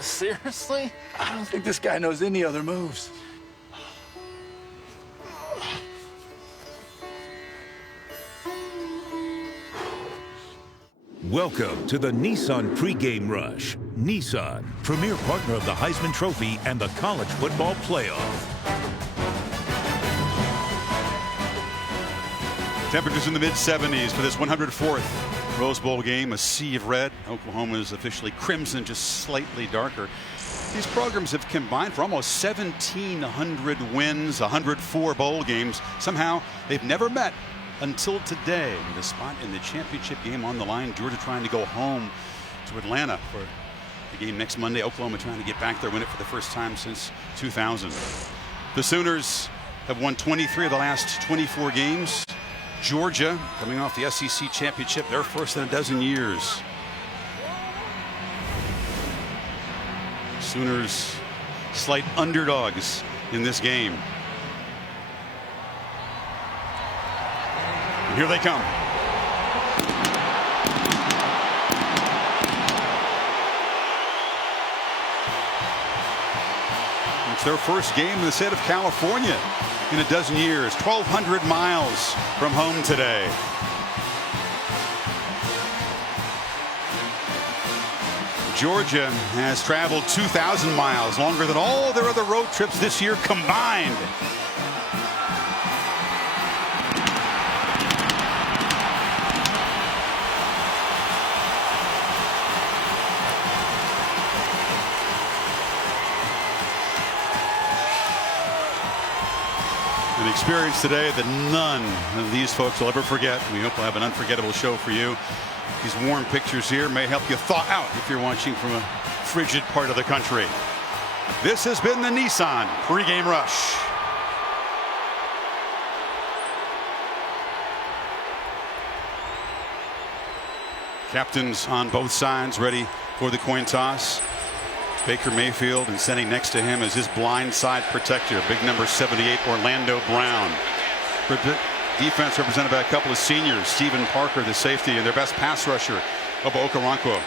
Seriously? I don't think this guy knows any other moves. Welcome to the Nissan pregame rush. Nissan, premier partner of the Heisman Trophy and the College Football Playoff. Temperatures in the mid-70s for this 104th Rose Bowl game. A sea of red. Oklahoma is officially crimson, just slightly darker. These programs have combined for almost 1,700 wins, 104 bowl games. Somehow they've never met until today, with a spot in the championship game on the line. Georgia trying to go home to Atlanta for the game next Monday. Oklahoma trying to get back there, win it for the first time since 2000. The Sooners have won 23 of the last 24 games. Georgia, coming off the SEC championship, their first in a dozen years. Sooners slight underdogs in this game. Here they come. It's their first game in the state of California in a dozen years. 1,200 miles from home today. Georgia has traveled 2,000 miles, longer than all their other road trips this year combined. An experience today that none of these folks will ever forget. We hope we'll have an unforgettable show for you. These warm pictures here may help you thaw out if you're watching from a frigid part of the country. This has been the Nissan pregame rush. Captains on both sides ready for the coin toss. Baker Mayfield, and standing next to him is his blind side protector, big number 78, Orlando Brown. Defense represented by a couple of seniors, Stephen Parker, the safety, and their best pass rusher, Obo Okoronkwo.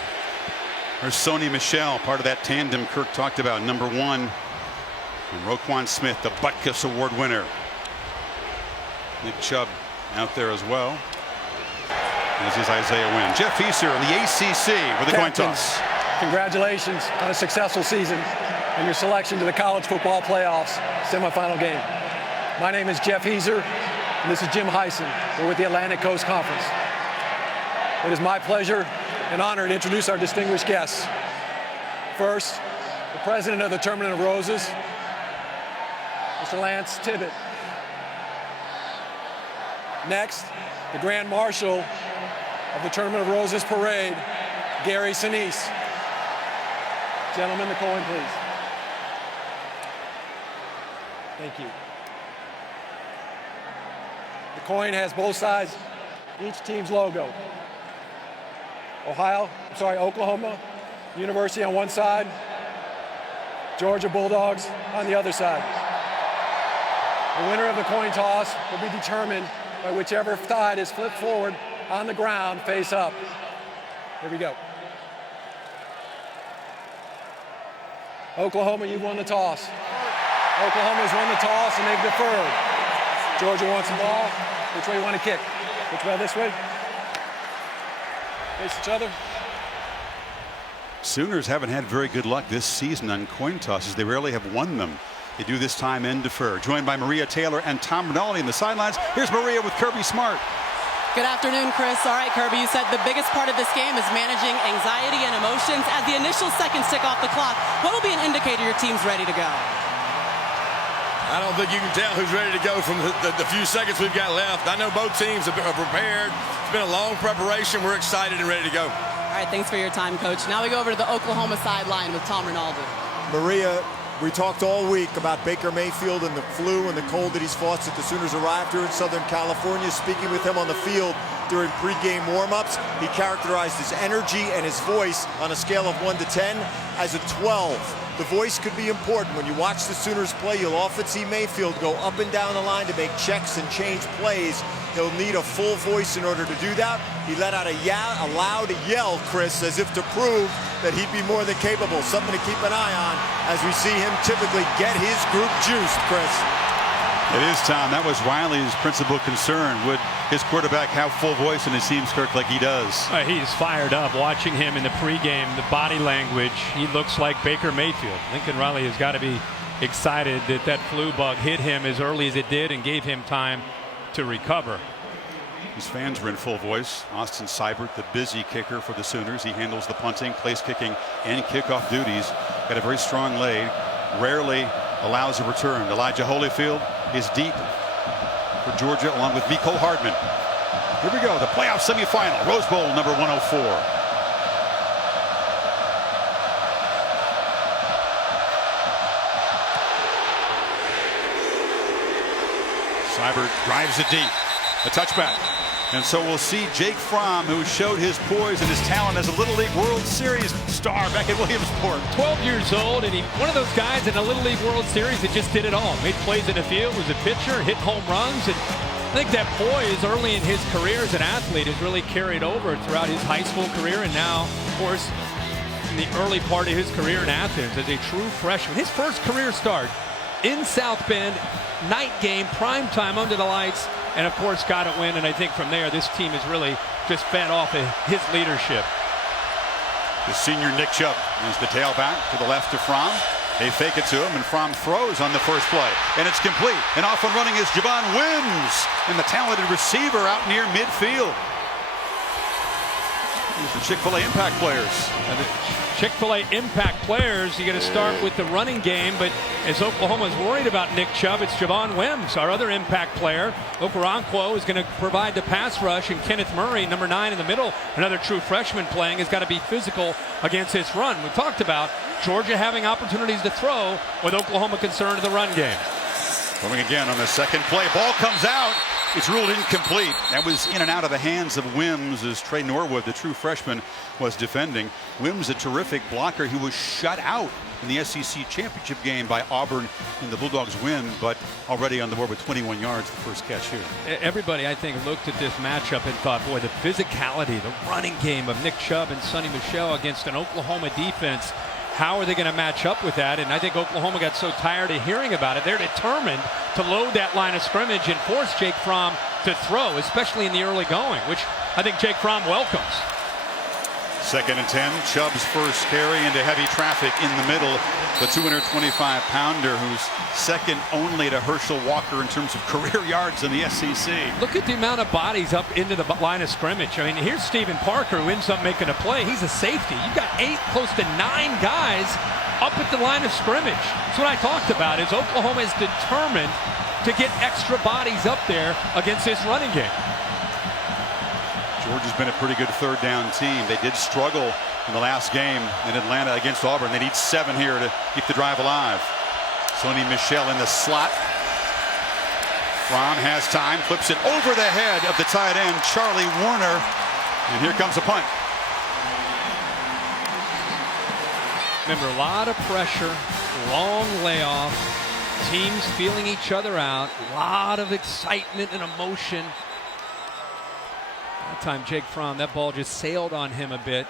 There's Sony Michel, part of that tandem Kirk talked about, number 1. And Roquan Smith, the Butkus Award winner. Nick Chubb out there as well, as is Isaiah Wynn. Jeff Easer in the ACC with the coin toss. Congratulations on a successful season and your selection to the College Football Playoffs semifinal game. My name is Jeff Heaser, and this is Jim Heisen. We're with the Atlantic Coast Conference. It is my pleasure and honor to introduce our distinguished guests. First, the president of the Tournament of Roses, Mr. Lance Tibbett. Next, the Grand Marshal of the Tournament of Roses Parade, Gary Sinise. Gentlemen, the coin, please. Thank you. The coin has both sides, each team's logo. Oklahoma University on one side, Georgia Bulldogs on the other side. The winner of the coin toss will be determined by whichever side is flipped forward on the ground face up. Here we go. Oklahoma, you won the toss. Oklahoma's won the toss and they've deferred. Georgia wants the ball. Which way you want to kick? Which way? This way? Face each other. Sooners haven't had very good luck this season on coin tosses. They rarely have won them. They do this time and defer. Joined by Maria Taylor and Tom Rinaldi in the sidelines. Here's Maria with Kirby Smart. Good afternoon, Chris. All right, Kirby, you said the biggest part of this game is managing anxiety and emotions as the initial seconds tick off the clock. What will be an indicator your team's ready to go? I don't think you can tell who's ready to go from the few seconds we've got left. I know both teams are prepared. It's been a long preparation. We're excited and ready to go. All right, thanks for your time, Coach. Now we go over to the Oklahoma sideline with Tom Rinaldi. Maria, we talked all week about Baker Mayfield and the flu and the cold that he's fought since the Sooners arrived here in Southern California. Speaking with him on the field during pregame warm-ups, he characterized his energy and his voice on a scale of 1 to 10 as a 12. The voice could be important. When you watch the Sooners play, you'll often see Mayfield go up and down the line to make checks and change plays. He'll need a full voice in order to do that. he let out a loud yell, Chris, as if to prove that he'd be more than capable. Something to keep an eye on as we see him typically get his group juiced, Chris. It is, Tom. That was Riley's principal concern. Would his quarterback have full voice in his team's Kirk like he does? He's fired up. Watching him in the pregame, the body language, he looks like Baker Mayfield. Lincoln Riley has got to be excited that that flu bug hit him as early as it did and gave him time to recover. His fans were in full voice. Austin Seibert, the busy kicker for the Sooners. He handles the punting, place kicking, and kickoff duties. Got a very strong leg. Rarely allows a return. Elijah Holyfield is deep for Georgia, along with Mecole Hardman. Here we go, the playoff semifinal, Rose Bowl number 104. Seibert drives it deep, a touchback. And so we'll see Jake Fromm, who showed his poise and his talent as a Little League World Series star back at Williamsport. 12 years old, and one of those guys in a Little League World Series that just did it all. Made plays in the field, was a pitcher, hit home runs, and I think that poise early in his career as an athlete has really carried over throughout his high school career, and now, of course, in the early part of his career in Athens as a true freshman. His first career start in South Bend, night game, prime time under the lights, and of course got a win. And I think from there this team has really just fed off of his leadership. The senior Nick Chubb is the tailback to the left of Fromm. They fake it to him, and Fromm throws on the first play, and it's complete. And off and running is Javon Wims, and the talented receiver out near midfield. These are Chick-fil-A impact players. And the Chick-fil-A impact players, you got to start with the running game, but as Oklahoma's worried about Nick Chubb, it's Javon Wims, our other impact player. Okoronkwo is going to provide the pass rush, and Kenneth Murray, number 9 in the middle, another true freshman playing, has got to be physical against his run. We talked about Georgia having opportunities to throw with Oklahoma concerned in the run game. Coming again on the second play. Ball comes out. It's ruled incomplete. That was in and out of the hands of Wims as Trey Norwood, the true freshman, was defending. Wims, a terrific blocker. He was shut out in the SEC championship game by Auburn in the Bulldogs win, but already on the board with 21 yards the first catch here. Everybody, I think, looked at this matchup and thought, boy, the physicality, the running game of Nick Chubb and Sonny Michel against an Oklahoma defense. How are they going to match up with that? And I think Oklahoma got so tired of hearing about it. They're determined to load that line of scrimmage and force Jake Fromm to throw, especially in the early going, which I think Jake Fromm welcomes. 2nd and 10. Chubb's first carry into heavy traffic in the middle. The 225-pounder who's second only to Herschel Walker in terms of career yards in the SEC. Look at the amount of bodies up into the line of scrimmage. I mean, here's Stephen Parker who ends up making a play. He's a safety. You've got 8, close to 9 guys up at the line of scrimmage. That's what I talked about, is Oklahoma is determined to get extra bodies up there against this running game. Georgia's been a pretty good third down team. They did struggle in the last game in Atlanta against Auburn. They need 7 here to keep the drive alive. Sonny Michel in the slot. Fromm has time, flips it over the head of the tight end, Charlie Warner. And here comes a punt. Remember, a lot of pressure, long layoff, teams feeling each other out, a lot of excitement and emotion. That time Jake Fromm, that ball just sailed on him a bit.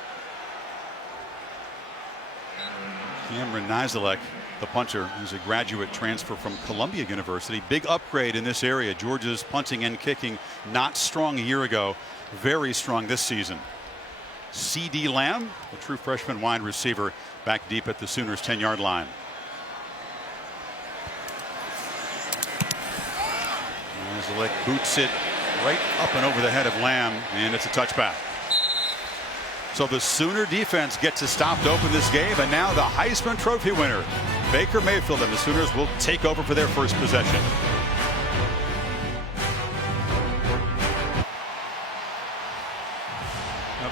Cameron Nizelek, the punter, who's a graduate transfer from Columbia University. Big upgrade in this area. Georgia's punting and kicking not strong a year ago, very strong this season. C.D. Lamb, a true freshman wide receiver, back deep at the Sooners' 10-yard line. Nizelek boots it right up and over the head of Lamb, and it's a touchback. So the Sooner defense gets to stop to open this game, and now the Heisman Trophy winner, Baker Mayfield, and the Sooners will take over for their first possession.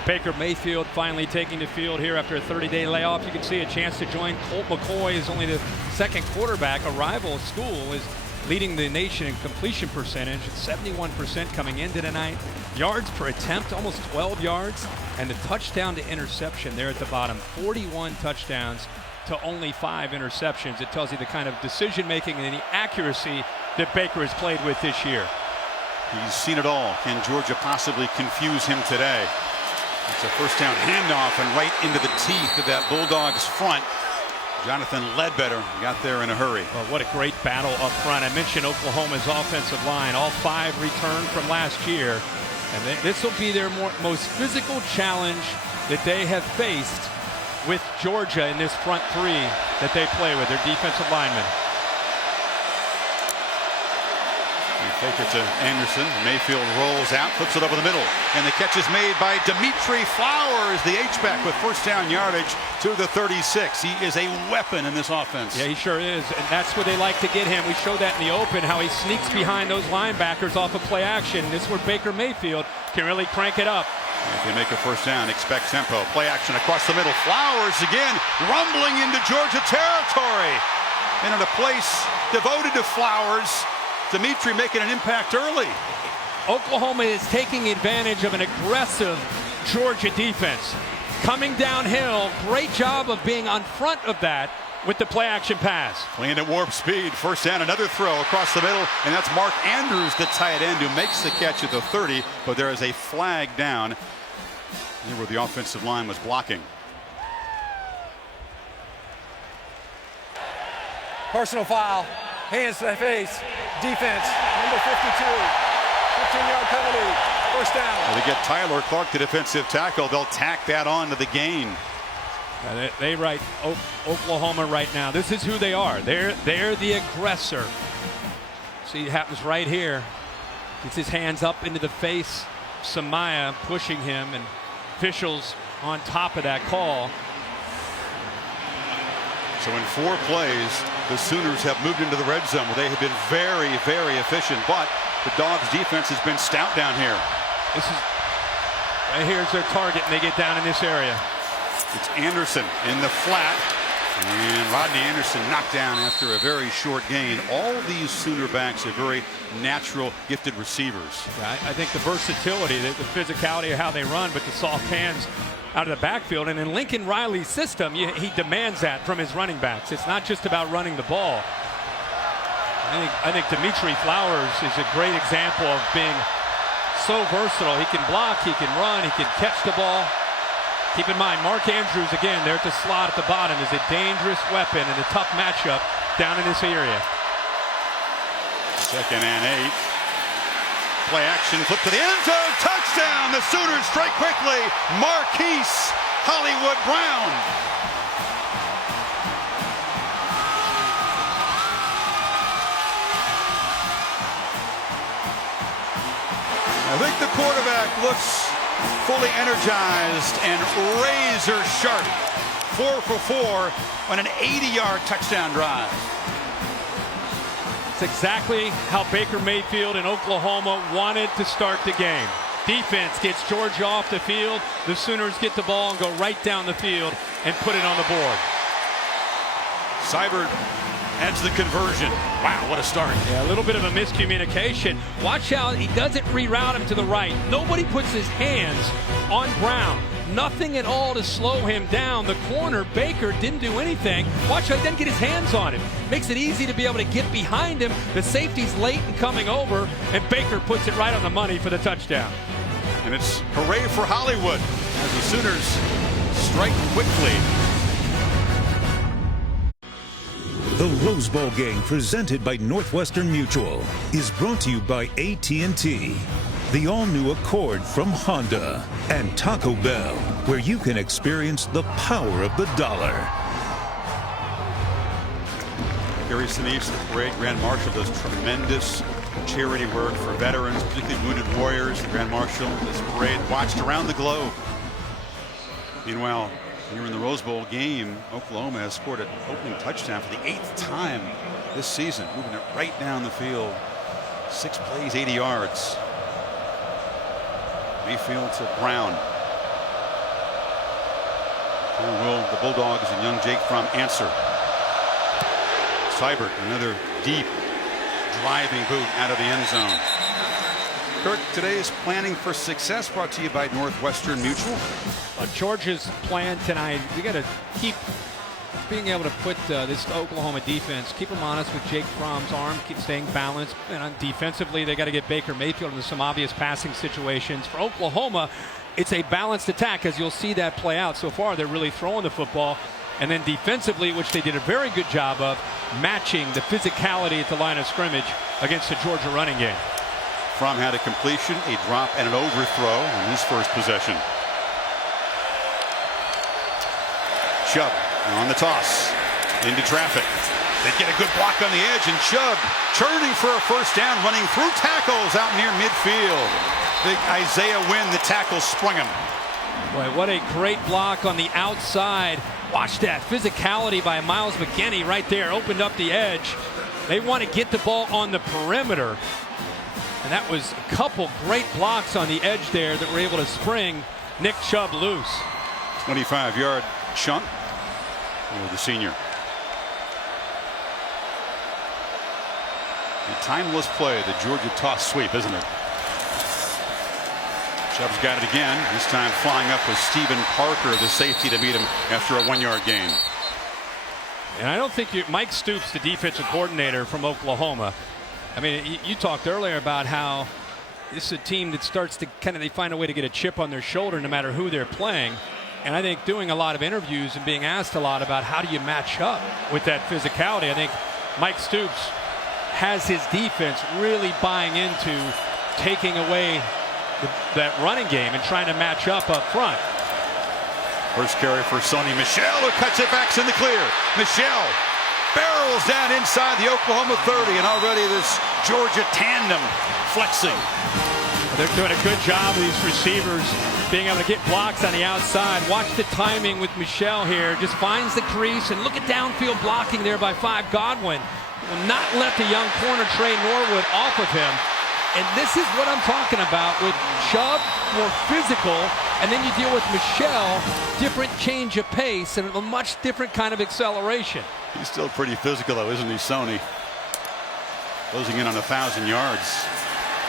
Baker Mayfield finally taking the field here after a 30-day layoff. You can see a chance to join Colt McCoy, is only the 2nd quarterback. A rival school is leading the nation in completion percentage at 71% coming into tonight. Yards per attempt, almost 12 yards. And the touchdown to interception there at the bottom, 41 touchdowns to only 5 interceptions. It tells you the kind of decision making and the accuracy that Baker has played with this year. He's seen it all. Can Georgia possibly confuse him today? It's a first down handoff and right into the teeth of that Bulldogs front. Jonathan Ledbetter got there in a hurry. Well, what a great battle up front. I mentioned Oklahoma's offensive line. All 5 returned from last year. And this will be their most physical challenge that they have faced with Georgia in this front 3 that they play with, their defensive linemen. Fake it to Anderson. Mayfield rolls out, flips it over the middle. And the catch is made by Dimitri Flowers, the H-back with first down yardage to the 36. He is a weapon in this offense. Yeah, he sure is. And that's where they like to get him. We showed that in the open, how he sneaks behind those linebackers off of play action. This is where Baker Mayfield can really crank it up. If they make a first down, expect tempo. Play action across the middle. Flowers again, rumbling into Georgia territory. And in a place devoted to Flowers, Dimitri making an impact early. Oklahoma is taking advantage of an aggressive Georgia defense. Coming downhill, great job of being on front of that with the play action pass. Playing at warp speed. First down, another throw across the middle, and that's Mark Andrews, the tight end, who makes the catch at the 30, but there is a flag down near where the offensive line was blocking. Personal foul, hands to the face, defense, number 52, 15-yard penalty, first down. Well, they get Tyler Clark, the defensive tackle. They'll tack that on to the gain. They write Oklahoma right now. This is who they are. They're the aggressor. See, it happens right here. Gets his hands up into the face. Samaya pushing him, and officials on top of that call. So in 4 plays, the Sooners have moved into the red zone where they have been very, very efficient, but the Dogs defense has been stout down here. This is right here's their target, and they get down in this area. It's Anderson in the flat, and Rodney Anderson knocked down after a very short gain. All these Sooner backs are very natural, gifted receivers. I think the versatility, the physicality of how they run, but the soft hands out of the backfield. And in Lincoln Riley's system, he demands that from his running backs. It's not just about running the ball. I think Dimitri Flowers is a great example of being so versatile. He can block, he can run, he can catch the ball. Keep in mind, Mark Andrews, again, there at the slot at the bottom, is a dangerous weapon and a tough matchup down in this area. 2nd and 8. Play action, flip to the end zone, touchdown! The Sooners strike quickly. Marquise Hollywood Brown. I think the quarterback looks fully energized and razor sharp. 4 for 4 on an 80-yard touchdown drive. It's exactly how Baker Mayfield and Oklahoma wanted to start the game. Defense gets Georgia off the field. The Sooners get the ball and go right down the field and put it on the board. Seibert adds the conversion. Wow, what a start. Yeah, a little bit of a miscommunication. Watch how he doesn't reroute him to the right. Nobody puts his hands on Brown. Nothing at all to slow him down. The corner, Baker, didn't do anything. Watch how he doesn't get his hands on him. Makes it easy to be able to get behind him. The safety's late in coming over, and Baker puts it right on the money for the touchdown. And it's hooray for Hollywood as the Sooners strike quickly. The Rose Bowl game, presented by Northwestern Mutual, is brought to you by AT&T. The all-new Accord from Honda, and Taco Bell, where you can experience the power of the dollar. Gary Sinise, the parade Grand Marshal, does tremendous charity work for veterans, particularly wounded warriors. The Grand Marshal, this parade watched around the globe. Meanwhile, here in the Rose Bowl game, Oklahoma has scored an opening touchdown for the 8th time this season, moving it right down the field. 6 plays, 80 yards. Mayfield to Brown. Who will the Bulldogs and young Jake Fromm answer? Seibert, another deep driving boot out of the end zone. Kirk, today's planning for success brought to you by Northwestern Mutual. Georgia's plan tonight, we got to keep being able to put this Oklahoma defense, keep them honest with Jake Fromm's arm, keep staying balanced. And defensively, they got to get Baker Mayfield into some obvious passing situations. For Oklahoma, it's a balanced attack, as you'll see that play out. So far, they're really throwing the football. And then defensively, which they did a very good job of, matching the physicality at the line of scrimmage against the Georgia running game. Fromm had a completion, a drop, and an overthrow on his first possession. Chubb on the toss into traffic. They get a good block on the edge, and Chubb churning for a first down, running through tackles out near midfield. Big Isaiah Wynn, the tackle, sprung him. Boy, what a great block on the outside. Watch that physicality by Miles McKinney right there, opened up the edge. They want to get the ball on the perimeter. And that was a couple great blocks on the edge there that were able to spring Nick Chubb loose. 25-yard chunk for the senior. A timeless play, the Georgia toss sweep, isn't it? Chubb's got it again, this time flying up with Stephen Parker, the safety, to meet him after a 1-yard gain. And I don't think Mike Stoops, the defensive coordinator from Oklahoma, I mean, you talked earlier about how this is a team that starts to they find a way to get a chip on their shoulder no matter who they're playing. And I think doing a lot of interviews and being asked a lot about how do you match up with that physicality, I think Mike Stoops has his defense really buying into taking away that running game and trying to match up front. First carry for Sony Michel, who cuts it back in the clear. Michel barrels down inside the Oklahoma 30, and already this Georgia tandem flexing. They're doing a good job of these receivers being able to get blocks on the outside. Watch the timing with Michel here. Just finds the crease, and look at downfield blocking there by 5. Godwin will not let the young corner Trey Norwood off of him. And this is what I'm talking about with Chubb, more physical, and then you deal with Michel, different change of pace and a much different kind of acceleration. He's still pretty physical, though, isn't he, Sony? Closing in on 1,000 yards.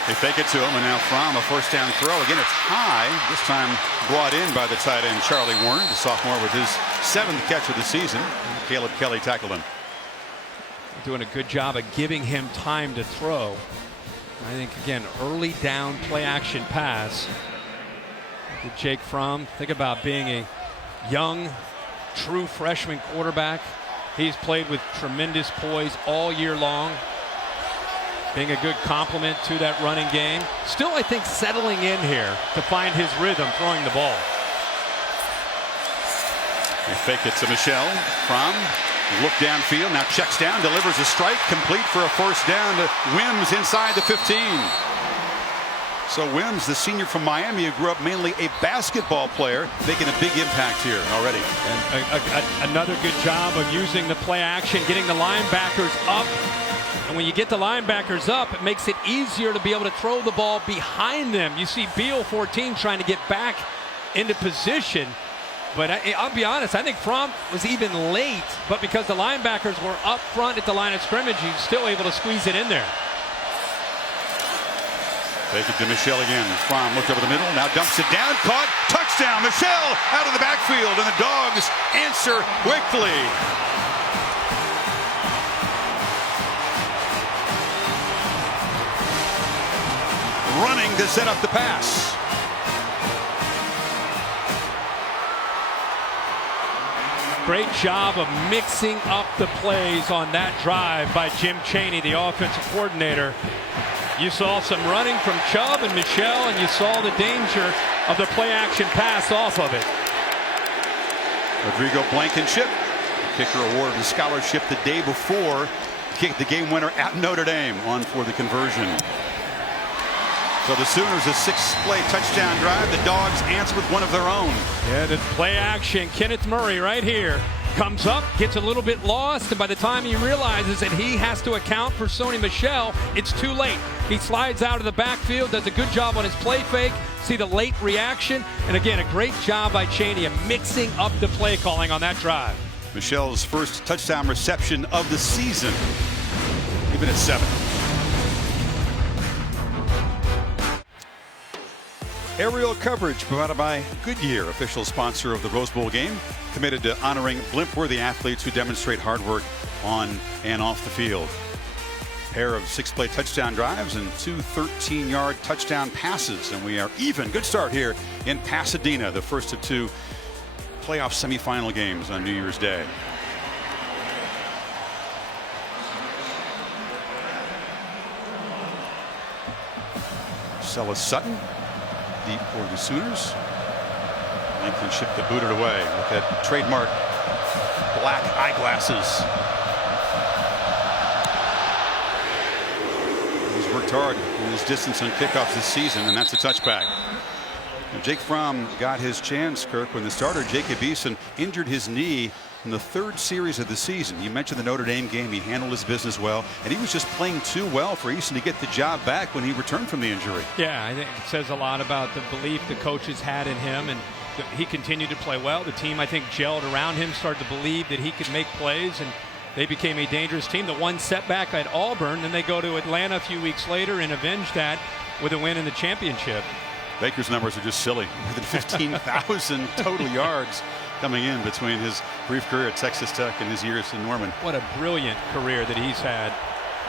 They fake it to him, and now Fromm, a first down throw. Again, it's high, this time brought in by the tight end Charlie Warren, the sophomore, with his 7th catch of the season. Caleb Kelly tackled him. Doing a good job of giving him time to throw. I think, again, early down play action pass with Jake Fromm. Think about being a young, true freshman quarterback. He's played with tremendous poise all year long, being a good complement to that running game. Still, I think, settling in here to find his rhythm throwing the ball. They fake it to Michel. Fromm, look downfield, now checks down, delivers a strike, complete for a first down to Wims inside the 15. So Wims, the senior from Miami, who grew up mainly a basketball player, making a big impact here already. And another good job of using the play action, getting the linebackers up. And when you get the linebackers up, it makes it easier to be able to throw the ball behind them. You see Beal, 14, trying to get back into position. But I'll be honest, I think Fromm was even late, but because the linebackers were up front at the line of scrimmage, he's still able to squeeze it in there. Take it to Michel again. Fromm looked over the middle, now dumps it down, caught, touchdown, Michel out of the backfield, and the Dogs answer quickly. Running to set up the pass. Great job of mixing up the plays on that drive by Jim Chaney, the offensive coordinator. You saw some running from Chubb and Michel, and you saw the danger of the play action pass off of it. Rodrigo Blankenship, the kicker awarded a scholarship the day before, kicked the game winner at Notre Dame, on for the conversion. So the Sooners, a 6-play touchdown drive. The Dogs answer with one of their own. Yeah, the play action. Kenneth Murray right here comes up, gets a little bit lost, and by the time he realizes that he has to account for Sony Michel, it's too late. He slides out of the backfield, does a good job on his play fake. See the late reaction, and again, a great job by Chaney of mixing up the play calling on that drive. Michel's first touchdown reception of the season, even at 7. Aerial coverage provided by Goodyear, official sponsor of the Rose Bowl game, committed to honoring blimp-worthy athletes who demonstrate hard work on and off the field. Pair of 6-play touchdown drives and 2 13-yard touchdown passes, and we are even. Good start here in Pasadena, the first of 2 playoff semifinal games on New Year's Day. Marcellus Sutton deep for the Sooners. Blankenship booted away with that trademark black eyeglasses. He's worked hard in his distance on kickoffs this season, and that's a touchback. Jake Fromm got his chance, Kirk, when the starter Jacob Eason injured his knee in the 3rd series of the season. You mentioned the Notre Dame game. He handled his business well, and he was just playing too well for Eason to get the job back when he returned from the injury. Yeah, I think it says a lot about the belief the coaches had in him, and he continued to play well. The team, I think, gelled around him, started to believe that he could make plays, and they became a dangerous team. The one setback at Auburn, then they go to Atlanta a few weeks later and avenge that with a win in the championship. Baker's numbers are just silly. More than 15,000 total yards coming in between his brief career at Texas Tech and his years in Norman. What a brilliant career that he's had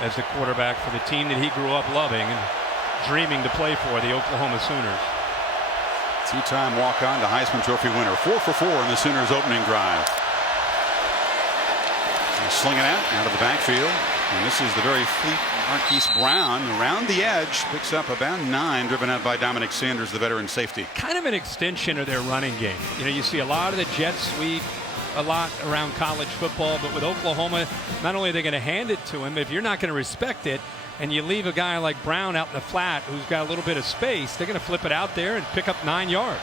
as the quarterback for the team that he grew up loving and dreaming to play for, the Oklahoma Sooners. 2-time walk-on to Heisman Trophy winner. 4 for 4 in the Sooners' opening drive. Slinging out of the backfield. And this is the very fleet Marquise Brown around the edge, picks up about 9, driven out by Dominic Sanders, the veteran safety. Kind of an extension of their running game. You know, you see a lot of the jet sweep a lot around college football, but with Oklahoma, not only are they going to hand it to him, if you're not going to respect it and you leave a guy like Brown out in the flat who's got a little bit of space, they're going to flip it out there and pick up 9 yards.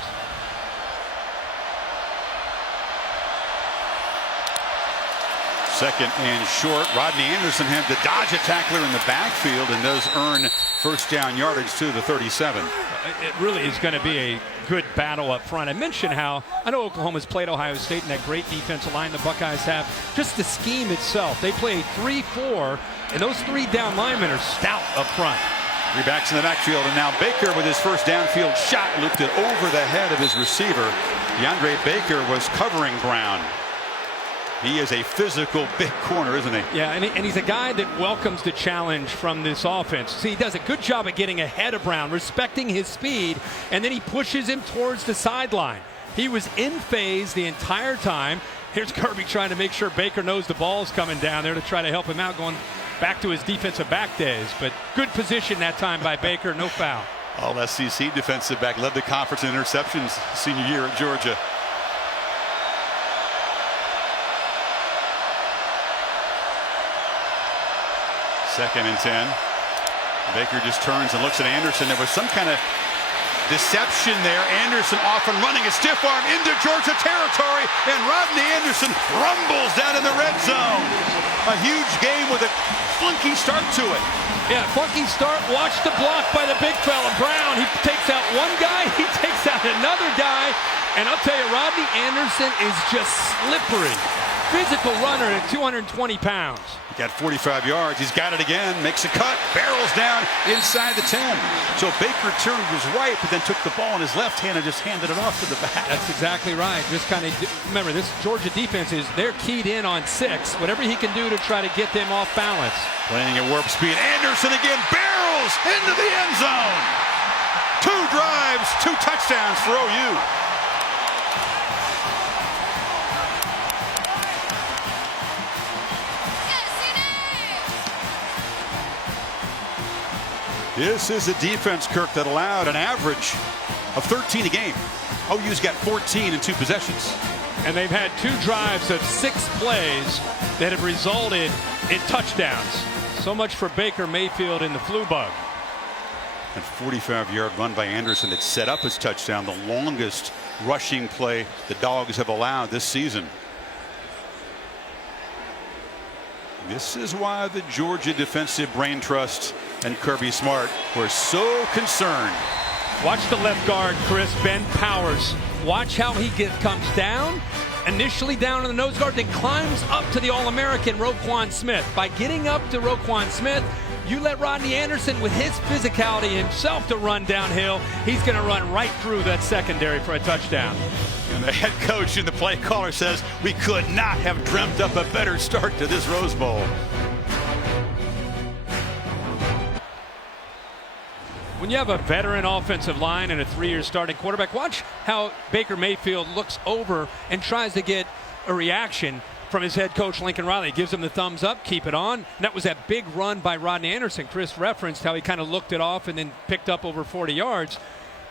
Second and short. Rodney Anderson had to dodge a tackler in the backfield and does earn first down yardage to the 37. It really is going to be a good battle up front. I mentioned how I know Oklahoma's played Ohio State and that great defensive line the Buckeyes have. Just the scheme itself. They play 3-4, and those 3 down linemen are stout up front. 3 backs in the backfield, and now Baker with his first downfield shot looped it over the head of his receiver. DeAndre Baker was covering Brown. He is a physical big corner, isn't he? Yeah, and he's a guy that welcomes the challenge from this offense. See, he does a good job at getting ahead of Brown, respecting his speed, and then he pushes him towards the sideline. He was in phase the entire time. Here's Kirby trying to make sure Baker knows the ball's coming down there to try to help him out, going back to his defensive back days. But good position that time by Baker, no foul. All SEC defensive back, led the conference in interceptions senior year at Georgia. Second and 10. Baker just turns and looks at Anderson. There was some kind of deception there. Anderson off and running a stiff arm into Georgia territory, and Rodney Anderson rumbles down in the red zone. A huge game with a funky start to it. Yeah, funky start. Watch the block by the big fella, Brown. He takes out one guy, he takes out another guy, and I'll tell you, Rodney Anderson is just slippery. Physical runner at 220 pounds. He got 45 yards. He's got it again. Makes a cut. Barrels down inside the 10. So Baker turned his right, but then took the ball in his left hand and just handed it off to the back. That's exactly right. Just kind of remember, this Georgia defense they're keyed in on 6. Whatever he can do to try to get them off balance. Playing at warp speed. Anderson again barrels into the end zone. 2 drives, 2 touchdowns for OU. This is a defense, Kirk, that allowed an average of 13 a game. OU's got 14 in 2 possessions. And they've had 2 drives of 6 plays that have resulted in touchdowns. So much for Baker Mayfield and the flu bug. And 45-yard run by Anderson that set up his touchdown, the longest rushing play the Dogs have allowed this season. This is why the Georgia Defensive Brain Trust and Kirby Smart were so concerned. Watch the left guard, Chris, Ben Powers. Watch how he comes down, initially down on the nose guard, then climbs up to the All-American Roquan Smith. By getting up to Roquan Smith, You let Rodney Anderson, with his physicality himself to run downhill, he's going to run right through that secondary for a touchdown. And the head coach and the play caller says, we could not have dreamt up a better start to this Rose Bowl. When you have a veteran offensive line and a 3-year starting quarterback, watch how Baker Mayfield looks over and tries to get a reaction from his head coach, Lincoln Riley. He gives him the thumbs up, keep it on. And that was that big run by Rodney Anderson. Chris referenced how he kind of looked it off and then picked up over 40 yards.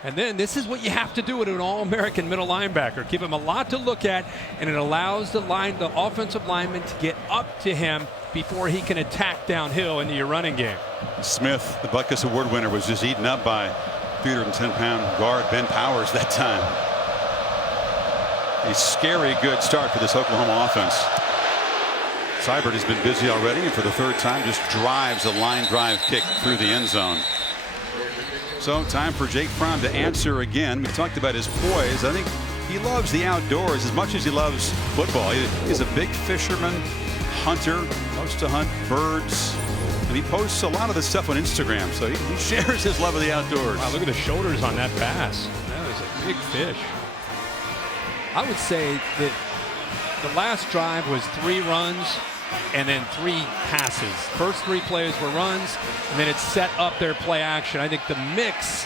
And then this is what you have to do with an all-American middle linebacker. Give him a lot to look at, and it allows the offensive lineman to get up to him before he can attack downhill into your running game. Smith, the Butkus Award winner, was just eaten up by 310-pound guard Ben Powers that time. A scary good start for this Oklahoma offense. Seibert has been busy already, and for the third time just drives a line drive kick through the end zone. So time for Jake Fromm to answer again. We talked about his poise. I think he loves the outdoors as much as he loves football. He's a big fisherman, hunter, loves to hunt birds, and he posts a lot of this stuff on Instagram. So he shares his love of the outdoors. Wow, look at the shoulders on that pass. That was a big fish. I would say that the last drive was 3 runs and then 3 passes. First 3 plays were runs, and then it set up their play action. I think the mix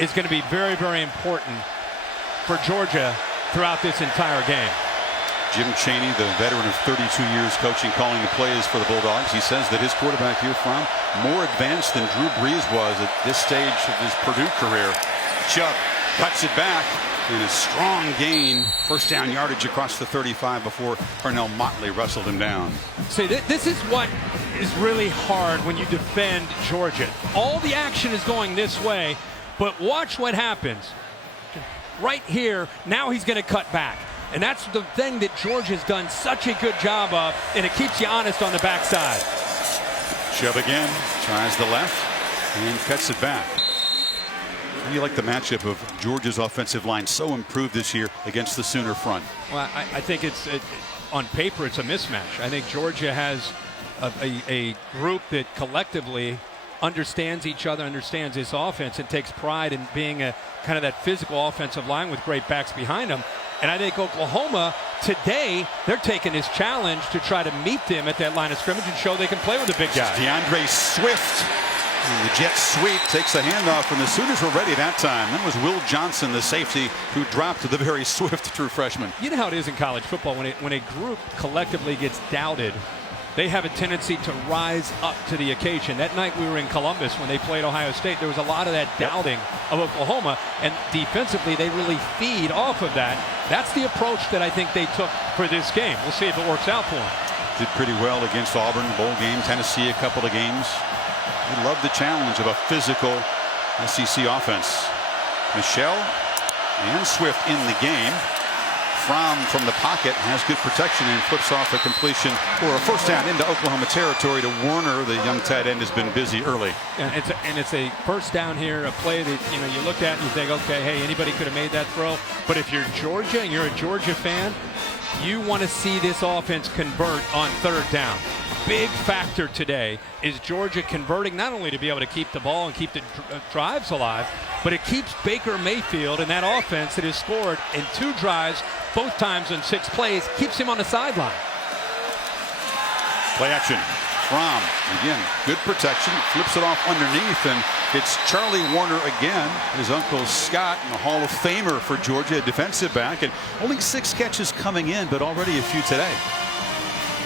is going to be very, very important for Georgia throughout this entire game. Jim Chaney, the veteran of 32 years coaching, calling the plays for the Bulldogs. He says that his quarterback here from more advanced than Drew Brees was at this stage of his Purdue career. Chubb cuts it back in a strong gain, first down yardage across the 35 before Parnell Motley wrestled him down. See, this is what is really hard when you defend Georgia. All the action is going this way, but watch what happens. Right here, now he's going to cut back. And that's the thing that Georgia's done such a good job of, and it keeps you honest on the backside. Chubb again, tries the left, and cuts it back. How do you like the matchup of Georgia's offensive line so improved this year against the Sooner front? Well, I think on paper it's a mismatch. I think Georgia has a group that collectively understands each other, understands this offense, and takes pride in being a kind of that physical offensive line with great backs behind them. And I think Oklahoma today, they're taking this challenge to try to meet them at that line of scrimmage and show they can play with the big guy. DeAndre Swift. The jet sweep takes the handoff, and the Sooners were ready that time. That was Will Johnson, the safety, who dropped to the very swift true freshman. You know how it is in college football when a group collectively gets doubted, they have a tendency to rise up to the occasion. That night we were in Columbus when they played Ohio State. There was a lot of that doubting of Oklahoma, and defensively they really feed off of that. That's the approach that I think they took for this game. We'll see if it works out for them. Did pretty well against Auburn, bowl game, Tennessee, a couple of games. We love the challenge of a physical SEC offense. Michelle and Swift in the game. Fromm from the pocket has good protection and flips off a completion for a first down into Oklahoma territory to Warner. The young tight end has been busy early. And it's a first down here, a play that you look at and you think, okay, hey, anybody could have made that throw. But if you're Georgia and you're a Georgia fan, you want to see this offense convert on third down. Big factor today is Georgia converting, not only to be able to keep the ball and keep the drives alive, but it keeps Baker Mayfield and that offense that has scored in 2 drives, both times in 6 plays, keeps him on the sideline. Play action. Fromm again, good protection, flips it off underneath, and it's Charlie Warner again. His uncle Scott, a Hall of Famer for Georgia, a defensive back, and only 6 catches coming in, but already a few today.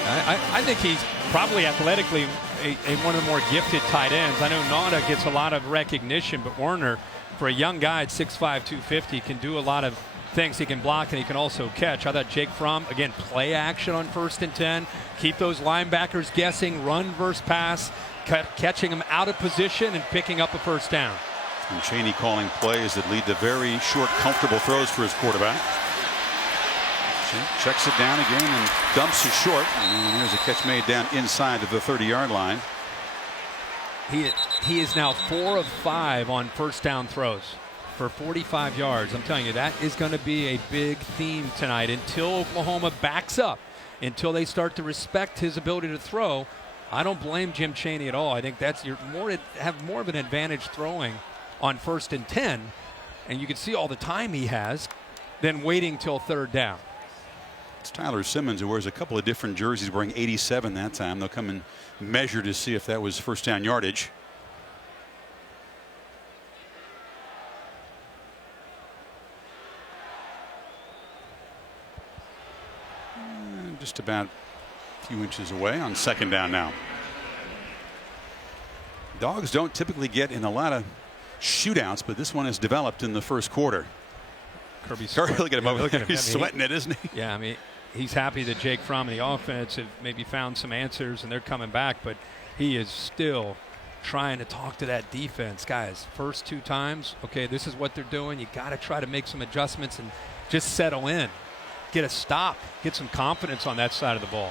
I think he's probably athletically one of the more gifted tight ends. I know Nauta gets a lot of recognition, but Warner, for a young guy at 6'5", 250, can do a lot of things. He can block and he can also catch. I thought Jake Fromm, again, play action on 1st and 10. Keep those linebackers guessing, run versus pass, catching them out of position and picking up a first down. And Chaney calling plays that lead to very short, comfortable throws for his quarterback. Checks it down again and dumps it short. And there's a catch made down inside of the 30-yard line. He is now 4 of 5 on first down throws for 45 yards. I'm telling you, that is going to be a big theme tonight until Oklahoma backs up, until they start to respect his ability to throw. I don't blame Jim Chaney at all. I think that's have more of an advantage throwing on 1st and 10, and you can see all the time he has, than waiting till 3rd down. It's Tyler Simmons, who wears a couple of different jerseys, wearing 87 that time. They'll come and measure to see if that was 1st down yardage. Just about a few inches away on 2nd down now. Dogs don't typically get in a lot of shootouts, but this one has developed in the 1st quarter. Kirby's look at him over there. He's sweating it, isn't he? Yeah, I mean, he's happy that Jake Fromm and the offense have maybe found some answers and they're coming back, but he is still trying to talk to that defense. Guys, first 2 times, okay, this is what they're doing. You got to try to make some adjustments and just settle in. Get a stop. Get some confidence on that side of the ball.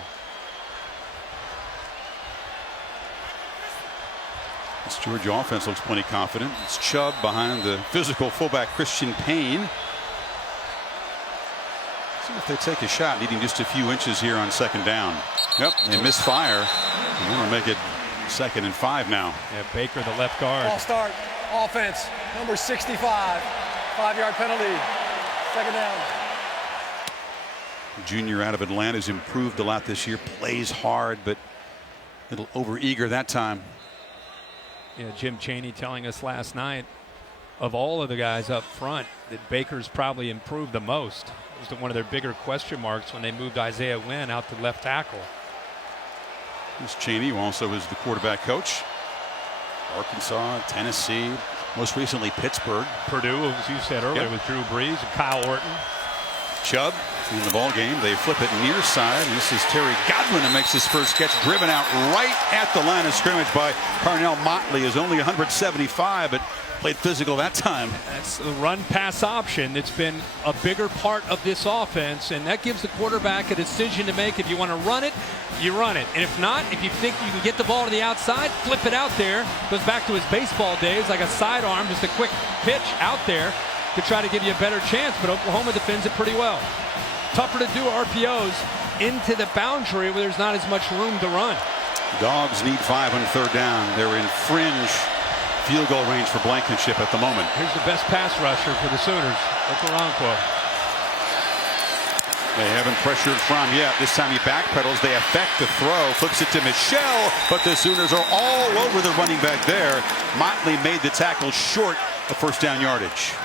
This Georgia offense looks plenty confident. It's Chubb behind the physical fullback Christian Payne. See if they take a shot, needing just a few inches here on 2nd down. Yep, they misfire. And they'll make it 2nd and 5 now. Yeah, Baker, the left guard. Ball start. Offense. Number 65. 5-yard penalty. 2nd down. Junior out of Atlanta has improved a lot this year. Plays hard, but a little over-eager that time. Yeah, Jim Chaney telling us last night, of all of the guys up front, that Baker's probably improved the most. It was one of their bigger question marks when they moved Isaiah Wynn out to left tackle. This Chaney, who also is the quarterback coach. Arkansas, Tennessee, most recently Pittsburgh. Purdue, as you said earlier, with Drew Brees and Kyle Orton. Chubb in the ball game. They flip it near side. This is Terry Godwin who makes his first catch, driven out right at the line of scrimmage by Parnell Motley. Is only 175, but played physical that time. That's the run-pass option that's been a bigger part of this offense, and that gives the quarterback a decision to make. If you want to run it, you run it. And if not, if you think you can get the ball to the outside, flip it out there. Goes back to his baseball days, like a sidearm, just a quick pitch out there to try to give you a better chance, but Oklahoma defends it pretty well. Tougher to do RPOs into the boundary where there's not as much room to run. Dogs need 5 on 3rd down. They're in fringe field goal range for Blankenship at the moment. Here's the best pass rusher for the Sooners, Okoronkwo. They haven't pressured Fromm yet. This time he backpedals. They affect the throw. Flips it to Michelle, but the Sooners are all over the running back there. Motley made the tackle short of 1st down yardage.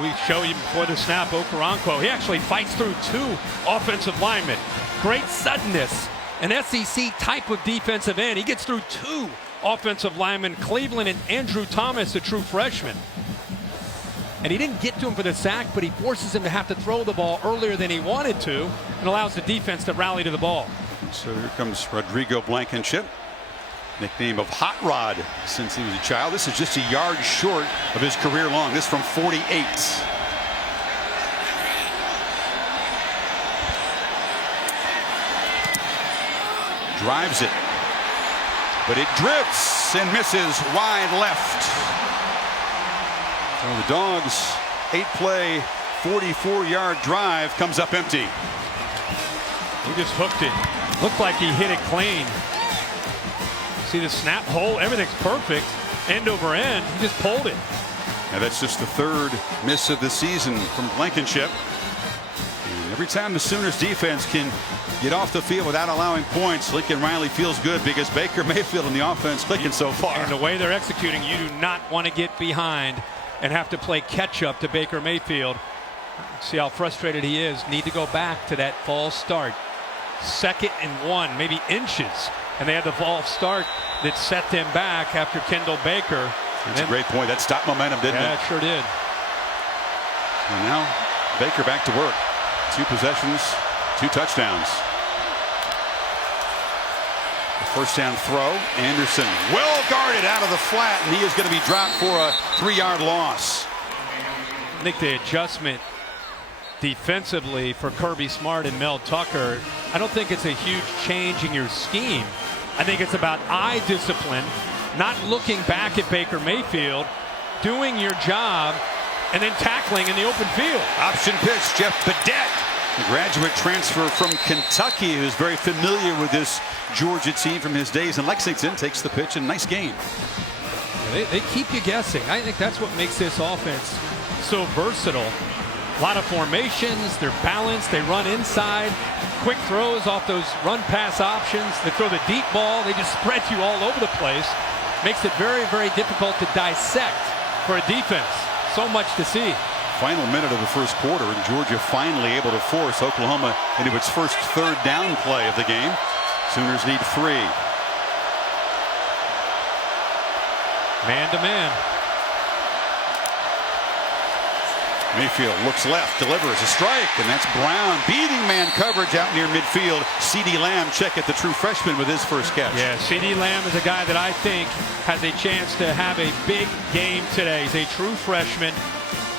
We show you before the snap, Okoronkwo. He actually fights through 2 offensive linemen. Great suddenness. An SEC type of defensive end. He gets through 2 offensive linemen, Cleveland and Andrew Thomas, a true freshman. And he didn't get to him for the sack, but he forces him to have to throw the ball earlier than he wanted to and allows the defense to rally to the ball. So here comes Rodrigo Blankenship, nickname of Hot Rod since he was a child. This is just a yard short of his career long. This from 48. Drives it, but it drifts and misses wide left. So the Dogs' 8-play, 44-yard drive comes up empty. He just hooked it. Looked like he hit it clean. See the snap hole, everything's perfect. End over end, he just pulled it. Now that's just the 3rd miss of the season from Blankenship. And every time the Sooners defense can get off the field without allowing points, Lincoln Riley feels good because Baker Mayfield and the offense clicking so far. And the way they're executing, you do not want to get behind and have to play catch up to Baker Mayfield. See how frustrated he is. Need to go back to that false start. 2nd and 1, maybe inches. And they had the false start that set them back after Kendall Baker. That's a great point. That stopped momentum, didn't it? Yeah, it sure did. And now Baker back to work. 2 possessions, 2 touchdowns. The 1st down throw. Anderson well guarded out of the flat, and he is going to be dropped for a 3-yard loss. I think the adjustment defensively for Kirby Smart and Mel Tucker, I don't think it's a huge change in your scheme. I think it's about eye discipline, not looking back at Baker Mayfield, doing your job, and then tackling in the open field. Option pitch, Jeff Badette A graduate transfer from Kentucky who's very familiar with this Georgia team from his days in Lexington, takes the pitch and nice game. They keep you guessing. I think that's what makes this offense so versatile. A lot of formations, they're balanced, they run inside, quick throws off those run-pass options. They throw the deep ball, they just spread you all over the place. Makes it very, very difficult to dissect for a defense. So much to see. Final minute of the first quarter, and Georgia finally able to force Oklahoma into its first third down play of the game. Sooners need 3. Man to man. Mayfield looks left, delivers a strike, and that's Brown beating man coverage out near midfield. CeeDee Lamb, check it, the true freshman with his first catch. Yeah, CeeDee Lamb is a guy that I think has a chance to have a big game today. He's a true freshman.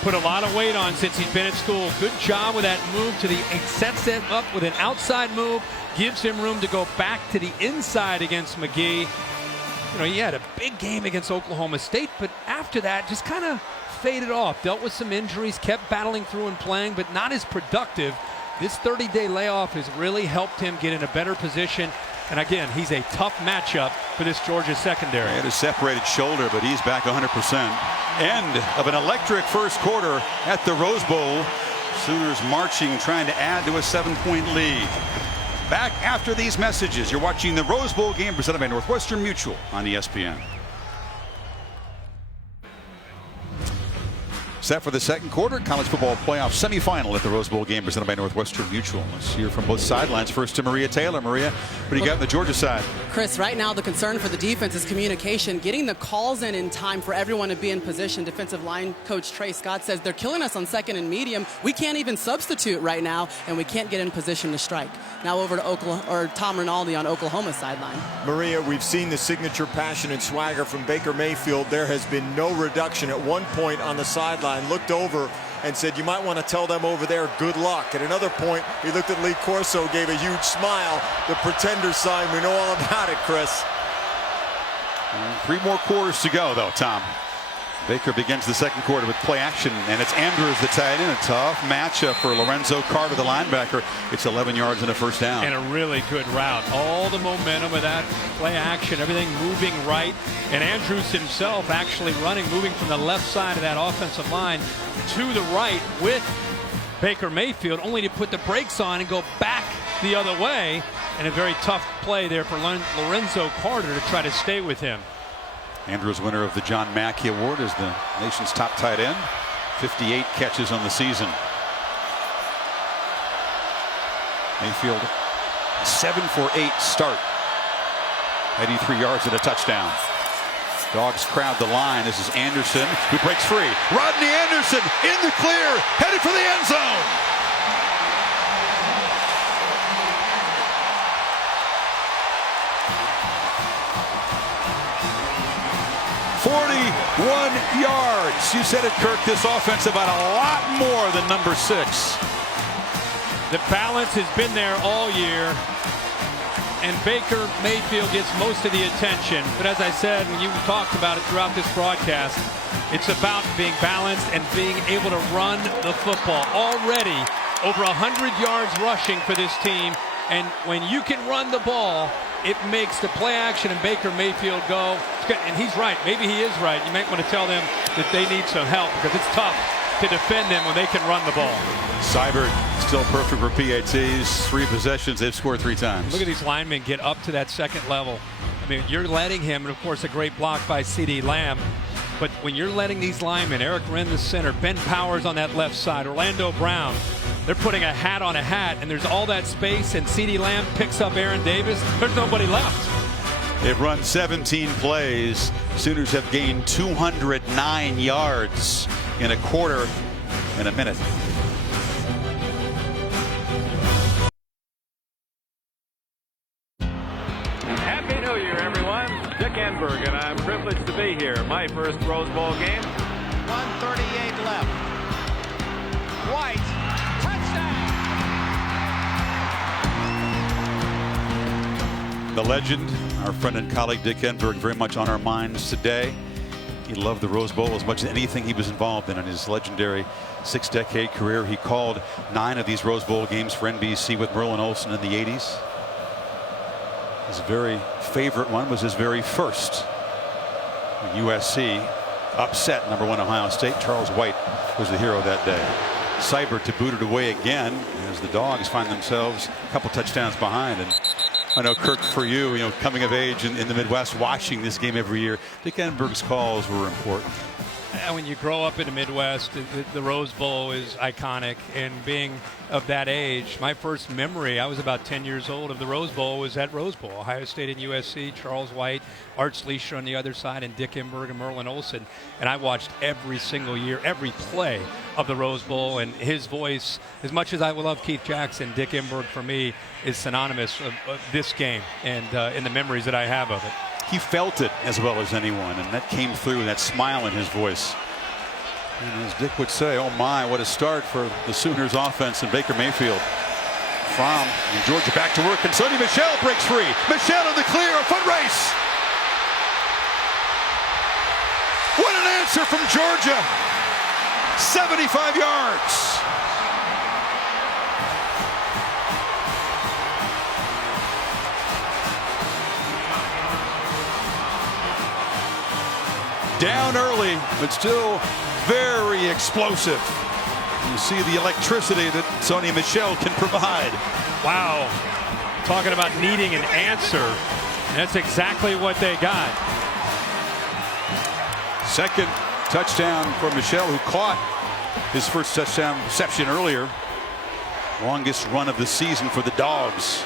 Put a lot of weight on since he's been at school. Good job with that move to the, sets it up with an outside move, gives him room to go back to the inside against McGee. You know, he had a big game against Oklahoma State, but after that just kind of faded off. Dealt with some injuries, kept battling through and playing, but not as productive. This 30-day layoff has really helped him get in a better position. And again, he's a tough matchup for this Georgia secondary. He had a separated shoulder, but he's back 100%. End of an electric first quarter at the Rose Bowl. Sooners marching, trying to add to a 7-point lead. Back after these messages. You're watching the Rose Bowl game presented by Northwestern Mutual on ESPN. Set for the second quarter, college football playoff semifinal at the Rose Bowl game presented by Northwestern Mutual. Let's hear from both sidelines. First to Maria Taylor. Maria, what do you got on the Georgia side? Chris, right now the concern for the defense is communication, getting the calls in time for everyone to be in position. Defensive line coach Trey Scott says they're killing us on second and medium. We can't even substitute right now, and we can't get in position to strike. Now over to Oklahoma, or Tom Rinaldi on Oklahoma's sideline. Maria, we've seen the signature passion and swagger from Baker Mayfield. There has been no reduction. At one point on the sideline, looked over and said, you might want to tell them over there good luck. At another point, he looked at Lee Corso, gave a huge smile. The pretender sign, we know all about it, Chris. 3 more quarters to go, though, Tom. Baker begins the second quarter with play action, and it's Andrews the tight end. A tough matchup for Lorenzo Carter, the linebacker. It's 11 yards and a first down. And a really good route. All the momentum of that play action, everything moving right. And Andrews himself actually running, moving from the left side of that offensive line to the right with Baker Mayfield, only to put the brakes on and go back the other way. And a very tough play there for Lorenzo Carter to try to stay with him. Andrews, winner of the John Mackey Award, is the nation's top tight end. 58 catches on the season. Mayfield, 7 for 8 start. 83 yards and a touchdown. Dogs crowd the line. This is Anderson, who breaks free. Rodney Anderson in the clear, headed for the end zone. Yards. You said it, Kirk. This offense about a lot more than number 6. The balance has been there all year, and Baker Mayfield gets most of the attention. But as I said, when you talked about it throughout this broadcast, it's about being balanced and being able to run the football. Already over 100 yards rushing for this team, and when you can run the ball, it makes the play action and Baker Mayfield go. And he's right. Maybe he is right. You might want to tell them that they need some help because it's tough to defend them when they can run the ball. Seibert still perfect for PATs. 3 possessions. They've scored 3 times. Look at these linemen get up to that second level. I mean, you're letting him, and of course a great block by CeeDee Lamb. But when you're letting these linemen, Eric Wren the center, Ben Powers on that left side, Orlando Brown, they're putting a hat on a hat, and there's all that space, and CeeDee Lamb picks up Aaron Davis. There's nobody left. They've run 17 plays. Sooners have gained 209 yards in a quarter and a minute. Happy New Year, everyone. Dick Enberg, and I'm privileged to be here. My first Rose Bowl game. 1:38 left. White, touchdown! The legend, our friend and colleague Dick Enberg, very much on our minds today. He loved the Rose Bowl as much as anything he was involved in his legendary 6-decade career. He called 9 of these Rose Bowl games for NBC with Merlin Olsen in the 80s. His very favorite one was his very first. When USC upset #1 Ohio State. Charles White was the hero that day. Seibert to boot it away again as the Dogs find themselves a couple touchdowns behind. And I know, Kirk, for you, coming of age in the Midwest, watching this game every year, Dick Enberg's calls were important. And when you grow up in the Midwest, the Rose Bowl is iconic. And being of that age, my first memory, I was about 10 years old, of the Rose Bowl was at Rose Bowl. Ohio State and USC, Charles White, Art Schleischer on the other side, and Dick Enberg and Merlin Olsen. And I watched every single year, every play of the Rose Bowl. And his voice, as much as I love Keith Jackson, Dick Enberg for me is synonymous of this game and in the memories that I have of it. He felt it as well as anyone, and that came through, that smile in his voice. And as Dick would say, oh my, what a start for the Sooners offense and Baker Mayfield. From Georgia back to work, and Sony Michel breaks free. Michel in the clear, a foot race. What an answer from Georgia. 75 yards. Down early, but still very explosive. You see the electricity that Sony Michel can provide. Wow. Talking about needing an answer. That's exactly what they got. Second touchdown for Michel, who caught his first touchdown reception earlier. Longest run of the season for the Dogs.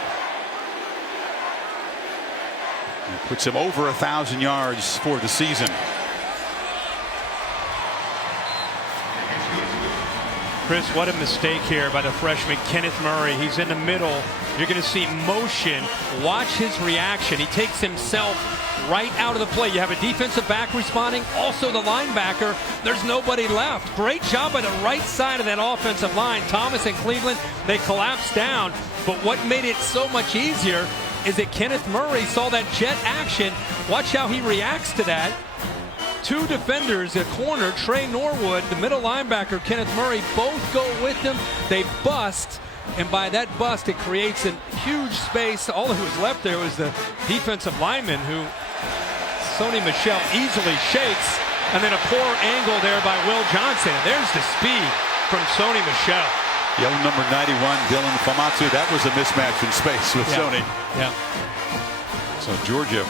It puts him over 1,000 yards for the season. Chris, what a mistake here by the freshman Kenneth Murray. He's in the middle. You're going to see motion. Watch his reaction. He takes himself right out of the play. You have a defensive back responding, also the linebacker. There's nobody left. Great job by the right side of that offensive line. Thomas and Cleveland, they collapsed down. But what made it so much easier is that Kenneth Murray saw that jet action. Watch how he reacts to that. 2 defenders at corner, Trey Norwood, the middle linebacker, Kenneth Murray, both go with him. They bust, and by that bust, it creates a huge space. All that was left there was the defensive lineman, who Sony Michel easily shakes, and then a poor angle there by Will Johnson. And there's the speed from Sony Michel. Young number 91, Dylan Famatu. That was a mismatch in space with Sony. Yeah. So Georgia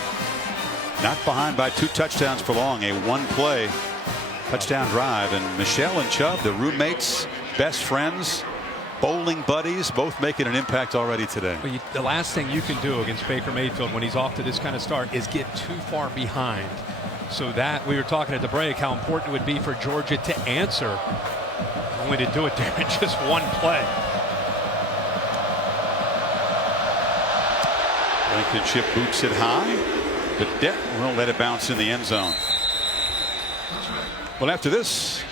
not behind by 2 touchdowns for long. A 1-play touchdown drive, and Michel and Chubb, the roommates, best friends, bowling buddies, both making an impact already today. Well, the last thing you can do against Baker Mayfield when he's off to this kind of start is get too far behind. So that, we were talking at the break, how important it would be for Georgia to answer, only to do it there in just 1 play. Blankenship boots it high, but Depp will let it bounce in the end zone. Well, after this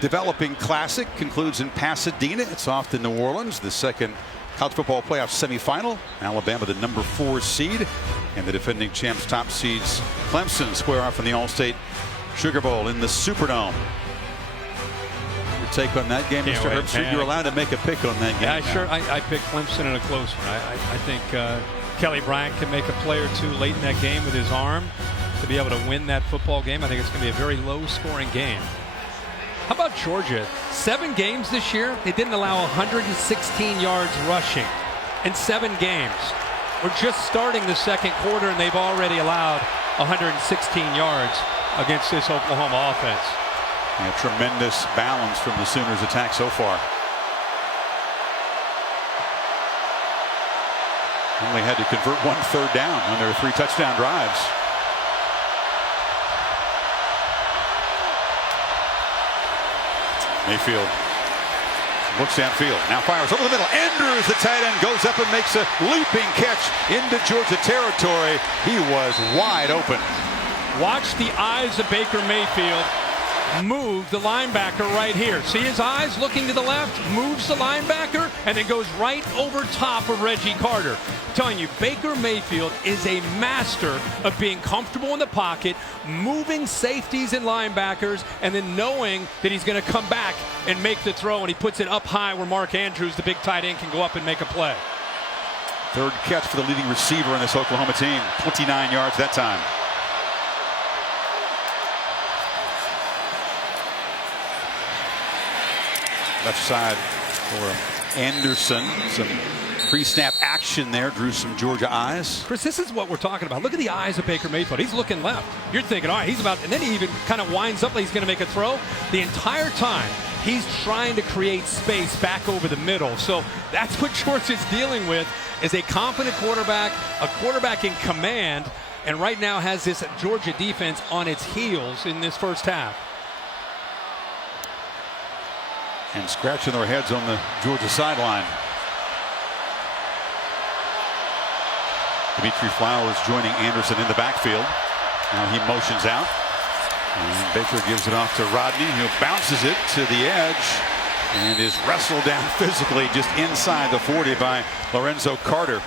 developing classic concludes in Pasadena, it's off to New Orleans, the second college football playoff semifinal. Alabama, the number 4 seed, and the defending champs, top seeds Clemson, square off in the All-State Sugar Bowl in the Superdome. Your take on that game, Mr. Herbstreit? You're allowed to make a pick on that game. Yeah, sure. I picked Clemson in a close one. I think Kelly Bryant can make a play or 2 late in that game with his arm to be able to win that football game. I think it's going to be a very low-scoring game. How about Georgia? 7 games this year, they didn't allow 116 yards rushing in 7 games. We're just starting the second quarter, and they've already allowed 116 yards against this Oklahoma offense. Yeah, tremendous balance from the Sooners' attack so far. Only had to convert 1 third down on their 3 touchdown drives. Mayfield looks downfield, now fires over the middle. Andrews, the tight end, goes up and makes a leaping catch into Georgia territory. He was wide open. Watch the eyes of Baker Mayfield moved the linebacker right here. See his eyes looking to the left, moves the linebacker, and then goes right over top of Reggie Carter. I'm telling you, Baker Mayfield is a master of being comfortable in the pocket, moving safeties and linebackers, and then knowing that he's going to come back and make the throw, and he puts it up high where Mark Andrews, the big tight end, can go up and make a play. Third catch for the leading receiver in this Oklahoma team. 29 yards that time. Left side for Anderson. Some pre-snap action there drew some Georgia eyes. Chris, this is what we're talking about. Look at the eyes of Baker Mayfield. He's looking left. You're thinking, all right, he's about, and then he even kind of winds up like he's going to make a throw. The entire time, he's trying to create space back over the middle. So that's what Georgia's dealing with, is a confident quarterback, a quarterback in command, and right now has this Georgia defense on its heels in this first half. And scratching their heads on the Georgia sideline. Dimitri Flowers joining Anderson in the backfield. Now he motions out. And Baker gives it off to Rodney, who bounces it to the edge and is wrestled down physically just inside the 40 by Lorenzo Carter.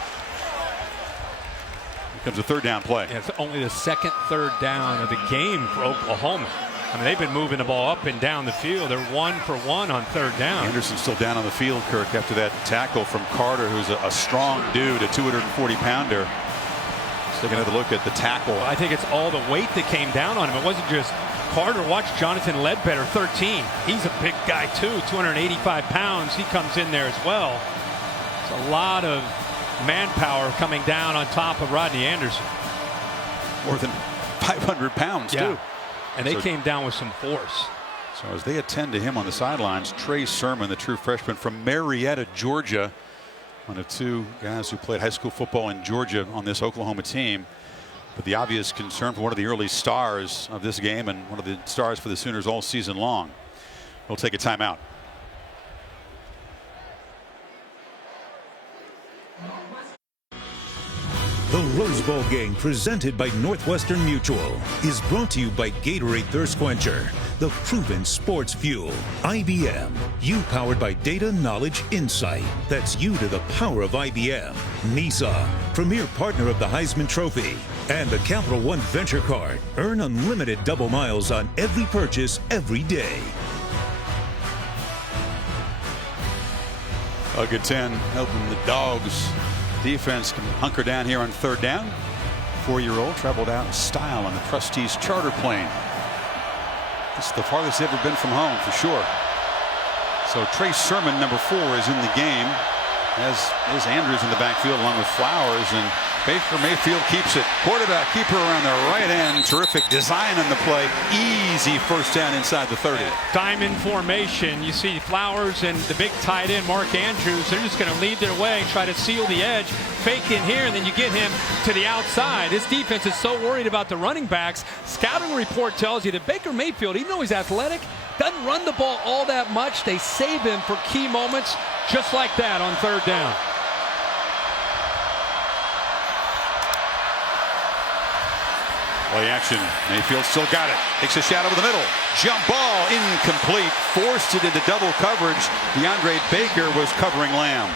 Here comes a third down play. Yeah, it's only the second third down of the game for Oklahoma. I mean, they've been moving the ball up and down the field. They're 1 for 1 on third down. Anderson still down on the field, Kirk, after that tackle from Carter, who's a strong dude, a 240-pounder. Let's take another look at the tackle. Well, I think it's all the weight that came down on him. It wasn't just Carter. Watch Jonathan Ledbetter, 13. He's a big guy, too, 285 pounds. He comes in there as well. It's a lot of manpower coming down on top of Rodney Anderson. More than 500 pounds, too. And they came down with some force. So as they attend to him on the sidelines, Trey Sermon, the true freshman from Marietta, Georgia, one of two guys who played high school football in Georgia on this Oklahoma team. But the obvious concern for one of the early stars of this game and one of the stars for the Sooners all season long. We'll take a timeout. The Rose Bowl game, presented by Northwestern Mutual, is brought to you by Gatorade Thirst Quencher, the proven sports fuel. IBM, you powered by data, knowledge, insight. That's you to the power of IBM. NISA, premier partner of the Heisman Trophy. And the Capital One Venture Card. Earn unlimited double miles on every purchase every day. A good 10 helping the Dogs. Defense can hunker down here on third down. 4-year-old traveled out in style on the Trustees charter plane. This is the farthest they've ever been from home for sure. So Trey Sermon, number 4, is in the game, as is Andrews in the backfield along with Flowers, and Baker Mayfield keeps it. Quarterback keeper around the right end. Terrific design on the play. Easy first down inside the 30. Diamond formation. You see Flowers and the big tight end Mark Andrews. They're just going to lead their way, try to seal the edge, fake in here, and then you get him to the outside. This defense is so worried about the running backs. Scouting report tells you that Baker Mayfield, even though he's athletic, doesn't run the ball all that much. They save him for key moments just like that on third down. Play action. Mayfield still got it. Takes a shot over the middle. Jump ball incomplete. Forced it into double coverage. DeAndre Baker was covering Lamb.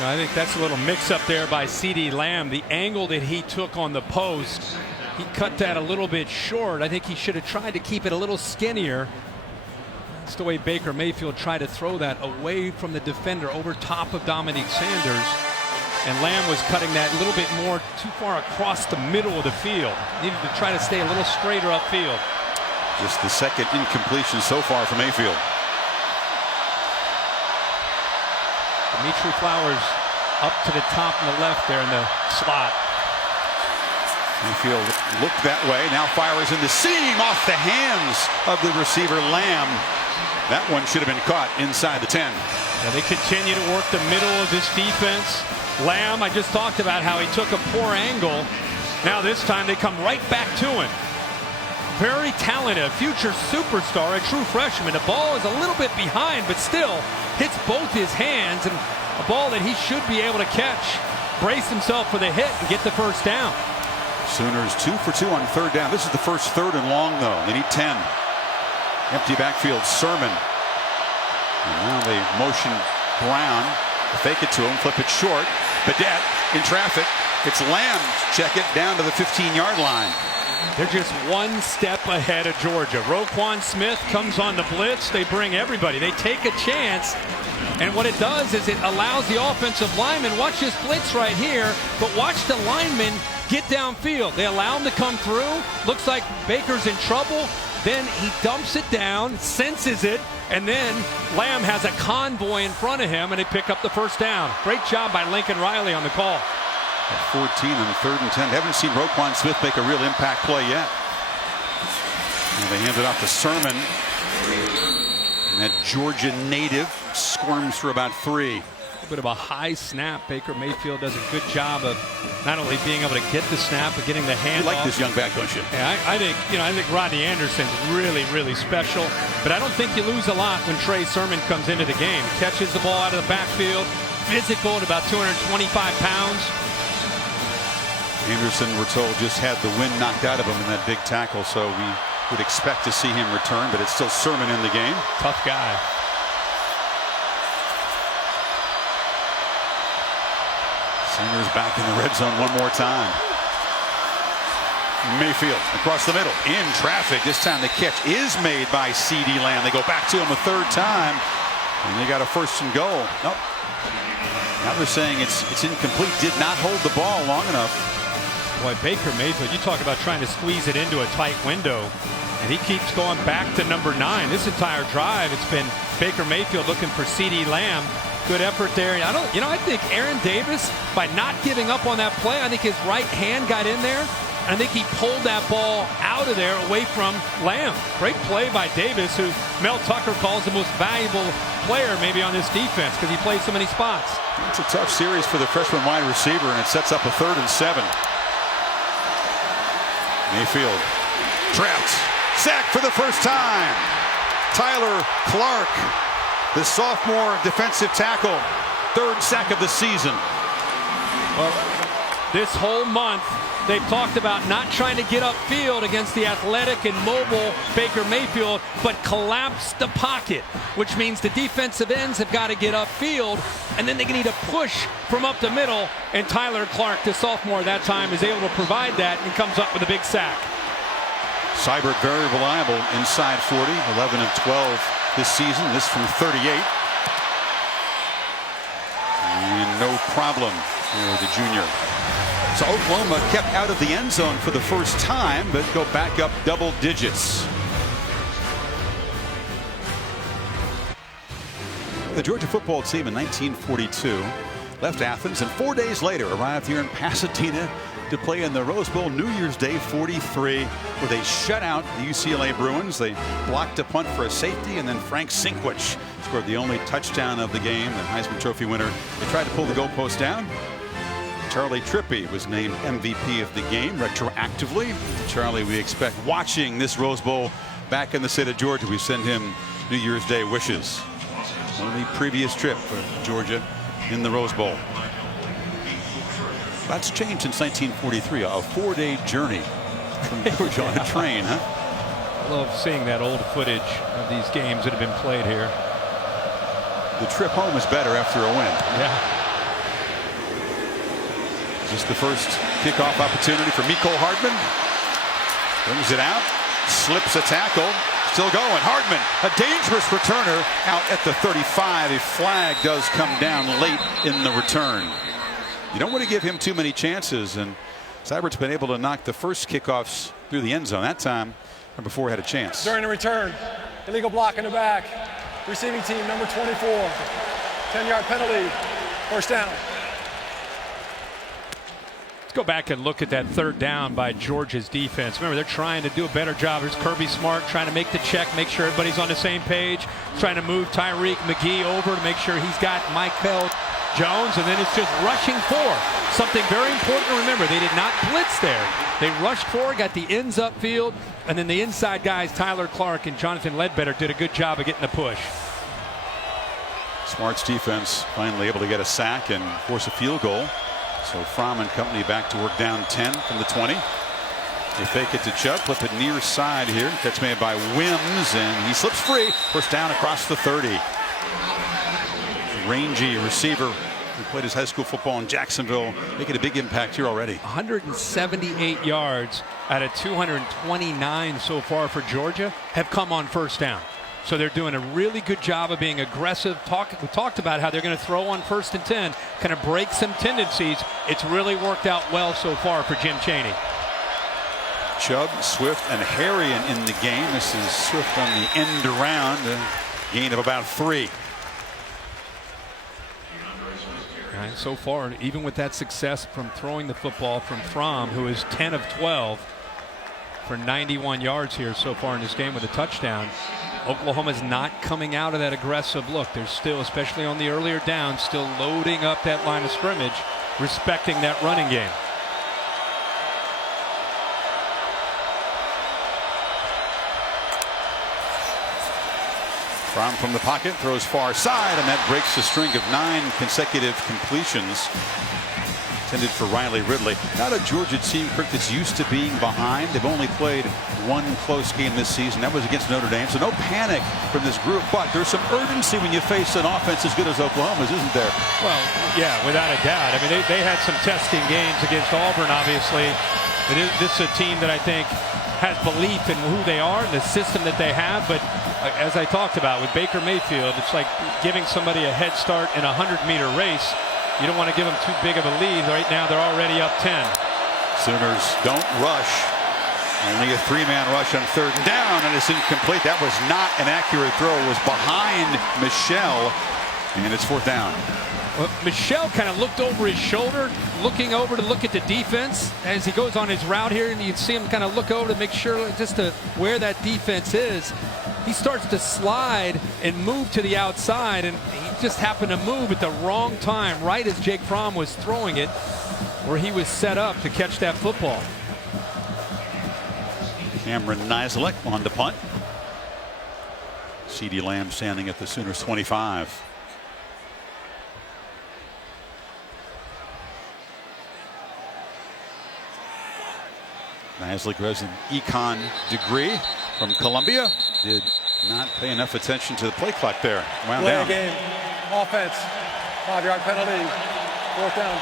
I think that's a little mix up there by CeeDee Lamb. The angle that he took on the post, he cut that a little bit short. I think he should have tried to keep it a little skinnier. That's the way Baker Mayfield tried to throw that away from the defender over top of Dominique Sanders. And Lamb was cutting that a little bit more too far across the middle of the field. Needed to try to stay a little straighter upfield. Just the second incompletion so far from Mayfield. Dimitri Flowers up to the top on the left there in the slot. Mayfield looked that way. Now fires in the seam off the hands of the receiver Lamb. That one should have been caught inside the 10. Yeah, they continue to work the middle of this defense. Lamb, I just talked about how he took a poor angle. Now this time they come right back to him. Very talented, a future superstar, a true freshman. The ball is a little bit behind, but still hits both his hands, and a ball that he should be able to catch. Brace himself for the hit and get the first down. Sooners 2 for 2 on third down. This is the first third and long, though. They need 10. Empty backfield, Sermon. And now they motion Brown. Fake it to him, flip it short. Badette in traffic. It's Lamb. Check it down to the 15-yard line. They're just one step ahead of Georgia. Roquan Smith comes on the blitz. They bring everybody. They take a chance. And what it does is it allows the offensive lineman, watch this blitz right here, but watch the linemen get downfield. They allow him to come through. Looks like Baker's in trouble. Then he dumps it down, senses it, and then Lamb has a convoy in front of him, and they pick up the first down. Great job by Lincoln Riley on the call. At 14 and 3rd and 10. Haven't seen Roquan Smith make a real impact play yet. And they hand it off to Sermon. And that Georgia native squirms for about 3. A bit of a high snap. Baker Mayfield does a good job of not only being able to get the snap, but getting the hand. You like off. this young back, don't you? Yeah, I think Rodney Anderson's really special. But I don't think you lose a lot when Trey Sermon comes into the game. Catches the ball out of the backfield, physical at about 225 pounds. Anderson, we're told, just had the wind knocked out of him in that big tackle, so we would expect to see him return, but it's still Sermon in the game. Tough guy. Sooners back in the red zone one more time. Mayfield across the middle in traffic. This time the catch is made by C.D. Lamb. They go back to him a third time, and they got a first and goal. Nope. Now they're saying it's incomplete. Did not hold the ball long enough. Boy, Baker Mayfield, you talk about trying to squeeze it into a tight window, and he keeps going back to number 9. This entire drive, it's been Baker Mayfield looking for C.D. Lamb. Good effort there. I think Aaron Davis, by not giving up on that play, I think his right hand got in there. I think he pulled that ball out of there away from Lamb. Great play by Davis, who Mel Tucker calls the most valuable player maybe on this defense because he plays so many spots. It's a tough series for the freshman wide receiver, and it sets up a 3rd and 7. Mayfield trapped. Sacked for the first time. Tyler Clark, the sophomore defensive tackle. 3rd sack of the season. Well, this whole month, they've talked about not trying to get upfield against the athletic and mobile Baker Mayfield, but collapse the pocket, which means the defensive ends have got to get upfield, and then they need to push from up the middle, and Tyler Clark, the sophomore that time, is able to provide that and comes up with a big sack. Seibert very reliable inside 40, 11 of 12 this season, this from 38. And no problem for the junior. So Oklahoma kept out of the end zone for the first time, but go back up double digits. The Georgia football team in 1942 left Athens and 4 days later arrived here in Pasadena to play in the Rose Bowl New Year's Day 43, where they shut out the UCLA Bruins. They blocked a punt for a safety, and then Frank Sinkwich scored the only touchdown of the game, the Heisman Trophy winner. They tried to pull the goalpost down. Charlie Trippi was named MVP of the game retroactively. Charlie, we expect, watching this Rose Bowl back in the state of Georgia. We send him New Year's Day wishes. Only previous trip for Georgia in the Rose Bowl. That's changed since 1943. A 4-day journey from Georgia on a train, huh? I love seeing that old footage of these games that have been played here. The trip home is better after a win. Yeah. Just the first kickoff opportunity for Mecole Hardman. Brings it out, slips a tackle, still going. Hardman, a dangerous returner out at the 35. A flag does come down late in the return. You don't want to give him too many chances, and Seibert's been able to knock the first kickoffs through the end zone. That time, number 4 had a chance. During the return, illegal block in the back. Receiving team, number 24. 10-yard penalty, first down. Go back and look at that 3rd down by Georgia's defense. Remember, they're trying to do a better job. There's Kirby Smart trying to make the check, make sure everybody's on the same page, trying to move Tyreek McGee over to make sure he's got Michael Jones, and then it's just rushing 4. Something very important to remember, they did not blitz there. They rushed 4, got the ends upfield, and then the inside guys, Tyler Clark and Jonathan Ledbetter, did a good job of getting the push. Smart's defense finally able to get a sack and force a field goal. So Fromm and company back to work down 10 from the 20. They fake it to Chubb, flip it near side here. Catch made by Wims, and he slips free. First down across the 30. Rangy receiver who played his high school football in Jacksonville, making a big impact here already. 178 yards out of 229 so far for Georgia have come on first down. So they're doing a really good job of being aggressive. We talked about how they're going to throw on 1st and 10, kind of break some tendencies. It's really worked out well so far for Jim Chaney. Chubb, Swift, and Harrion in the game. This is Swift on the end around, a gain of about 3. Right, so far, even with that success from throwing the football from Fromm, who is 10 of 12 for 91 yards here so far in this game with a touchdown, Oklahoma's not coming out of that aggressive look. They're still, especially on the earlier downs, still loading up that line of scrimmage, respecting that running game. Fromm from the pocket throws far side, and that breaks a string of 9 consecutive completions intended for Riley Ridley. Not a Georgia team, Kirk, that's used to being behind. They've only played 1 close game this season. That was against Notre Dame. So no panic from this group, but there's some urgency when you face an offense as good as Oklahoma's, isn't there? Well, yeah, without a doubt. I mean, they had some testing games against Auburn, obviously. But this is a team that I think has belief in who they are and the system that they have. But as I talked about with Baker Mayfield, it's like giving somebody a head start in a 100-meter race. You don't want to give them too big of a lead. Right now, they're already up 10. Sooners don't rush. Only a 3-man rush on 3rd down, and it's incomplete. That was not an accurate throw. It was behind Michelle, and it's 4th down. Well, Michelle kind of looked over his shoulder, looking over to look at the defense as he goes on his route here, and you see him kind of look over to make sure just to where that defense is. He starts to slide and move to the outside, and he just happened to move at the wrong time, right as Jake Fromm was throwing it, where he was set up to catch that football. Cameron Nislek on the punt. CeeDee Lamb standing at the Sooners 25. Nislek has an econ degree from Columbia. Did not pay enough attention to the play clock there. Wound down. Play game. Offense. 5-yard penalty. 4th down.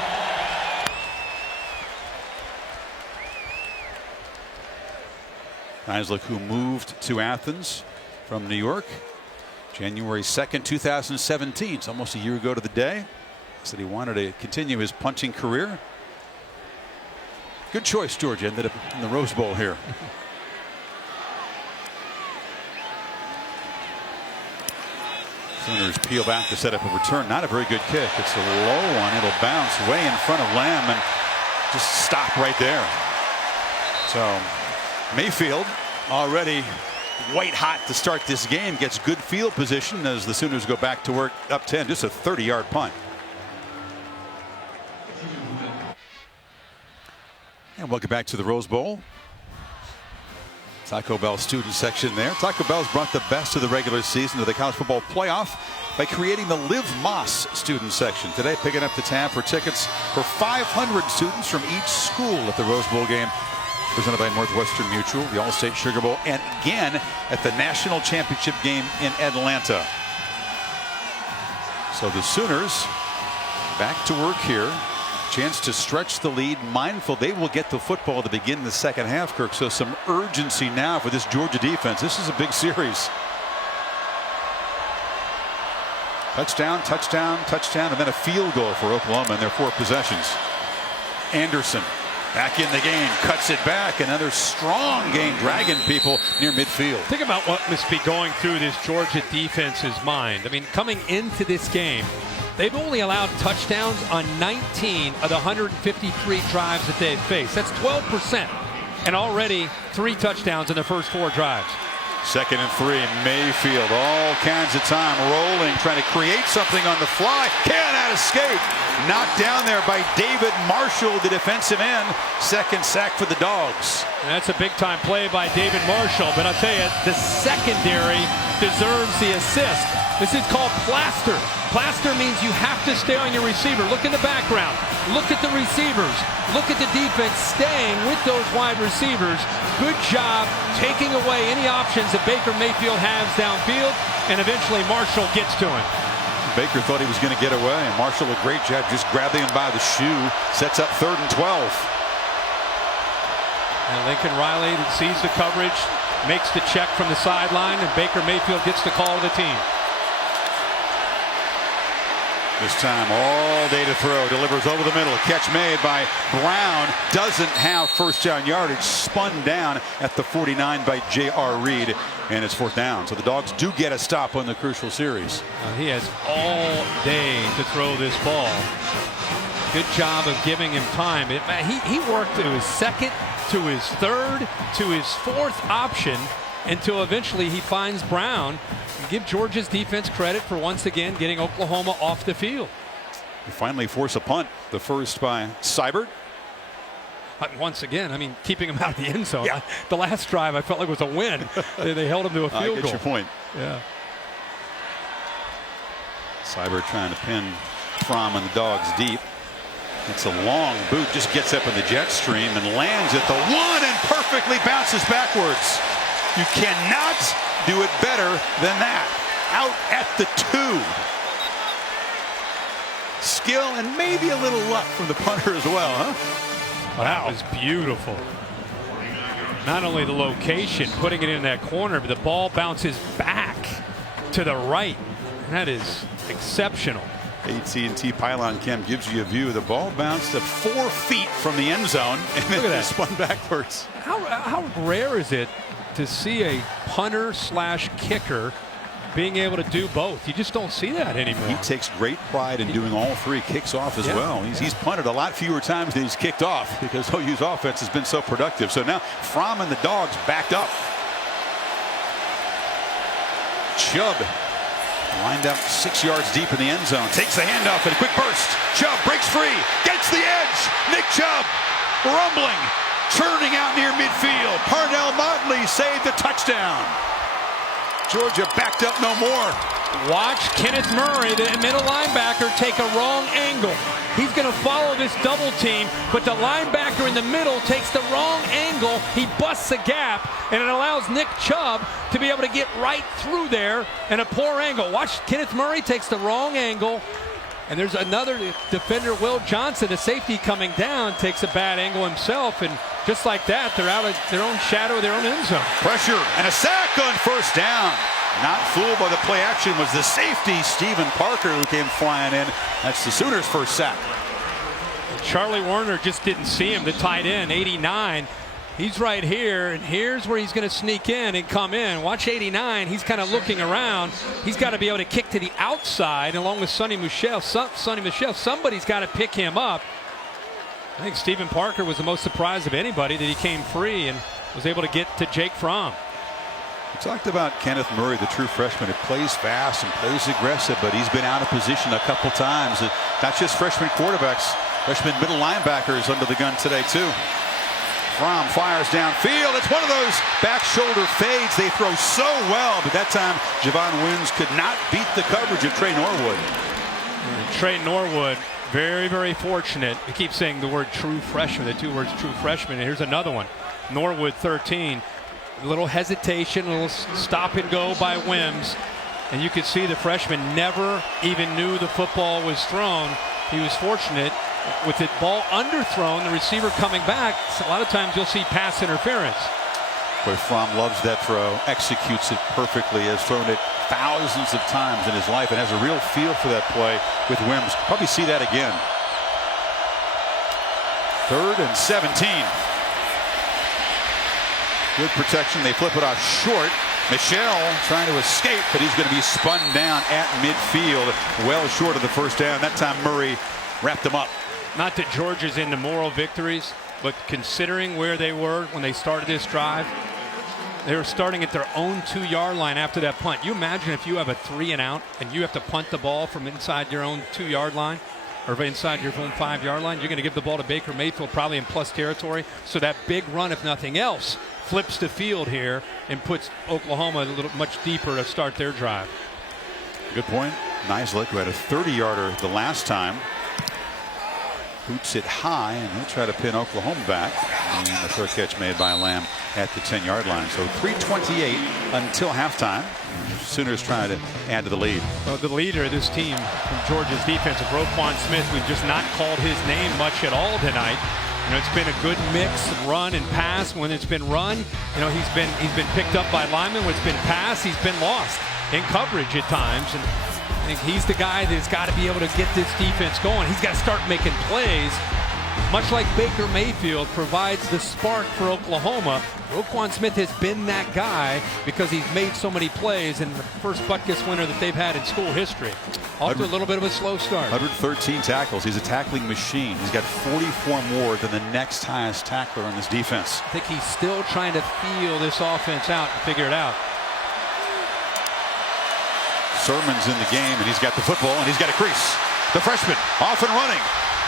Nislek, who moved to Athens from New York January 2nd, 2017. It's almost a year ago to the day. Said he wanted to continue his punting career. Good choice, Georgia. Ended up in the Rose Bowl here. Sooners peel back to set up a return. Not a very good kick. It's a low one. It'll bounce way in front of Lamb and just stop right there. So Mayfield already white hot to start this game. Gets good field position as the Sooners go back to work up 10. Just a 30-yard punt. And welcome back to the Rose Bowl. Taco Bell student section there. Taco Bell's brought the best of the regular season to the college football playoff by creating the Live Moss student section. Today, picking up the tab for tickets for 500 students from each school at the Rose Bowl game. Presented by Northwestern Mutual, the All-State Sugar Bowl, and again at the National Championship game in Atlanta. So the Sooners back to work here. Chance to stretch the lead, mindful they will get the football to begin the second half, Kirk. So some urgency now for this Georgia defense. This is a big series. Touchdown, touchdown, touchdown, and then a field goal for Oklahoma in their 4 possessions. Anderson back in the game, cuts it back. Another strong game, dragging people near midfield. Think about what must be going through this Georgia defense's mind. I mean, coming into this game, they've only allowed touchdowns on 19 of the 153 drives that they've faced. That's 12%. And already 3 touchdowns in the first 4 drives. 2nd and 3. Mayfield, all kinds of time rolling, trying to create something on the fly. Cannot escape. Knocked down there by David Marshall, the defensive end. 2nd sack for the Dogs. And that's a big-time play by David Marshall. But I'll tell you, the secondary deserves the assist. This is called plaster. Plaster means you have to stay on your receiver. Look in the background. Look at the receivers. Look at the defense staying with those wide receivers. Good job taking away any options that Baker Mayfield has downfield, and eventually Marshall gets to him. Baker thought he was going to get away, and Marshall, a great job just grabbing him by the shoe. Sets up 3rd and 12. And Lincoln Riley sees the coverage, makes the check from the sideline, and Baker Mayfield gets the call of the team. This time all day to throw, delivers over the middle. A catch made by Brown. Doesn't have first down yardage. Spun down at the 49 by J.R. Reed. And it's 4th down. So the Dogs do get a stop on the crucial series. He has all day to throw this ball. Good job of giving him time. He worked to his 2nd, to his 3rd, to his 4th option until eventually he finds Brown. Give Georgia's defense credit for once again getting Oklahoma off the field. They finally force a punt. The first by Seibert. Once again, I mean, keeping him out of the end zone. Yeah. The last drive I felt like was a win. They held him to a field goal. I get your point. Yeah. Seibert trying to pin Fromm and the Dogs deep. It's a long boot, just gets up in the jet stream and lands at the 1 and perfectly bounces backwards. You cannot do it better than that. Out at the 2. Skill and maybe a little luck from the punter as well, huh? Wow. That was beautiful. Not only the location, putting it in that corner, but the ball bounces back to the right. That is exceptional. AT&T pylon cam gives you a view. The ball bounced at 4 feet from the end zone and then spun backwards. How rare is it to see a punter / kicker being able to do both? You just don't see that anymore. He takes great pride in doing all 3. Kicks off as well. He's punted a lot fewer times than he's kicked off because OU's offense has been so productive. So now Fromm and the Dogs backed up. Chubb lined up 6 yards deep in the end zone. Takes the handoff and a quick burst. Chubb breaks free. Gets the edge. Nick Chubb rumbling. Turning out near midfield. Parnell Motley saved the touchdown. Georgia backed up no more. Watch Kenneth Murray, the middle linebacker, take a wrong angle. He's going to follow this double team, but the linebacker in the middle takes the wrong angle. He busts a gap, and it allows Nick Chubb to be able to get right through there in a poor angle. Watch, Kenneth Murray takes the wrong angle. And there's another defender, Will Johnson, the safety coming down, takes a bad angle himself, and just like that, they're out of their own shadow, their own end zone. Pressure and a sack on first down. Not fooled by the play action was the safety, Stephen Parker, who came flying in. That's the Sooners' first sack. Charlie Warner just didn't see him, the tight end, 89. He's right here, and here's where he's going to sneak in and come in. Watch 89. He's kind of looking around. He's got to be able to kick to the outside along with Sonny Michel. Somebody's got to pick him up. I think Stephen Parker was the most surprised of anybody that he came free and was able to get to Jake Fromm. We talked about Kenneth Murray, the true freshman, who plays fast and plays aggressive, but he's been out of position a couple times. Not just freshman quarterbacks, freshman middle linebackers under the gun today, too. Fromm fires downfield. It's one of those back shoulder fades they throw so well, but that time Javon Wims could not beat the coverage of Trey Norwood. Trey Norwood, very, very fortunate. We keep saying the word true freshman, the 2 words true freshman, and here's another one. Norwood 13. A little hesitation, a little stop and go by Wims, and you could see the freshman never even knew the football was thrown. He was fortunate. With the ball underthrown, the receiver coming back, a lot of times you'll see pass interference. Boy, Fromm loves that throw, executes it perfectly, has thrown it thousands of times in his life, and has a real feel for that play with Wims. Probably see that again. 3rd and 17. Good protection. They flip it off short. Michel trying to escape, but he's going to be spun down at midfield, well short of the first down. That time Murray wrapped him up. Not that Georgia's into moral victories, but considering where they were when they started this drive, they were starting at their own 2-yard line after that punt. You imagine if you have a 3 and out and you have to punt the ball from inside your own 2-yard line or inside your own 5-yard line, you're going to give the ball to Baker Mayfield probably in plus territory. So that big run, if nothing else, flips the field here and puts Oklahoma a little much deeper to start their drive. Good point. Nislett, who had a 30-yarder the last time, boots it high, and he'll try to pin Oklahoma back. And the third catch made by Lamb at the 10-yard line. So 3:28 until halftime. Sooners trying to add to the lead. Well, the leader of this team from Georgia's defense, Roquan Smith, we've just not called his name much at all tonight. You know, it's been a good mix of run and pass. When it's been run, you know, he's been picked up by linemen. When it's been pass, he's been lost in coverage at times. And I think he's the guy that's got to be able to get this defense going. He's got to start making plays. Much like Baker Mayfield provides the spark for Oklahoma, Roquan Smith has been that guy because he's made so many plays in the first Butkus winner that they've had in school history. Off to a little bit of a slow start. 113 tackles. He's a tackling machine. He's got 44 more than the next highest tackler on this defense. I think he's still trying to feel this offense out and figure it out. Sermon's in the game, and he's got the football, and he's got a crease. The freshman off and running.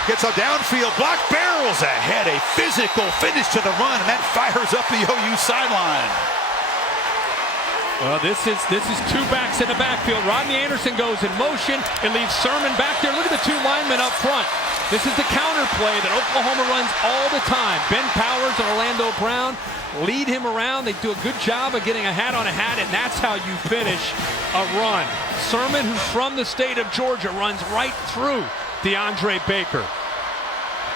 Gets a downfield block, barrels ahead, a physical finish to the run, and that fires up the OU sideline. Well, this is two backs in the backfield. Rodney Anderson goes in motion and leaves Sermon back there. Look at the two linemen up front. This is the counter play that Oklahoma runs all the time. Ben Powers and Orlando Brown lead him around. They do a good job of getting a hat on a hat, and that's how you finish a run. Sermon, who's from the state of Georgia, runs right through DeAndre Baker.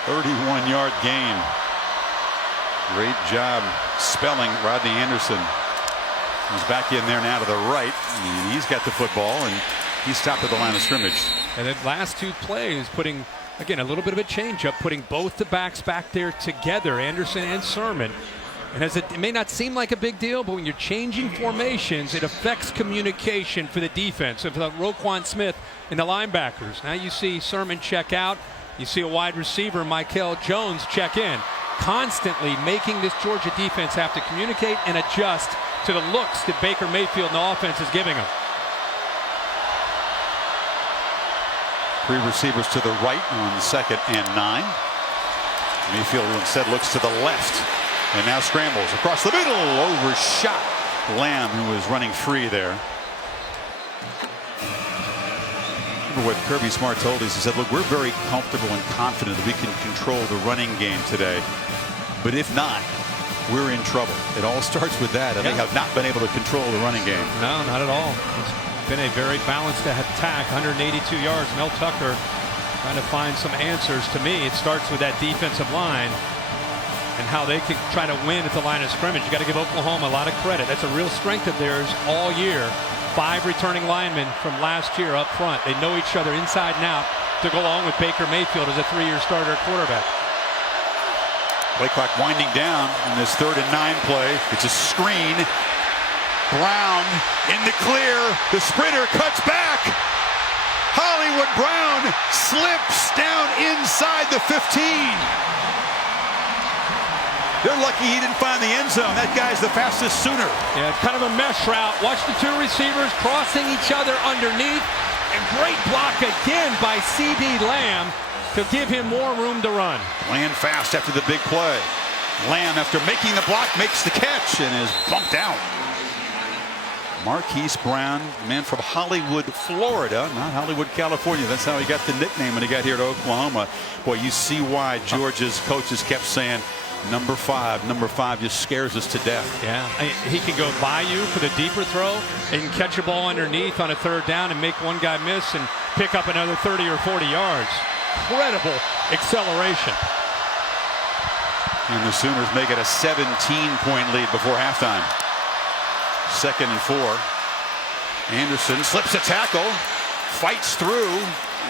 31-yard gain. Great job spelling Rodney Anderson. He's back in there now to the right, and he's got the football, and he's stopped at the line of scrimmage. And the last two plays putting, again, a little bit of a change-up, putting both the backs back there together, Anderson and Sermon. And as it may not seem like a big deal, but when you're changing formations, it affects communication for the defense, for the Roquan Smith and the linebackers. Now you see Sermon check out. You see a wide receiver, Michael Jones, check in. Constantly making this Georgia defense have to communicate and adjust to the looks that Baker Mayfield and the offense is giving them. Three receivers to the right on 2nd and 9. Mayfield instead looks to the left. And now scrambles across the middle, overshot Lamb, who was running free there. Remember what Kirby Smart told us? He said, look, we're very comfortable and confident that we can control the running game today. But if not, we're in trouble. It all starts with that, and they have not been able to control the running game. No, not at all. It's been a very balanced attack, 182 yards. Mel Tucker trying to find some answers. To me, it starts with that defensive line and how they can try to win at the line of scrimmage. You got to give Oklahoma a lot of credit. That's a real strength of theirs all year. 5 returning linemen from last year up front. They know each other inside and out to go along with Baker Mayfield as a 3-year starter at quarterback. Play clock winding down in this 3rd and 9 play. It's a screen. Brown in the clear. The sprinter cuts back. Hollywood Brown slips down inside the 15. They're lucky he didn't find the end zone. That guy's the fastest Sooner. Yeah, it's kind of a mesh route. Watch the two receivers crossing each other underneath. And great block again by C.D. Lamb to give him more room to run. Land fast after the big play. Lamb, after making the block, makes the catch and is bumped out. Marquise Brown, man from Hollywood, Florida, not Hollywood, California. That's how he got the nickname when he got here to Oklahoma. Boy, you see why Georgia's coaches kept saying, number 5 just scares us to death. Yeah, he can go by you for the deeper throw and catch a ball underneath on a 3rd down and make one guy miss and pick up another 30 or 40 yards. Incredible acceleration. And the Sooners make it a 17-point lead before halftime. 2nd and 4. Anderson slips a tackle, fights through,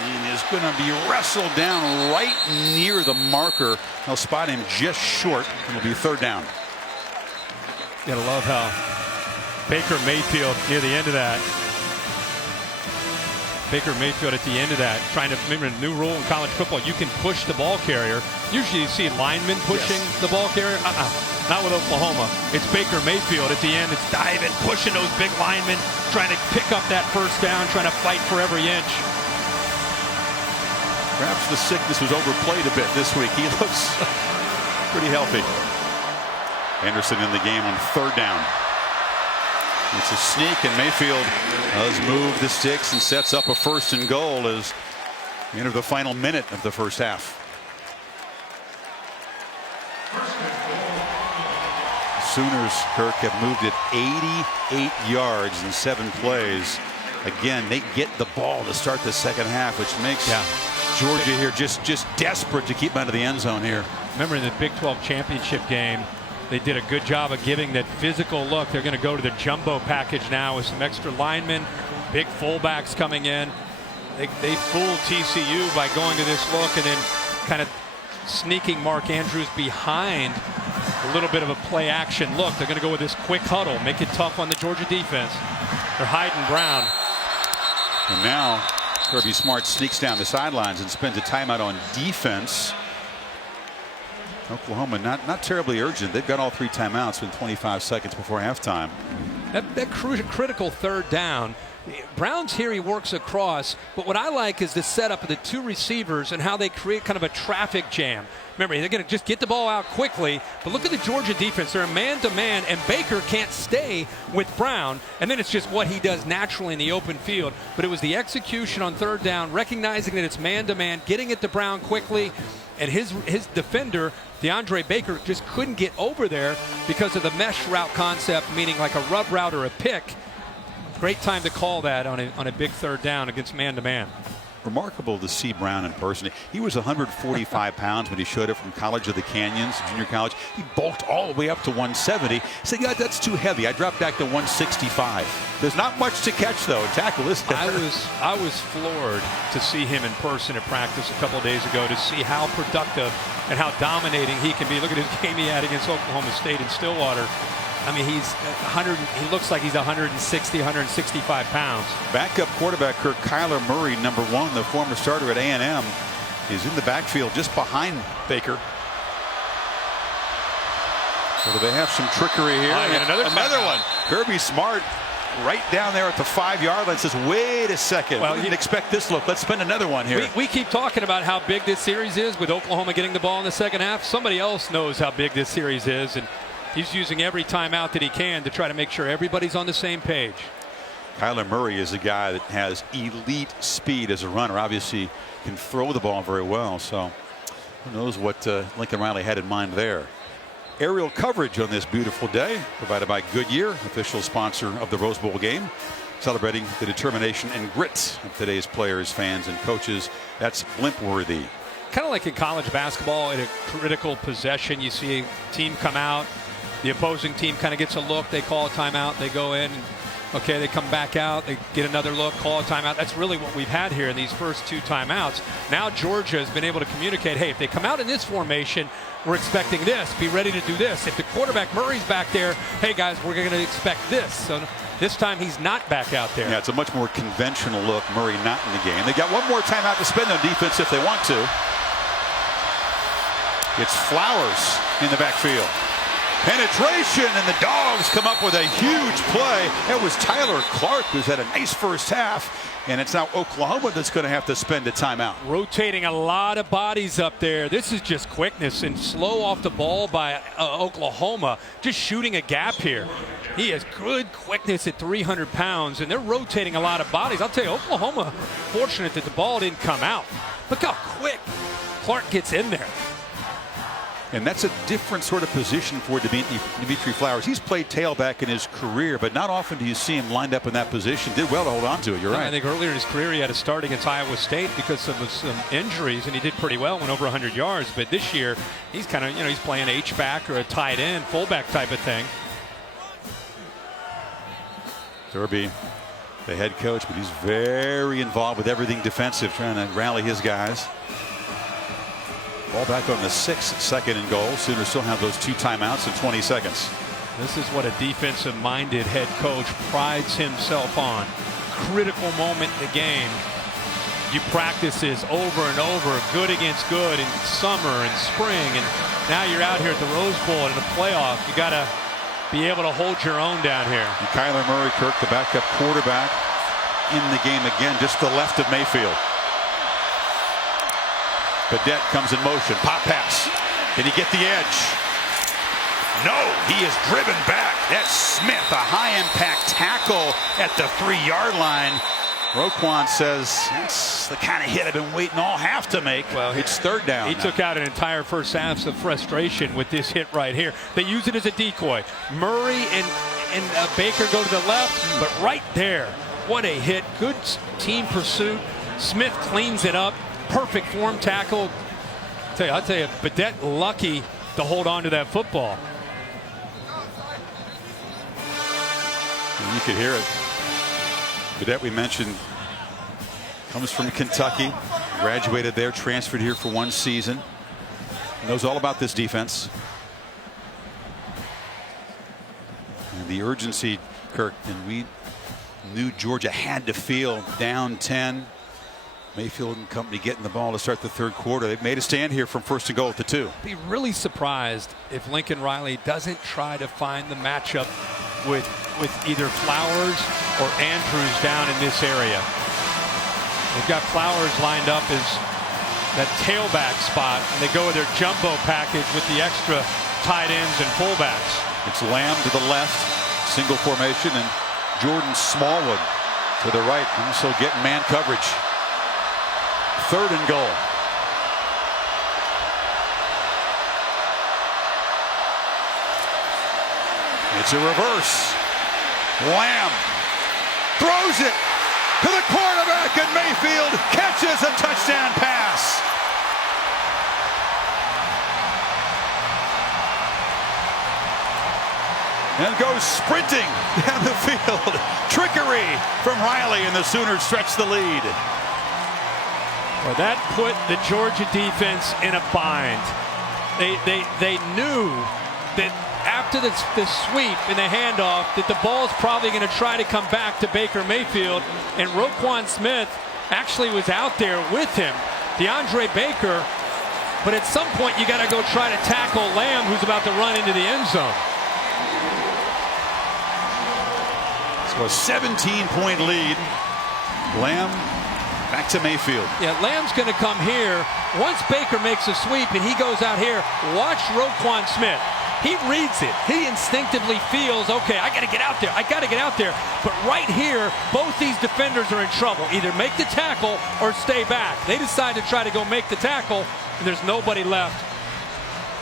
and is going to be wrestled down right near the marker. They'll spot him just short. It'll be 3rd down. You gotta love how Baker Mayfield near the end of that. Baker Mayfield at the end of that, trying to remember a new rule in college football. You can push the ball carrier. Usually you see linemen pushing the ball carrier. Not with Oklahoma. It's Baker Mayfield at the end. It's diving, pushing those big linemen, trying to pick up that 1st down, trying to fight for every inch. Perhaps the sickness was overplayed a bit this week. He looks pretty healthy. Anderson in the game on 3rd down. It's a sneak, and Mayfield does move the sticks and sets up a 1st and goal as we enter the final minute of the first half. Sooners, Kirk, have moved it 88 yards in 7 plays. Again, they get the ball to start the second half, which makes Georgia here just desperate to keep out of the end zone here. Remember in the Big 12 championship game, they did a good job of giving that physical look. They're going to go to the jumbo package now with some extra linemen, big fullbacks coming in. They fooled TCU by going to this look and then kind of sneaking Mark Andrews behind a little bit of a play action look. They're going to go with this quick huddle, make it tough on the Georgia defense. They're hiding Brown. And now Kirby Smart sneaks down the sidelines and spends a timeout on defense. Oklahoma not terribly urgent. They've got all 3 timeouts with 25 seconds before halftime. That critical 3rd down. Brown's here, he works across, but what I like is the setup of the 2 receivers and how they create kind of a traffic jam. Remember, they're going to just get the ball out quickly, but look at the Georgia defense. They're man-to-man, and Baker can't stay with Brown, and then it's just what he does naturally in the open field. But it was the execution on 3rd down, recognizing that it's man-to-man, getting it to Brown quickly, and his defender, DeAndre Baker, just couldn't get over there because of the mesh route concept, meaning like a rub route or a pick. Great time to call that on a big 3rd down against man-to-man. Remarkable to see Brown in person. He was 145 pounds when he showed up from College of the Canyons, junior college. He bulked all the way up to 170. He said, "Yeah, that's too heavy. I dropped back to 165." There's not much to catch though. Tackle this. I was floored to see him in person at practice a couple of days ago, to see how productive and how dominating he can be. Look at his game he had against Oklahoma State in Stillwater. I mean, he looks like he's 160, 165 pounds. Backup quarterback Kirk Kyler Murray, number 1, the former starter at A&M, is in the backfield just behind Baker. So do they have some trickery here? Another one. Kirby Smart right down there at the 5-yard line says, "Wait a second. Well, we didn't expect this look. Let's spend another one here." We keep talking about how big this series is with Oklahoma getting the ball in the second half. Somebody else knows how big this series is, and he's using every timeout that he can to try to make sure everybody's on the same page. Kyler Murray is a guy that has elite speed as a runner. Obviously can throw the ball very well. So who knows what Lincoln Riley had in mind there. Aerial coverage on this beautiful day provided by Goodyear, official sponsor of the Rose Bowl game, celebrating the determination and grit of today's players, fans, and coaches. That's blimp-worthy. Kind of like in college basketball, in a critical possession, you see a team come out. The opposing team kind of gets a look. They call a timeout. They go in. Okay, they come back out. They get another look, call a timeout. That's really what we've had here in these first 2 timeouts. Now Georgia has been able to communicate, hey, if they come out in this formation, we're expecting this. Be ready to do this. If the quarterback Murray's back there, hey, guys, we're going to expect this. So this time he's not back out there. Yeah, it's a much more conventional look. Murray not in the game. They got one more timeout to spend on defense if they want to. It's Flowers in the backfield. Penetration, and the Dogs come up with a huge play. That was Tyler Clark, who's had a nice first half, and it's now Oklahoma that's going to have to spend a timeout. Rotating a lot of bodies up there. This is just quickness and slow off the ball by Oklahoma, just shooting a gap here. He has good quickness at 300 pounds, and they're rotating a lot of bodies. I'll tell you, Oklahoma, fortunate that the ball didn't come out. Look how quick Clark gets in there. And that's a different sort of position for Dimitri Flowers. He's played tailback in his career, but not often do you see him lined up in that position. Did well to hold on to it. You're right. I think earlier in his career he had to start against Iowa State because of some injuries, and he did pretty well, went over 100 yards. But this year he's kind of, he's playing H-back or a tight end, fullback type of thing. Derby, the head coach, but he's very involved with everything defensive, trying to rally his guys. Ball back on the 6th, 2nd and goal. Sooners still have those 2 timeouts in 20 seconds. This is what a defensive-minded head coach prides himself on. Critical moment in the game. You practice this over and over, good against good in summer and spring, and now you're out here at the Rose Bowl and in the playoff. You got to be able to hold your own down here. And Kyler Murray, Kirk, the backup quarterback, in the game again, just to the left of Mayfield. Badette comes in motion. Pop pass. Can he get the edge? No, he is driven back. That's Smith, a high-impact tackle at the 3-yard line. Roquan says, that's the kind of hit I've been waiting all half to make. Well, it's third down. He took out an entire first half of frustration with this hit right here. They use it as a decoy. Murray and Baker go to the left, but right there, what a hit. Good team pursuit. Smith cleans it up. Perfect form tackle. I'll tell you, Badet lucky to hold on to that football. You could hear it. Badet, we mentioned, comes from Kentucky, graduated there, transferred here for 1 season. Knows all about this defense. And the urgency, Kirk, and we knew Georgia had to feel down 10. Mayfield and company getting the ball to start the 3rd quarter. They've made a stand here from 1st and goal at the 2. Be really surprised if Lincoln Riley doesn't try to find the matchup with either Flowers or Andrews down in this area. They've got Flowers lined up as that tailback spot, and they go with their jumbo package with the extra tight ends and fullbacks. It's Lamb to the left, single formation, and Jordan Smallwood to the right, also getting man coverage. 3rd and goal. It's a reverse. Lamb throws it to the quarterback, and Mayfield catches a touchdown pass. And goes sprinting down the field. Trickery from Riley, and the Sooners stretch the lead. Well, that put the Georgia defense in a bind. They knew that after the sweep and the handoff that the ball's probably going to try to come back to Baker Mayfield, and Roquan Smith actually was out there with him, DeAndre Baker, but at some point you got to go try to tackle Lamb, who's about to run into the end zone. So a 17-point lead. Lamb back to Mayfield. Yeah, Lamb's going to come here. Once Baker makes a sweep and he goes out here, watch Roquan Smith. He reads it. He instinctively feels, okay, I got to get out there. I got to get out there. But right here, both these defenders are in trouble. Either make the tackle or stay back. They decide to try to go make the tackle, and there's nobody left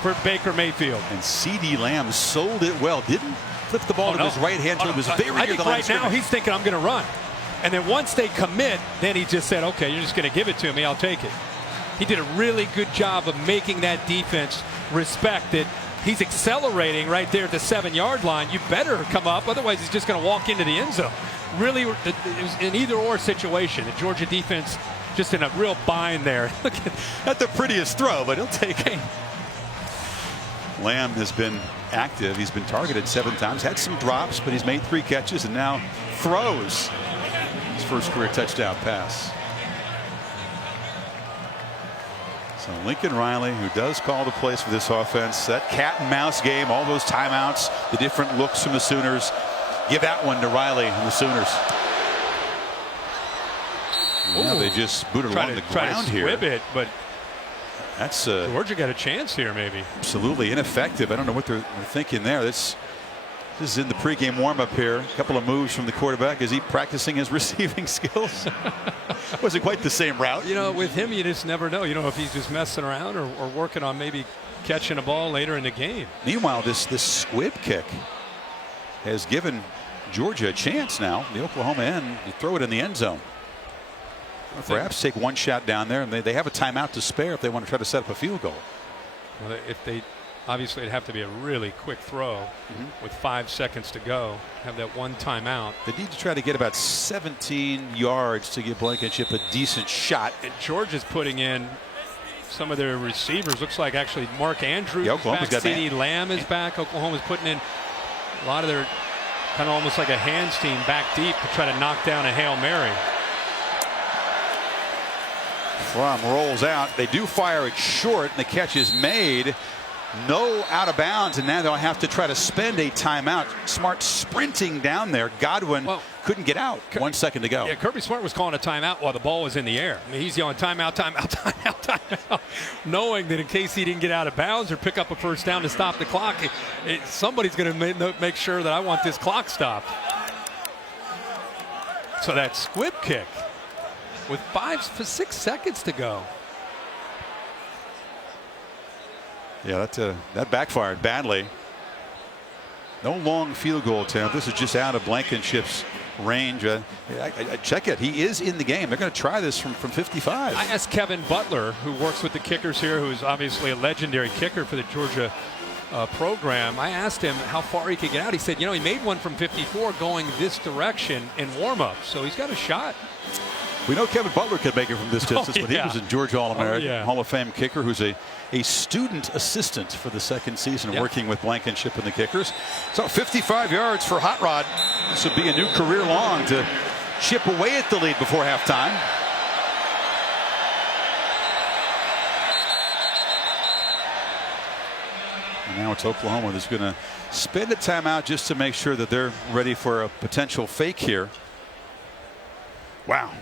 for Baker Mayfield. And C.D. Lamb sold it well. Didn't flip the ball to his right hand until it was very near the line. I think right now he's thinking, I'm going to run. And then once they commit, then he just said, okay, you're just going to give it to me. I'll take it. He did a really good job of making that defense respect it. He's accelerating right there at the 7-yard line. You better come up, otherwise he's just going to walk into the end zone. Really, it was an either-or situation. The Georgia defense just in a real bind there. Not the prettiest throw, but he'll take it. Lamb has been active. He's been targeted 7 times, had some drops, but he's made 3 catches and now throws his first career touchdown pass. So Lincoln Riley, who does call the plays for this offense, that cat and mouse game, all those timeouts, the different looks from the Sooners, give that one to Riley and the Sooners. Yeah, they just booted along the ground here. It, but that's Georgia got a chance here, maybe. Absolutely ineffective. I don't know what they're thinking there. This is in the pregame warm-up here. A couple of moves from the quarterback. Is he practicing his receiving skills? Wasn't quite the same route. You know, with him, you just never know. You know, if he's just messing around or working on maybe catching a ball later in the game. Meanwhile, this squib kick has given Georgia a chance now. The Oklahoma end to throw it in the end zone. Or perhaps take one shot down there, and they have a timeout to spare if they want to try to set up a field goal. Well, if they obviously it'd have to be a really quick throw with 5 seconds to go. Have that one timeout. They need to try to get about 17 yards to give Blankenship a decent shot. And Georgia's putting in some of their receivers. Looks like actually Mark Andrews is back. C.D. Lamb is back. Oklahoma's putting in a lot of their kind of almost like a hands team back deep to try to knock down a Hail Mary. Fromm rolls out. They do fire it short, and the catch is made. No out of bounds, and now they'll have to try to spend a timeout. Smart sprinting down there. Godwin couldn't get out. 1 second to go. Yeah, Kirby Smart was calling a timeout while the ball was in the air. I mean, he's yelling timeout, timeout, timeout, timeout. knowing that in case he didn't get out of bounds or pick up a first down to stop the clock, somebody's going to make sure that I want this clock stopped. So that squib kick with 6 seconds to go. Yeah, that backfired badly. No long field goal attempt. This is just out of Blankenship's range. I check it. He is in the game. They're going to try this from 55. I asked Kevin Butler, who works with the kickers here, who's obviously a legendary kicker for the Georgia program. I asked him how far he could get out. He said, you know, he made one from 54 going this direction in warm-up, so he's got a shot. We know Kevin Butler could make it from this distance, but he was a Georgia All-American, Hall of Fame kicker who's a student assistant for the second season working with Blankenship and the kickers. So 55 yards for Hot Rod. This would be a new career long to chip away at the lead before halftime. And now it's Oklahoma that's going to spend a timeout just to make sure that they're ready for a potential fake here. Wow.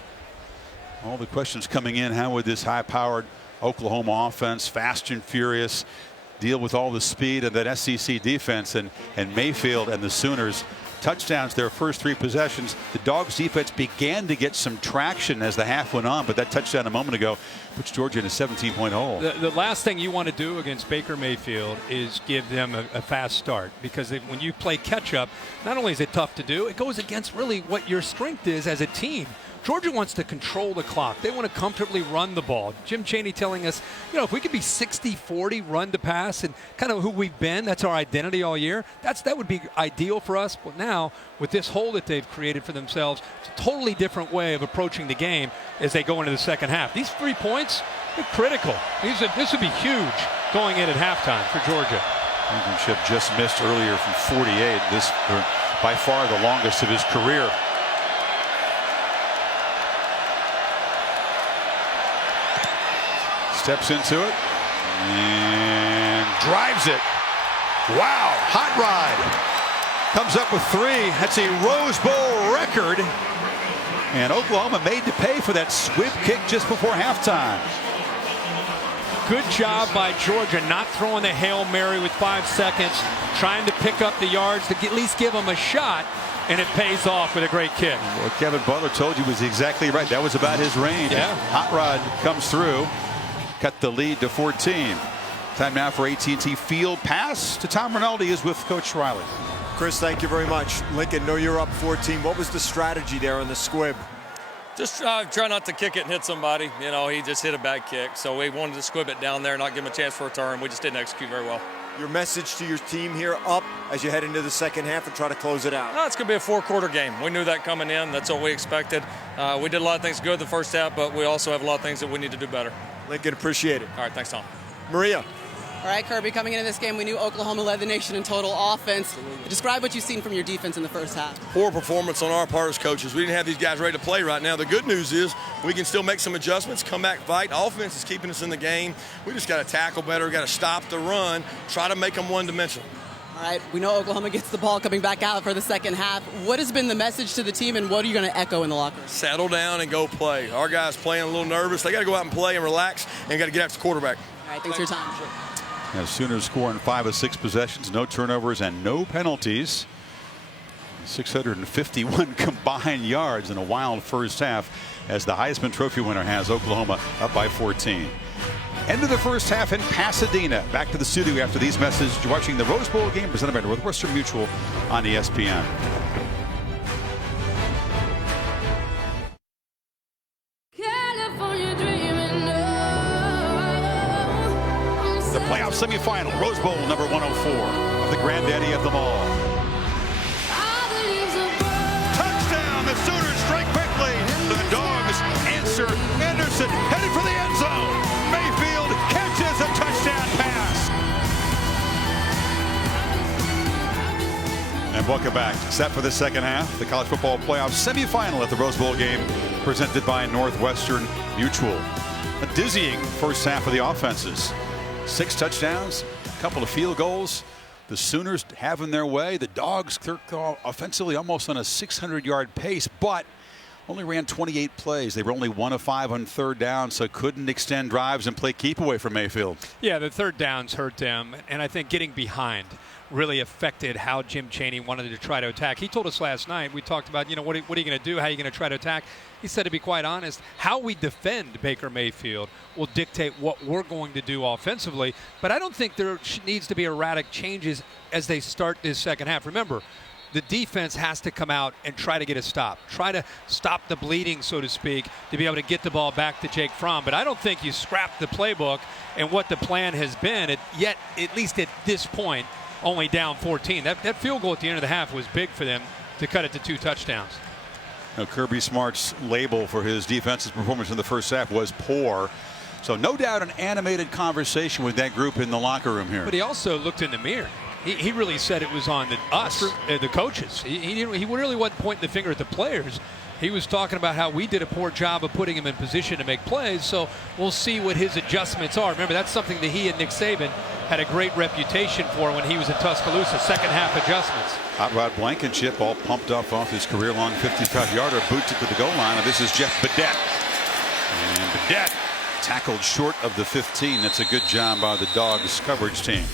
All the questions coming in. How would this high-powered Oklahoma offense, fast and furious, deal with all the speed of that SEC defense? And Mayfield and the Sooners touchdowns their first 3 possessions. The Dogs defense began to get some traction as the half went on, but that touchdown a moment ago puts Georgia in a 17-point hole. The last thing you want to do against Baker Mayfield is give them a fast start, because when you play catch up, not only is it tough to do, it goes against really what your strength is as a team. Georgia wants to control the clock. They want to comfortably run the ball. Jim Chaney telling us, you know, if we could be 60-40 run to pass and kind of who we've been, that's our identity all year, that would be ideal for us. But now, with this hole that they've created for themselves, it's a totally different way of approaching the game as they go into the second half. These 3 points, they're critical. This would be huge going in at halftime for Georgia. Blankenship just missed earlier from 48. This by far the longest of his career. Steps into it and drives it. Wow, Hot Rod comes up with 3. That's a Rose Bowl record. And Oklahoma made to pay for that squib kick just before halftime. Good job by Georgia not throwing the Hail Mary with 5 seconds, trying to pick up the yards to at least give them a shot, and it pays off with a great kick. What Kevin Butler told you was exactly right. That was about his range. Yeah. Hot Rod comes through. Cut the lead to 14. Time now for AT&T Field Pass to Tom Rinaldi is with Coach Riley. Chris, thank you very much. Lincoln, know you're up 14. What was the strategy there on the squib? Just try not to kick it and hit somebody. You know, he just hit a bad kick. So we wanted to squib it down there, not give him a chance for a turn. We just didn't execute very well. Your message to your team here up as you head into the second half and try to close it out? No, it's going to be a 4-quarter game. We knew that coming in. That's what we expected. We did a lot of things good the first half, but we also have a lot of things that we need to do better. Lincoln, appreciate it. All right, thanks, Tom. Maria. All right, Kirby, coming into this game, we knew Oklahoma led the nation in total offense. Describe what you've seen from your defense in the first half. Poor performance on our part as coaches. We didn't have these guys ready to play right now. The good news is we can still make some adjustments, come back, fight. Offense is keeping us in the game. We just got to tackle better, got to stop the run, try to make them one-dimensional. All right, we know Oklahoma gets the ball coming back out for the second half. What has been the message to the team, and what are you going to echo in the locker room? Settle down and go play. Our guys playing a little nervous. They got to go out and play and relax and got to get after the quarterback. All right, thanks for your time. Now, Sooners scoring 5 of 6 possessions, no turnovers and no penalties. 651 combined yards in a wild first half as the Heisman Trophy winner has Oklahoma up by 14. End of the first half in Pasadena. Back to the studio after these messages. You're watching the Rose Bowl game presented by Northwestern Mutual on ESPN. The playoff semifinal, Rose Bowl number 104 of the granddaddy of them all. Touchdown! The Sooners strike quickly. The Dogs answer. Anderson headed for the end zone. Mayfield catches a touchdown pass. And welcome back. Set for the second half. The college football playoff semifinal at the Rose Bowl game presented by Northwestern Mutual. A dizzying first half of the offenses. 6 touchdowns, a couple of field goals. The Sooners having their way. The Dogs offensively almost on a 600-yard pace, but only ran 28 plays. They were only 1 of 5 on third down, so couldn't extend drives and play keep away from Mayfield. Yeah, the third downs hurt them, and I think getting behind really affected how Jim Chaney wanted to try to attack. He told us last night, we talked about, what are you going to do? How are you going to try to attack? He said, to be quite honest, how we defend Baker Mayfield will dictate what we're going to do offensively. But I don't think there needs to be erratic changes as they start this second half. Remember, the defense has to come out and try to get a stop. Try to stop the bleeding, so to speak, to be able to get the ball back to Jake Fromm. But I don't think you scrap the playbook and what the plan has been, yet at least at this point, only down 14. That field goal at the end of the half was big for them to cut it to 2 touchdowns. Now, Kirby Smart's label for his defensive performance in the first half was poor. So no doubt an animated conversation with that group in the locker room here. But he also looked in the mirror. He really said it was on us, the coaches. He really wasn't pointing the finger at the players. He was talking about how we did a poor job of putting him in position to make plays, so we'll see what his adjustments are. Remember, that's something that he and Nick Saban had a great reputation for when he was in Tuscaloosa, second half adjustments. Hot Rod Blankenship all pumped up off his career-long 55-yarder, boots it to the goal line, and this is Jeff Badette. And Badette tackled short of the 15. That's a good job by the Dogs coverage team.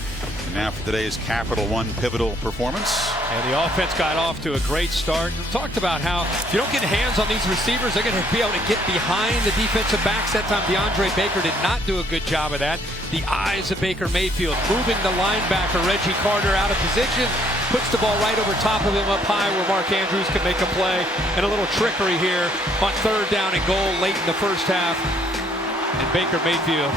And now for today's Capital One pivotal performance. And the offense got off to a great start. We talked about how if you don't get hands on these receivers, they're going to be able to get behind the defensive backs. That time DeAndre Baker did not do a good job of that. The eyes of Baker Mayfield moving the linebacker Reggie Carter out of position, puts the ball right over top of him up high where Mark Andrews can make a play. And a little trickery here on third down and goal late in the first half. And Baker Mayfield,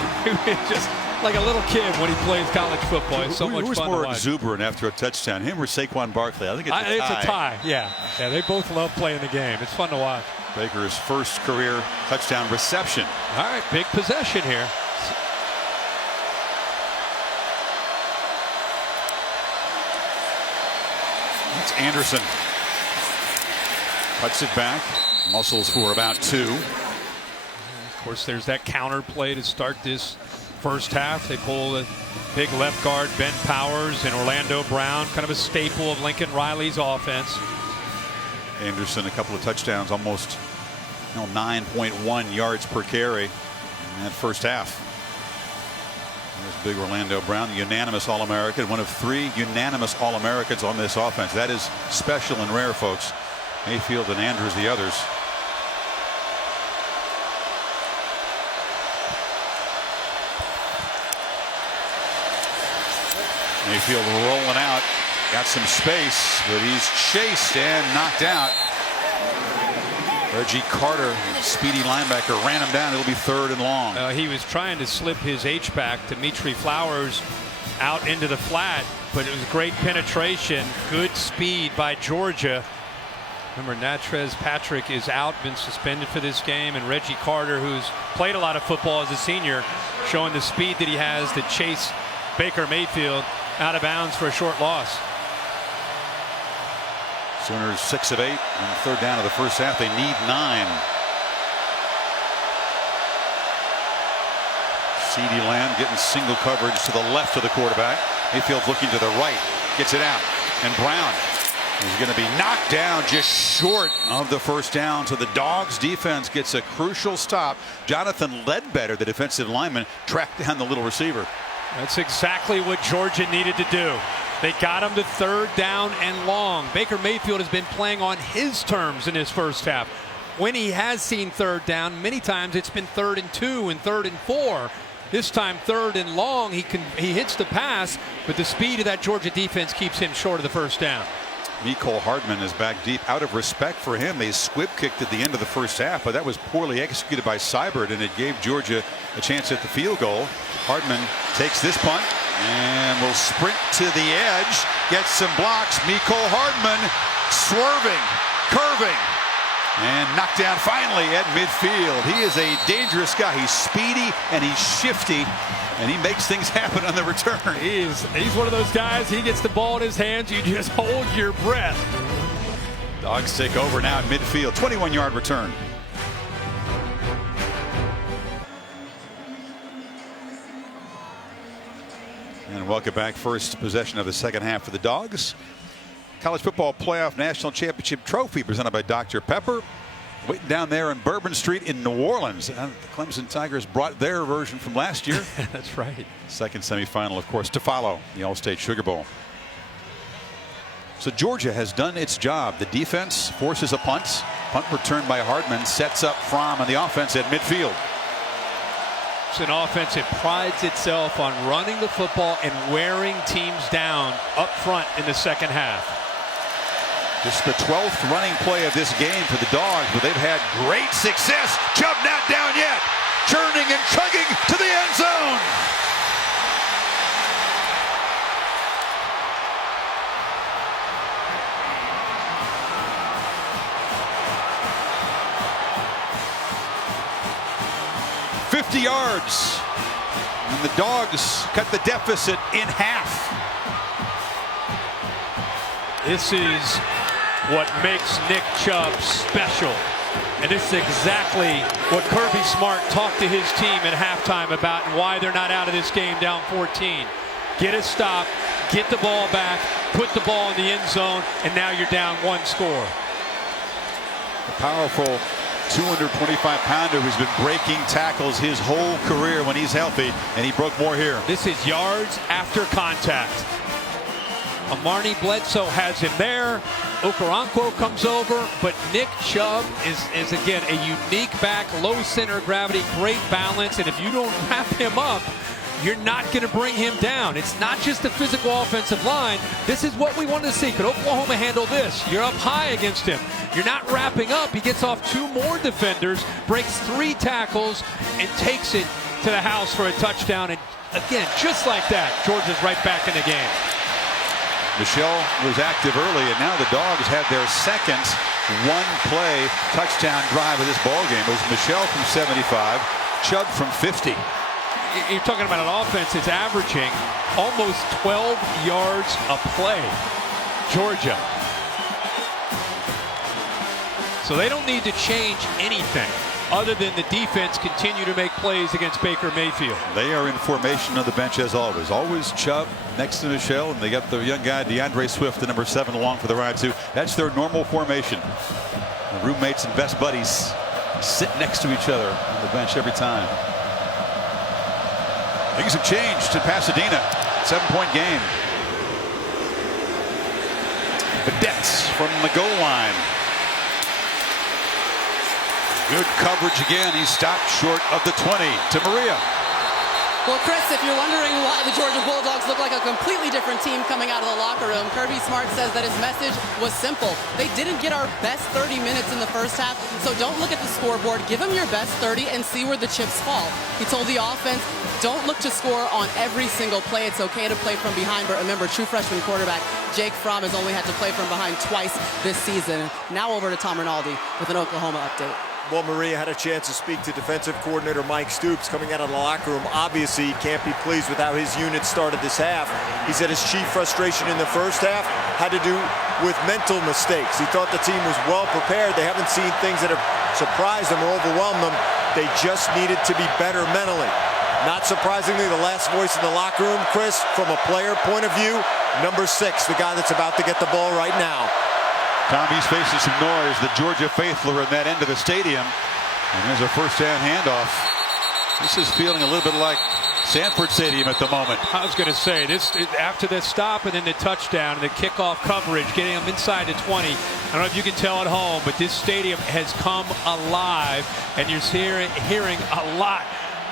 just like a little kid when he plays college football. It's so much fun to watch. Who's more exuberant after a touchdown, him or Saquon Barkley? I think it's a tie. It's a tie, yeah. Yeah, they both love playing the game. It's fun to watch. Baker's first career touchdown reception. All right, big possession here. That's Anderson. Cuts it back. Muscles for about 2. Of course, there's that counter play to start this first half. They pull the big left guard Ben Powers and Orlando Brown, kind of a staple of Lincoln Riley's offense. Anderson, a couple of touchdowns, almost 9.1 yards per carry in that first half. There's big Orlando Brown, the unanimous All-American, one of 3 unanimous All-Americans on this offense. That is special and rare, folks. Mayfield and Andrews the others. Mayfield rolling out, got some space, but he's chased and knocked out. Reggie Carter, speedy linebacker, ran him down. It'll be 3rd and long. He was trying to slip his H-back to Dimitri Flowers out into the flat, but it was great penetration, good speed by Georgia. Remember, Natrez Patrick is out, been suspended for this game, and Reggie Carter, who's played a lot of football as a senior, showing the speed that he has to chase Baker Mayfield out of bounds for a short loss. Sooners 6 of 8 on 3rd down of the first half. They need 9. CeeDee Lamb getting single coverage to the left of the quarterback. Mayfield's looking to the right, gets it out, and Brown is going to be knocked down just short of the first down. So the Dogs defense gets a crucial stop. Jonathan Ledbetter, the defensive lineman, tracked down the little receiver. That's exactly what Georgia needed to do. They got him to 3rd down and long. Baker Mayfield has been playing on his terms in his first half. When he has seen 3rd down, many times it's been 3rd and 2 and 3rd and 4. This time 3rd and long. He hits the pass, but the speed of that Georgia defense keeps him short of the first down. Mecole Hardman is back deep. Out of respect for him, they squib kicked at the end of the first half, but that was poorly executed by Seibert, and it gave Georgia a chance at the field goal. Hardman takes this punt and will sprint to the edge, gets some blocks. Mecole Hardman swerving, curving, and knocked down finally at midfield. He is a dangerous guy. He's speedy and he's shifty, and he makes things happen on the return. He's one of those guys. He gets the ball in his hands. You just hold your breath. Dogs take over now at midfield. 21-yard return. And welcome back. First possession of the second half for the Dogs. College Football Playoff National Championship Trophy presented by Dr. Pepper. Waiting down there on Bourbon Street in New Orleans. The Clemson Tigers brought their version from last year. That's right. Second semifinal, of course, to follow the All-State Sugar Bowl. So Georgia has done its job. The defense forces a punt. Punt return by Hardman sets up Fromm on the offense at midfield. It's an offense that prides itself on running the football and wearing teams down up front in the second half. Just the 12th running play of this game for the Dogs, but they've had great success. Chubb not down yet. Churning and chugging to the end zone. $50 yards. And the Dogs cut the deficit in half. This is what makes Nick Chubb special. And this is exactly what Kirby Smart talked to his team at halftime about and why they're not out of this game down 14. Get a stop, get the ball back, put the ball in the end zone, and now you're down 1 score. The powerful 225-pounder who's been breaking tackles his whole career when he's healthy, and he broke more here. This is yards after contact. Amarni Bledsoe has him there. Okoronkwo comes over, but Nick Chubb is again a unique back, low center of gravity, great balance, and if you don't wrap him up, you're not going to bring him down. It's not just the physical offensive line. This is what we want to see. Could Oklahoma handle this? You're up high against him. You're not wrapping up. He gets off 2 more defenders, breaks 3 tackles, and takes it to the house for a touchdown. And again, just like that, Georgia's right back in the game. Michelle was active early, and now the Dogs had their second 1-play touchdown drive of this ballgame. It was Michelle from 75, Chubb from 50. You're talking about an offense that's averaging almost 12 yards a play. Georgia. So they don't need to change anything other than the defense continue to make plays against Baker Mayfield. They are in formation on the bench as always. Always Chubb next to Michelle, and they got the young guy DeAndre Swift, the number 7, along for the ride too. That's their normal formation. The roommates and best buddies sit next to each other on the bench every time. Things have changed in Pasadena. 7-point game. Vedettes from the goal line. Good coverage again. He stopped short of the 20 to Maria. Well, Chris, if you're wondering why the Georgia Bulldogs look like a completely different team coming out of the locker room, Kirby Smart says that his message was simple. They didn't get our best 30 minutes in the first half, so don't look at the scoreboard. Give them your best 30 and see where the chips fall. He told the offense, don't look to score on every single play. It's okay to play from behind, but remember, true freshman quarterback Jake Fromm has only had to play from behind twice this season. Now over to Tom Rinaldi with an Oklahoma update. Well, Maria had a chance to speak to defensive coordinator Mike Stoops coming out of the locker room. Obviously, he can't be pleased with how his unit started this half. He said his chief frustration in the first half had to do with mental mistakes. He thought the team was well prepared. They haven't seen things that have surprised them or overwhelmed them. They just needed to be better mentally. Not surprisingly, the last voice in the locker room, Chris, from a player point of view, number 6, the guy that's about to get the ball right now. Tommy's facing some noise. The Georgia faithful are in that end of the stadium. And there's a first-down handoff. This is feeling a little bit like Sanford Stadium at the moment. I was going to say, this after the stop and then the touchdown and the kickoff coverage, getting them inside the 20. I don't know if you can tell at home, but this stadium has come alive, and you're hearing a lot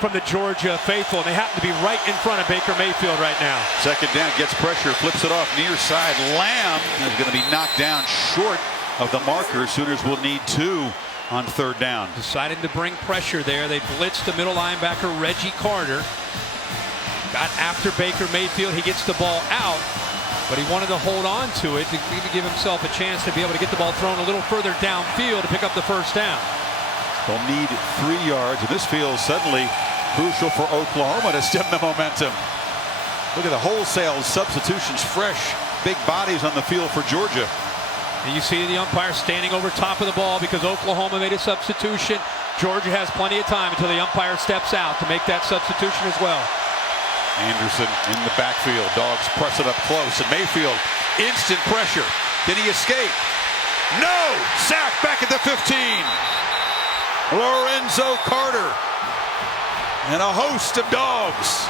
from the Georgia faithful, and they happen to be right in front of Baker Mayfield right now. Second down, gets pressure, flips it off near side. Lamb is going to be knocked down short of the marker. Sooners will need 2 on 3rd down. Decided to bring pressure there. They blitzed the middle linebacker Reggie Carter. Got after Baker Mayfield. He gets the ball out, but he wanted to hold on to it to give himself a chance to be able to get the ball thrown a little further downfield to pick up the first down. They'll need 3 yards, and this feels suddenly crucial for Oklahoma to stem the momentum. Look at the wholesale substitutions, fresh, big bodies on the field for Georgia. And you see the umpire standing over top of the ball because Oklahoma made a substitution. Georgia has plenty of time until the umpire steps out to make that substitution as well. Anderson in the backfield. Dogs press it up close, and Mayfield, instant pressure. Can he escape? No! Sack back at the 15. Lorenzo Carter and a host of dogs.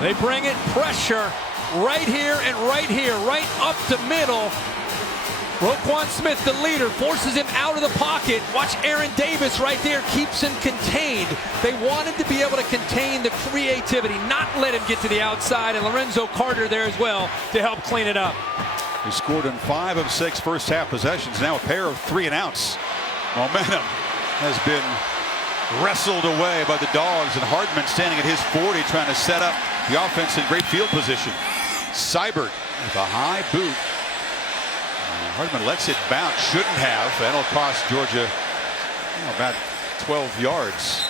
They bring it, pressure right here and right here, right up the middle. Roquan Smith, the leader, forces him out of the pocket. Watch Aaron Davis right there, keeps him contained. They wanted to be able to contain the creativity, not let him get to the outside, and Lorenzo Carter there as well to help clean it up. He scored in 5 of 6 first half possessions. Now a pair of 3 and outs. Momentum has been wrestled away by the Dogs, and Hardman standing at his 40 trying to set up the offense in great field position. Seibert with a high boot. Hardman lets it bounce. Shouldn't have. That'll cost Georgia about 12 yards.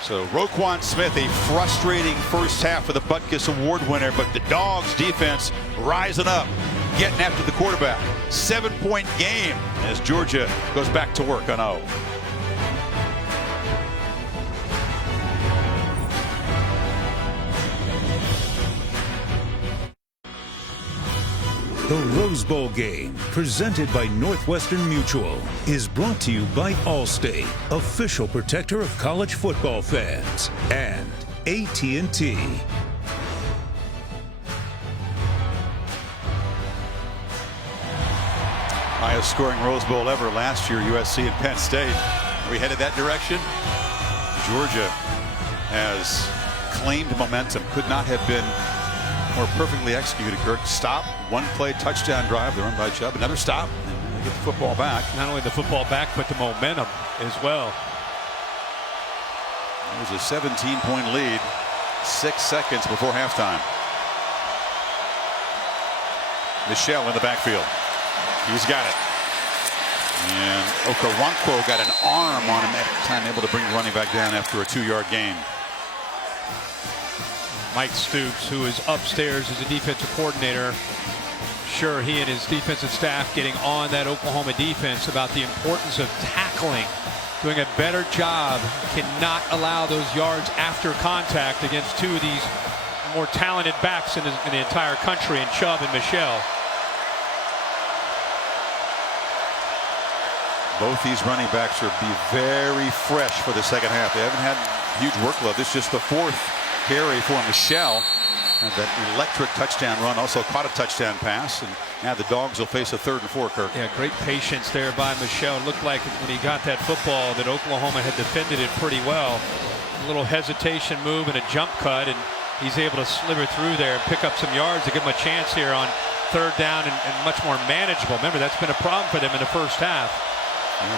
So Roquan Smith, a frustrating first half for the Butkus Award winner, but the Dogs defense rising up, getting after the quarterback. 7-point game as Georgia goes back to work on O. The Rose Bowl game, presented by Northwestern Mutual, is brought to you by Allstate, official protector of college football fans, and AT&T. Highest scoring Rose Bowl ever last year, USC and Penn State. Are we headed that direction? Georgia has claimed momentum. Could not have been more perfectly executed. Kirk, stop, 1-play touchdown drive, the run by Chubb, another stop, and they get the football back. Not only the football back, but the momentum as well. It was a 17-point lead, 6 seconds before halftime. Michelle in the backfield. He's got it. And Okoronkwo got an arm on him at the time, able to bring the running back down after a 2-yard gain. Mike Stoops, who is upstairs as a defensive coordinator, sure, he and his defensive staff getting on that Oklahoma defense about the importance of tackling, doing a better job, cannot allow those yards after contact against two of these more talented backs in the entire country, in Chubb and Michelle. Both these running backs will be very fresh for the second half. They haven't had huge workload. This is just the 4th carry for Michelle. And that electric touchdown run, also caught a touchdown pass, and now the Dogs will face a 3rd and 4, Kirk. Yeah, great patience there by Michelle. It looked like when he got that football that Oklahoma had defended it pretty well. A little hesitation move and a jump cut, and he's able to sliver through there and pick up some yards to give him a chance here on 3rd down and much more manageable. Remember, that's been a problem for them in the first half.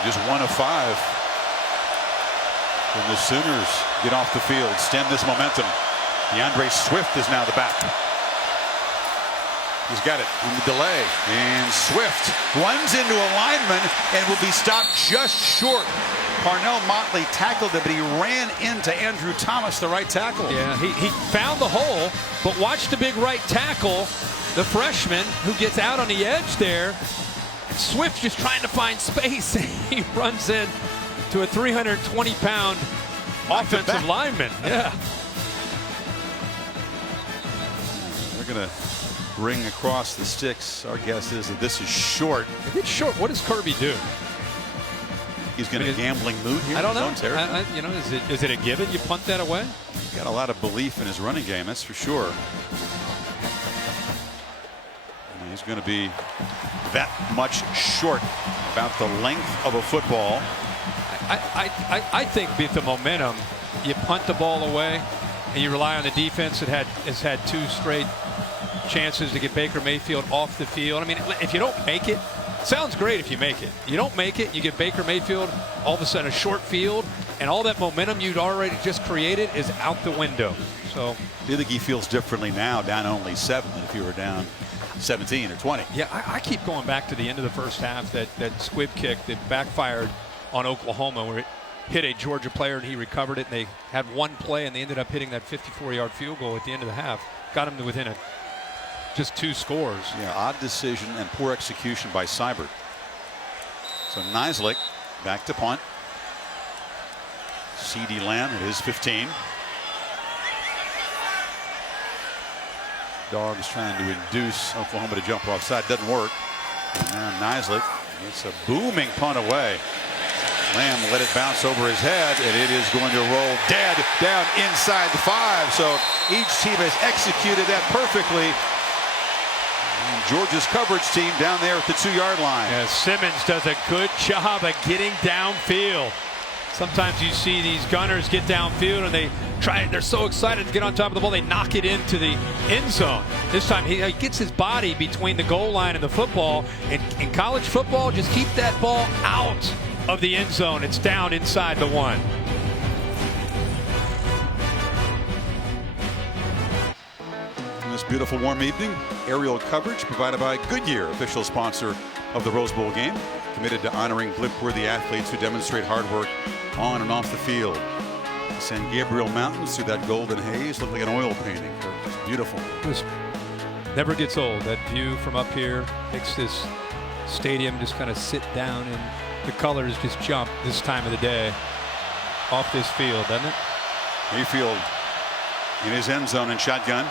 Just 1 of 5. When the Sooners get off the field, stem this momentum. DeAndre Swift is now the back. He's got it on the delay. And Swift runs into a lineman and will be stopped just short. Parnell Motley tackled him, but he ran into Andrew Thomas, the right tackle. Yeah, he found the hole, but watch the big right tackle, the freshman, who gets out on the edge there. Swift just trying to find space. He runs in to a 320-pound offensive lineman. Yeah. They're going to ring across the sticks. Our guess is that this is short. If it's short, what does Kirby do? He's going to gambling mood here. I don't know. You know, is it a given? You punt that away? He's got a lot of belief in his running game, that's for sure. And he's going to be that much short, about the length of a football. I think with the momentum, you punt the ball away and you rely on the defense that has had 2 straight chances to get Baker Mayfield off the field. I mean, if you don't make it, sounds great if you make it. You don't make it, you get Baker Mayfield all of a sudden a short field, and all that momentum you'd already just created is out the window. So do you think he feels differently now, down only 7, than if you were down 17 or 20? Yeah, I keep going back to the end of the first half, that squib kick that backfired on Oklahoma, where it hit a Georgia player and he recovered it, and they had 1 play and they ended up hitting that 54-yard field goal at the end of the half. Got him to within just 2 scores. Yeah, odd decision and poor execution by Seibert. So Nislek back to punt. CeeDee Lamb at his 15. Dogs trying to induce Oklahoma to jump offside. Doesn't work. And now Nislett gets a booming punt away. Lamb let it bounce over his head, and it is going to roll dead down inside the 5. So each team has executed that perfectly. And Georgia's coverage team down there at the 2-yard line. Yeah, Simmons does a good job of getting downfield. Sometimes you see these gunners get downfield and they're so excited to get on top of the ball, they knock it into the end zone. This time he gets his body between the goal line and the football. And in college football, just keep that ball out of the end zone. It's down inside the 1. On this beautiful warm evening, aerial coverage provided by Goodyear, official sponsor of the Rose Bowl game, committed to honoring blimp-worthy athletes who demonstrate hard work on and off the field. The San Gabriel Mountains through that golden haze look like an oil painting. It's beautiful. This never gets old. That view from up here makes this stadium just kind of sit down, and the colors just jump this time of the day off this field, doesn't it? Mayfield in his end zone and shotgun.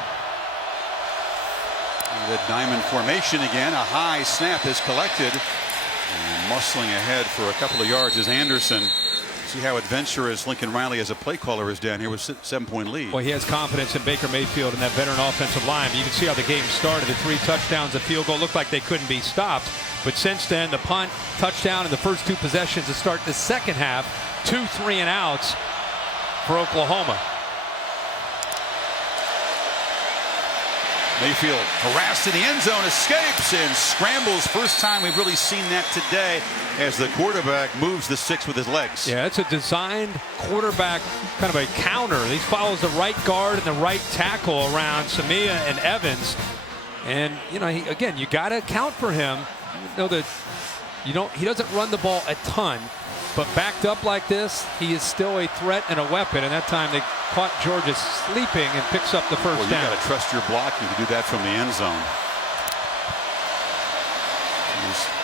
The diamond formation again. A high snap is collected. And muscling ahead for a couple of yards is Anderson. See how adventurous Lincoln Riley as a play caller is down here with 7-point lead. Well, he has confidence in Baker Mayfield and that veteran offensive line. But you can see how the game started. The 3 touchdowns, the field goal looked like they couldn't be stopped. But since then, the punt, touchdown, and the first 2 possessions to start the second half, 2 3-and-outs for Oklahoma. Mayfield harassed in the end zone, escapes and scrambles. First time we've really seen that today as the quarterback moves the 6 with his legs. Yeah, it's a designed quarterback kind of a counter. He follows the right guard and the right tackle around Samia and Evans. And, you know, again, you got to account for him. You know that he doesn't run the ball a ton, but backed up like this, he is still a threat and a weapon. And that time they caught Georgia sleeping and picks up the first down. You got to trust your block. You can do that from the end zone.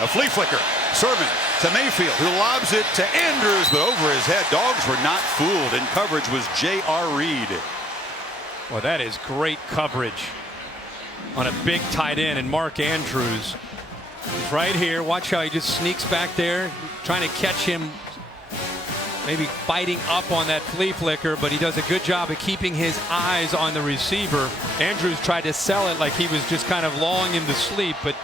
A flea flicker. Sermon to Mayfield, who lobs it to Andrews, but over his head. Dogs were not fooled. In coverage was J.R. Reed. Well, that is great coverage on a big tight end, and Mark Andrews is right here. Watch how he just sneaks back there, trying to catch him, maybe biting up on that flea flicker, but he does a good job of keeping his eyes on the receiver. Andrews tried to sell it like he was just kind of lulling him to sleep, but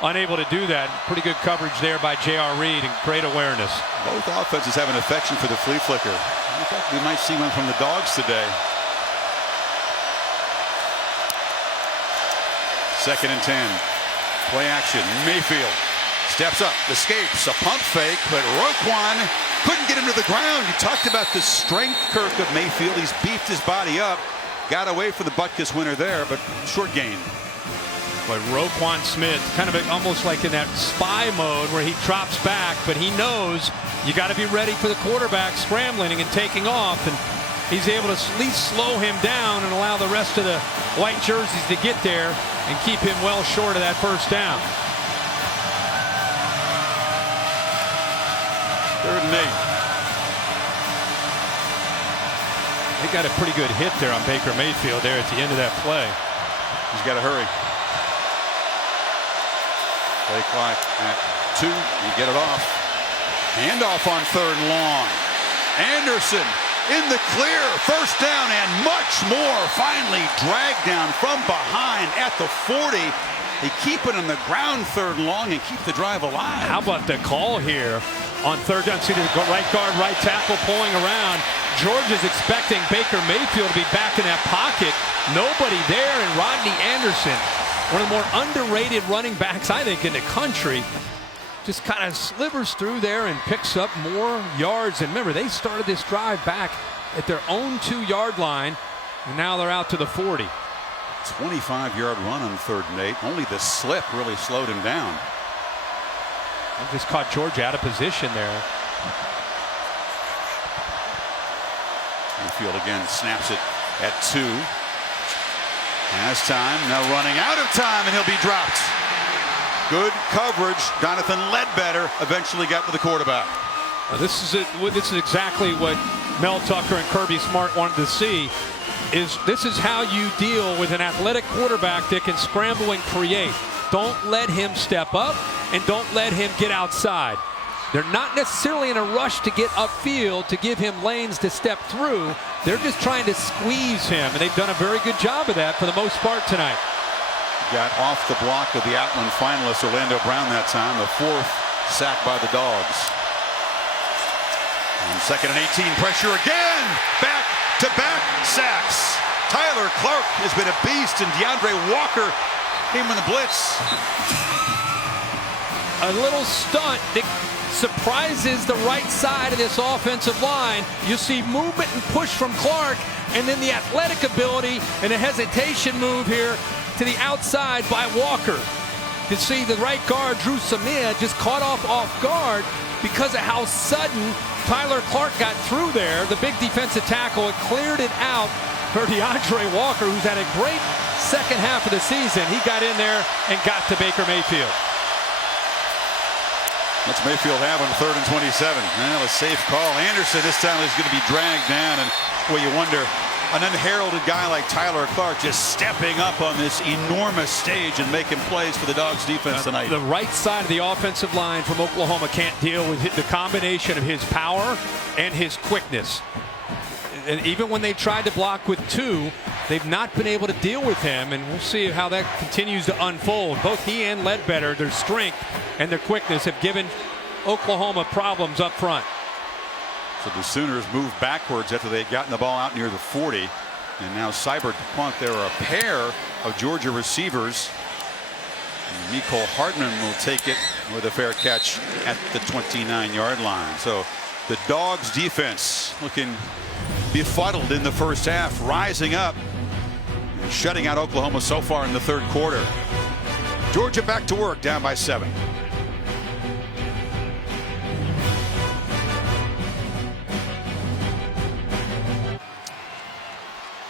unable to do that. Pretty good coverage there by J.R. Reed and great awareness. Both offenses have an affection for the flea flicker. In fact, we might see one from the Dogs today. 2nd and 10. Play action. Mayfield steps up, escapes, a pump fake, but Roquan couldn't get into the ground. You talked about the strength, Kirk, of Mayfield. He's beefed his body up. Got away for the Butkus winner there, but short gain. But Roquan Smith, kind of almost like in that spy mode where he drops back, but he knows you got to be ready for the quarterback scrambling and taking off, and he's able to at least slow him down and allow the rest of the white jerseys to get there and keep him well short of that first down. 3rd and 8. They got a pretty good hit there on Baker Mayfield there at the end of that play. He's got to hurry. Play clock at 2. You get it off. Handoff on 3rd and long. Anderson in the clear. First down and much more. Finally dragged down from behind at the 40. They keep it on the ground 3rd and long and keep the drive alive. How about the call here on 3rd down? See the right guard, right tackle pulling around. Georgia's expecting Baker Mayfield to be back in that pocket. Nobody there, and Rodney Anderson, one of the more underrated running backs, I think, in the country, just kind of slivers through there and picks up more yards. And remember, they started this drive back at their own 2-yard line, and now they're out to the 40. 25-yard run on 3rd and 8. Only the slip really slowed him down. They just caught Georgia out of position there. Mayfield again snaps it at 2. Has time, now running out of time, and he'll be dropped. Good coverage. Jonathan Ledbetter eventually got to the quarterback. This is exactly what Mel Tucker and Kirby Smart wanted to see. this is how you deal with an athletic quarterback that can scramble and create. Don't let him step up and don't let him get outside. They're not necessarily in a rush to get upfield to give him lanes to step through. They're just trying to squeeze him, and they've done a very good job of that for the most part tonight. Got off the block of the Outland finalist Orlando Brown that time, the 4th sack by the Dogs. And 2nd and 18, pressure again, back-to-back sacks. Tyler Clark has been a beast, and DeAndre Walker came in the blitz. A little stunt that surprises the right side of this offensive line. You see movement and push from Clark, and then the athletic ability and a hesitation move here to the outside by Walker. You see the right guard, Drew Samia, just caught off guard because of how sudden Tyler Clark got through there. The big defensive tackle, it cleared it out for DeAndre Walker, who's had a great second half of the season. He got in there and got to Baker Mayfield. What's Mayfield have on 3rd and 27? Well, a safe call. Anderson this time is going to be dragged down, and well, you wonder, an unheralded guy like Tyler Clark just stepping up on this enormous stage and making plays for the Dogs defense tonight. The right side of the offensive line from Oklahoma can't deal with the combination of his power and his quickness. And even when they tried to block with 2, they've not been able to deal with him, and we'll see how that continues to unfold. Both he and Ledbetter, their strength and their quickness have given Oklahoma problems up front. So the Sooners move backwards after they had gotten the ball out near the 40, and now Seibert to punt. There are a pair of Georgia receivers. Nicole Hardman will take it with a fair catch at the 29-yard line. So the Dogs defense looking befuddled in the first half, rising up and shutting out Oklahoma so far in the 3rd quarter. Georgia back to work, down by 7.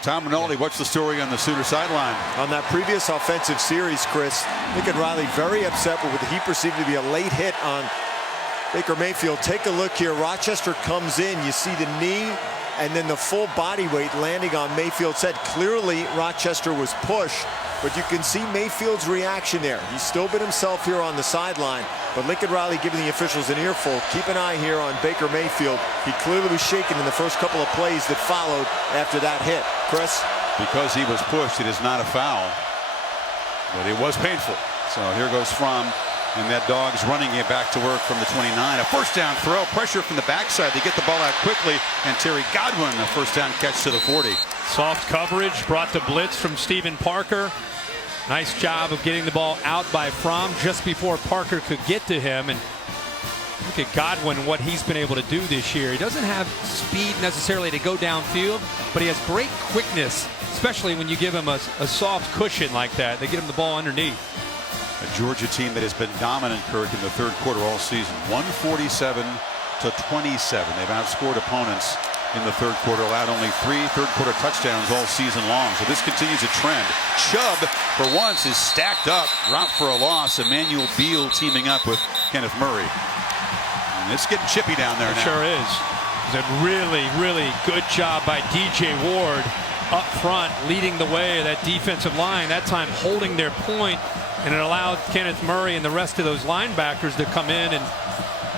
Tom Rinaldi, what's the story on the Sooner sideline? On that previous offensive series, Chris, Lincoln Riley very upset with what he perceived to be a late hit on Baker Mayfield. Take a look here. Rochester comes in. You see the knee and then the full body weight landing on Mayfield's head. Clearly, Rochester was pushed, but you can see Mayfield's reaction there. He's still been himself here on the sideline, but Lincoln Riley giving the officials an earful. Keep an eye here on Baker Mayfield. He clearly was shaken in the first couple of plays that followed after that hit. Chris? Because he was pushed, it is not a foul, but it was painful. So here goes Fromm, and that Dogs running it back to work from the 29. A first down throw, pressure from the backside. They get the ball out quickly, and Terry Godwin, a first down catch to the 40. Soft coverage brought the blitz from Stephen Parker. Nice job of getting the ball out by Fromm just before Parker could get to him. And look at Godwin, what he's been able to do this year. He doesn't have speed necessarily to go downfield, but he has great quickness, especially when you give him a soft cushion like that. They get him the ball underneath. A Georgia team that has been dominant, Kirk, in the 3rd quarter all season. 147-27. They've outscored opponents in the 3rd quarter, allowed only 3 third-quarter touchdowns all season long. So this continues a trend. Chubb, for once, is stacked up, dropped for a loss. Emmanuel Beal teaming up with Kenneth Murray. And it's getting chippy down there now. It sure is. It's a really, really good job by DJ Ward up front, leading the way of that defensive line, that time holding their point, and it allowed Kenneth Murray and the rest of those linebackers to come in and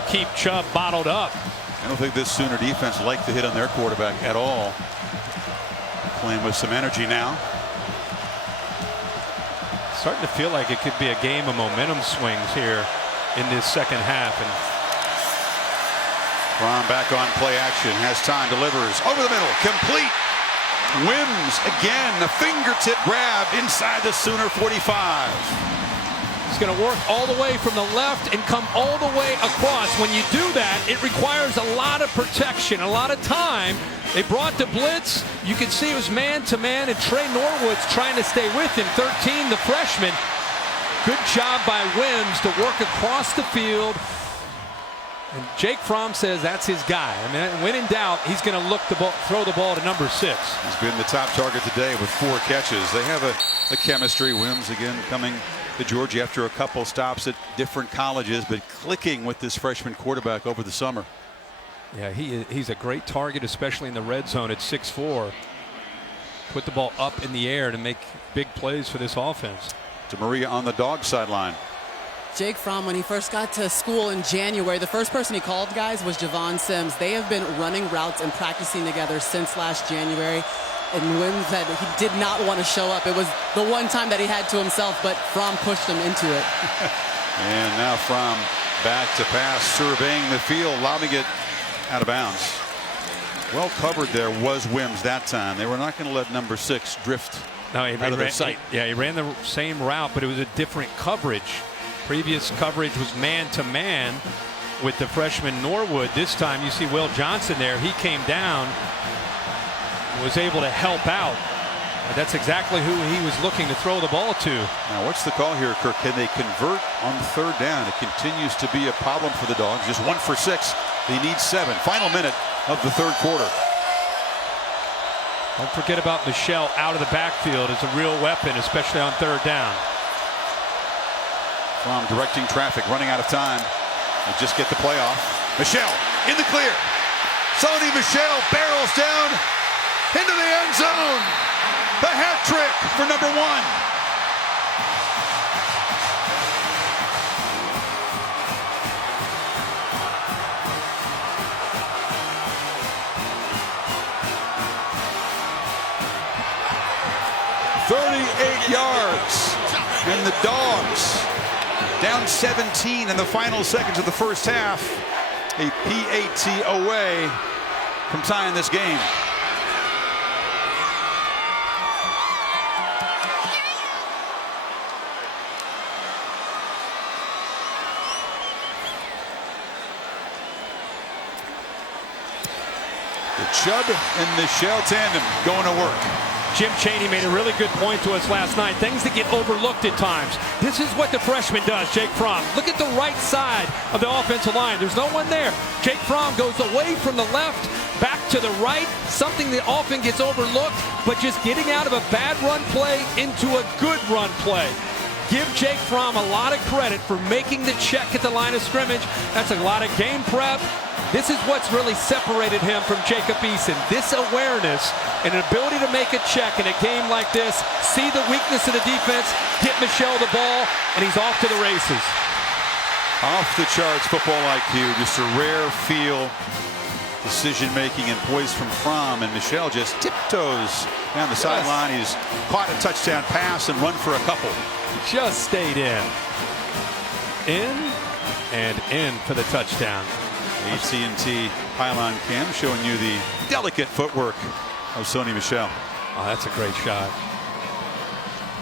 keep Chubb bottled up. I don't think this Sooner defense liked to hit on their quarterback at all. Playing with some energy now. Starting to feel like it could be a game of momentum swings here in this second half. And Fromm back on play action, has time, delivers over the middle, complete. Wims again, a fingertip grab inside the Sooner 45. It's going to work all the way from the left and come all the way across. When you do that, it requires a lot of protection, a lot of time. They brought the blitz. You can see it was man-to-man, and Trey Norwood's trying to stay with him. 13, the freshman. Good job by Wims to work across the field. And Jake Fromm says that's his guy. I mean, when in doubt, he's going to look throw the ball to number 6. He's been the top target today with 4 catches. They have a chemistry. Wims again coming to Georgia after a couple stops at different colleges, but clicking with this freshman quarterback over the summer. Yeah, he's a great target, especially in the red zone at 6'4". put the ball up in the air to make big plays for this offense. DeMaria on the dog sideline. Jake Fromm, when he first got to school in January, the first person he called, guys, was Javon Sims. They have been running routes and practicing together since last January. And Wim said he did not want to show up. It was the one time that he had to himself, but Fromm pushed him into it. And now Fromm back to pass, surveying the field, lobbing it out of bounds. Well covered there was Wims that time. They were not going to let number 6 drift out of their sight. He ran the same route, but it was a different coverage. Previous coverage was man-to-man with the freshman Norwood. This time you see Will Johnson there. He came down, was able to help out. That's exactly who he was looking to throw the ball to. Now what's the call here, Kirk? Can they convert on 3rd down? It continues to be a problem for the Dogs. Just 1 for 6. They need 7. Final minute of the 3rd quarter. Don't forget about Michelle out of the backfield as a real weapon, especially on 3rd down. From directing traffic, running out of time. They just get the play off. Michelle in the clear. Sony Michelle barrels down into the end zone. The hat trick for number 1. .38 yards, and the Dogs down 17 in the final seconds of the first half. A PAT away from tying this game. The Chubb and Michelle tandem going to work. Jim Chaney made a really good point to us last night. Things that get overlooked at times. This is what the freshman does, Jake Fromm. Look at the right side of the offensive line. There's no one there. Jake Fromm goes away from the left, back to the right, something that often gets overlooked, but just getting out of a bad run play into a good run play. Give Jake Fromm a lot of credit for making the check at the line of scrimmage. That's a lot of game prep. This is what's really separated him from Jacob Eason. This awareness and an ability to make a check in a game like this, see the weakness of the defense, get Michelle the ball, and he's off to the races. Off the charts football IQ, just a rare feel, decision-making and poise from Fromm, and Michelle just tiptoes down the sideline. He's caught a touchdown pass and run for a couple. Just stayed in and in for the touchdown. AT&T pylon cam showing you the delicate footwork of Sony Michelle. Oh, that's a great shot.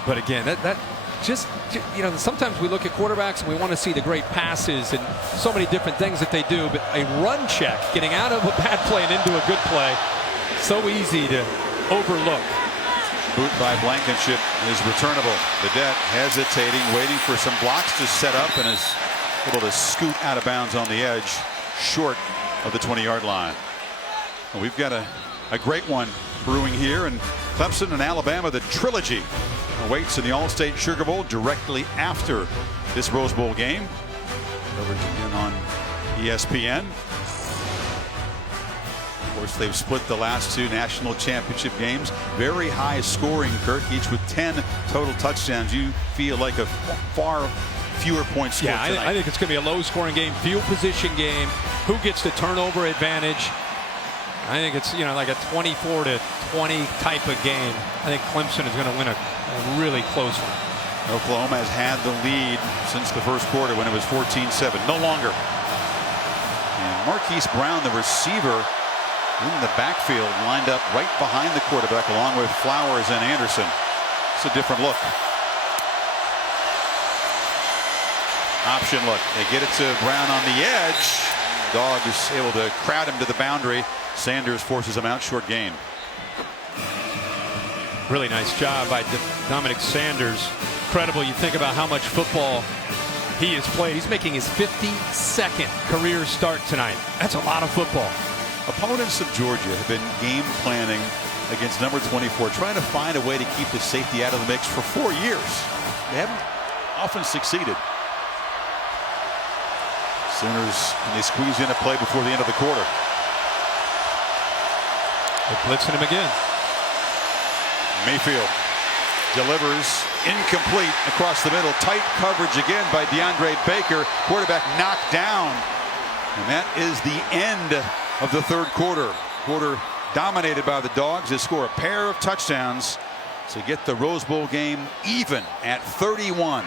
But again, that just, you know, sometimes we look at quarterbacks and we want to see the great passes and so many different things that they do, but a run check, getting out of a bad play and into a good play, so easy to overlook. Boot by Blankenship is returnable. Vedette hesitating, waiting for some blocks to set up, and is able to scoot out of bounds on the edge, short of the 20-yard line. And we've got a great one brewing here in Clemson and Alabama. The trilogy awaits in the All-State Sugar Bowl directly after this Rose Bowl game. Coverage again on ESPN. Of course, they've split the last 2 national championship games. Very high scoring, Kirk, each with 10 total touchdowns. You feel like a far fewer points scored tonight. I think it's going to be a low-scoring game, field position game. Who gets the turnover advantage? I think it's, you know, like a 24-20 type of game. I think Clemson is going to win a really close one. Oklahoma has had the lead since the first quarter when it was 14-7. No longer. And Marquise Brown, the receiver, in the backfield, lined up right behind the quarterback along with Flowers and Anderson. It's a different look. Option look. They get it to Brown on the edge. Dog is able to crowd him to the boundary. Sanders forces him out, short gain. Really nice job by Dominic Sanders. Incredible. You think about how much football he has played. He's making his 52nd career start tonight. That's a lot of football. Opponents of Georgia have been game planning against number 24, trying to find a way to keep the safety out of the mix for 4 years. They haven't often succeeded. Sooners, and they squeeze in a play before the end of the quarter. They're blitzing him again. Mayfield delivers incomplete across the middle. Tight coverage again by DeAndre Baker. Quarterback knocked down. And that is the end of the third quarter. Quarter dominated by the Dogs. They score a pair of touchdowns to get the Rose Bowl game even at 31.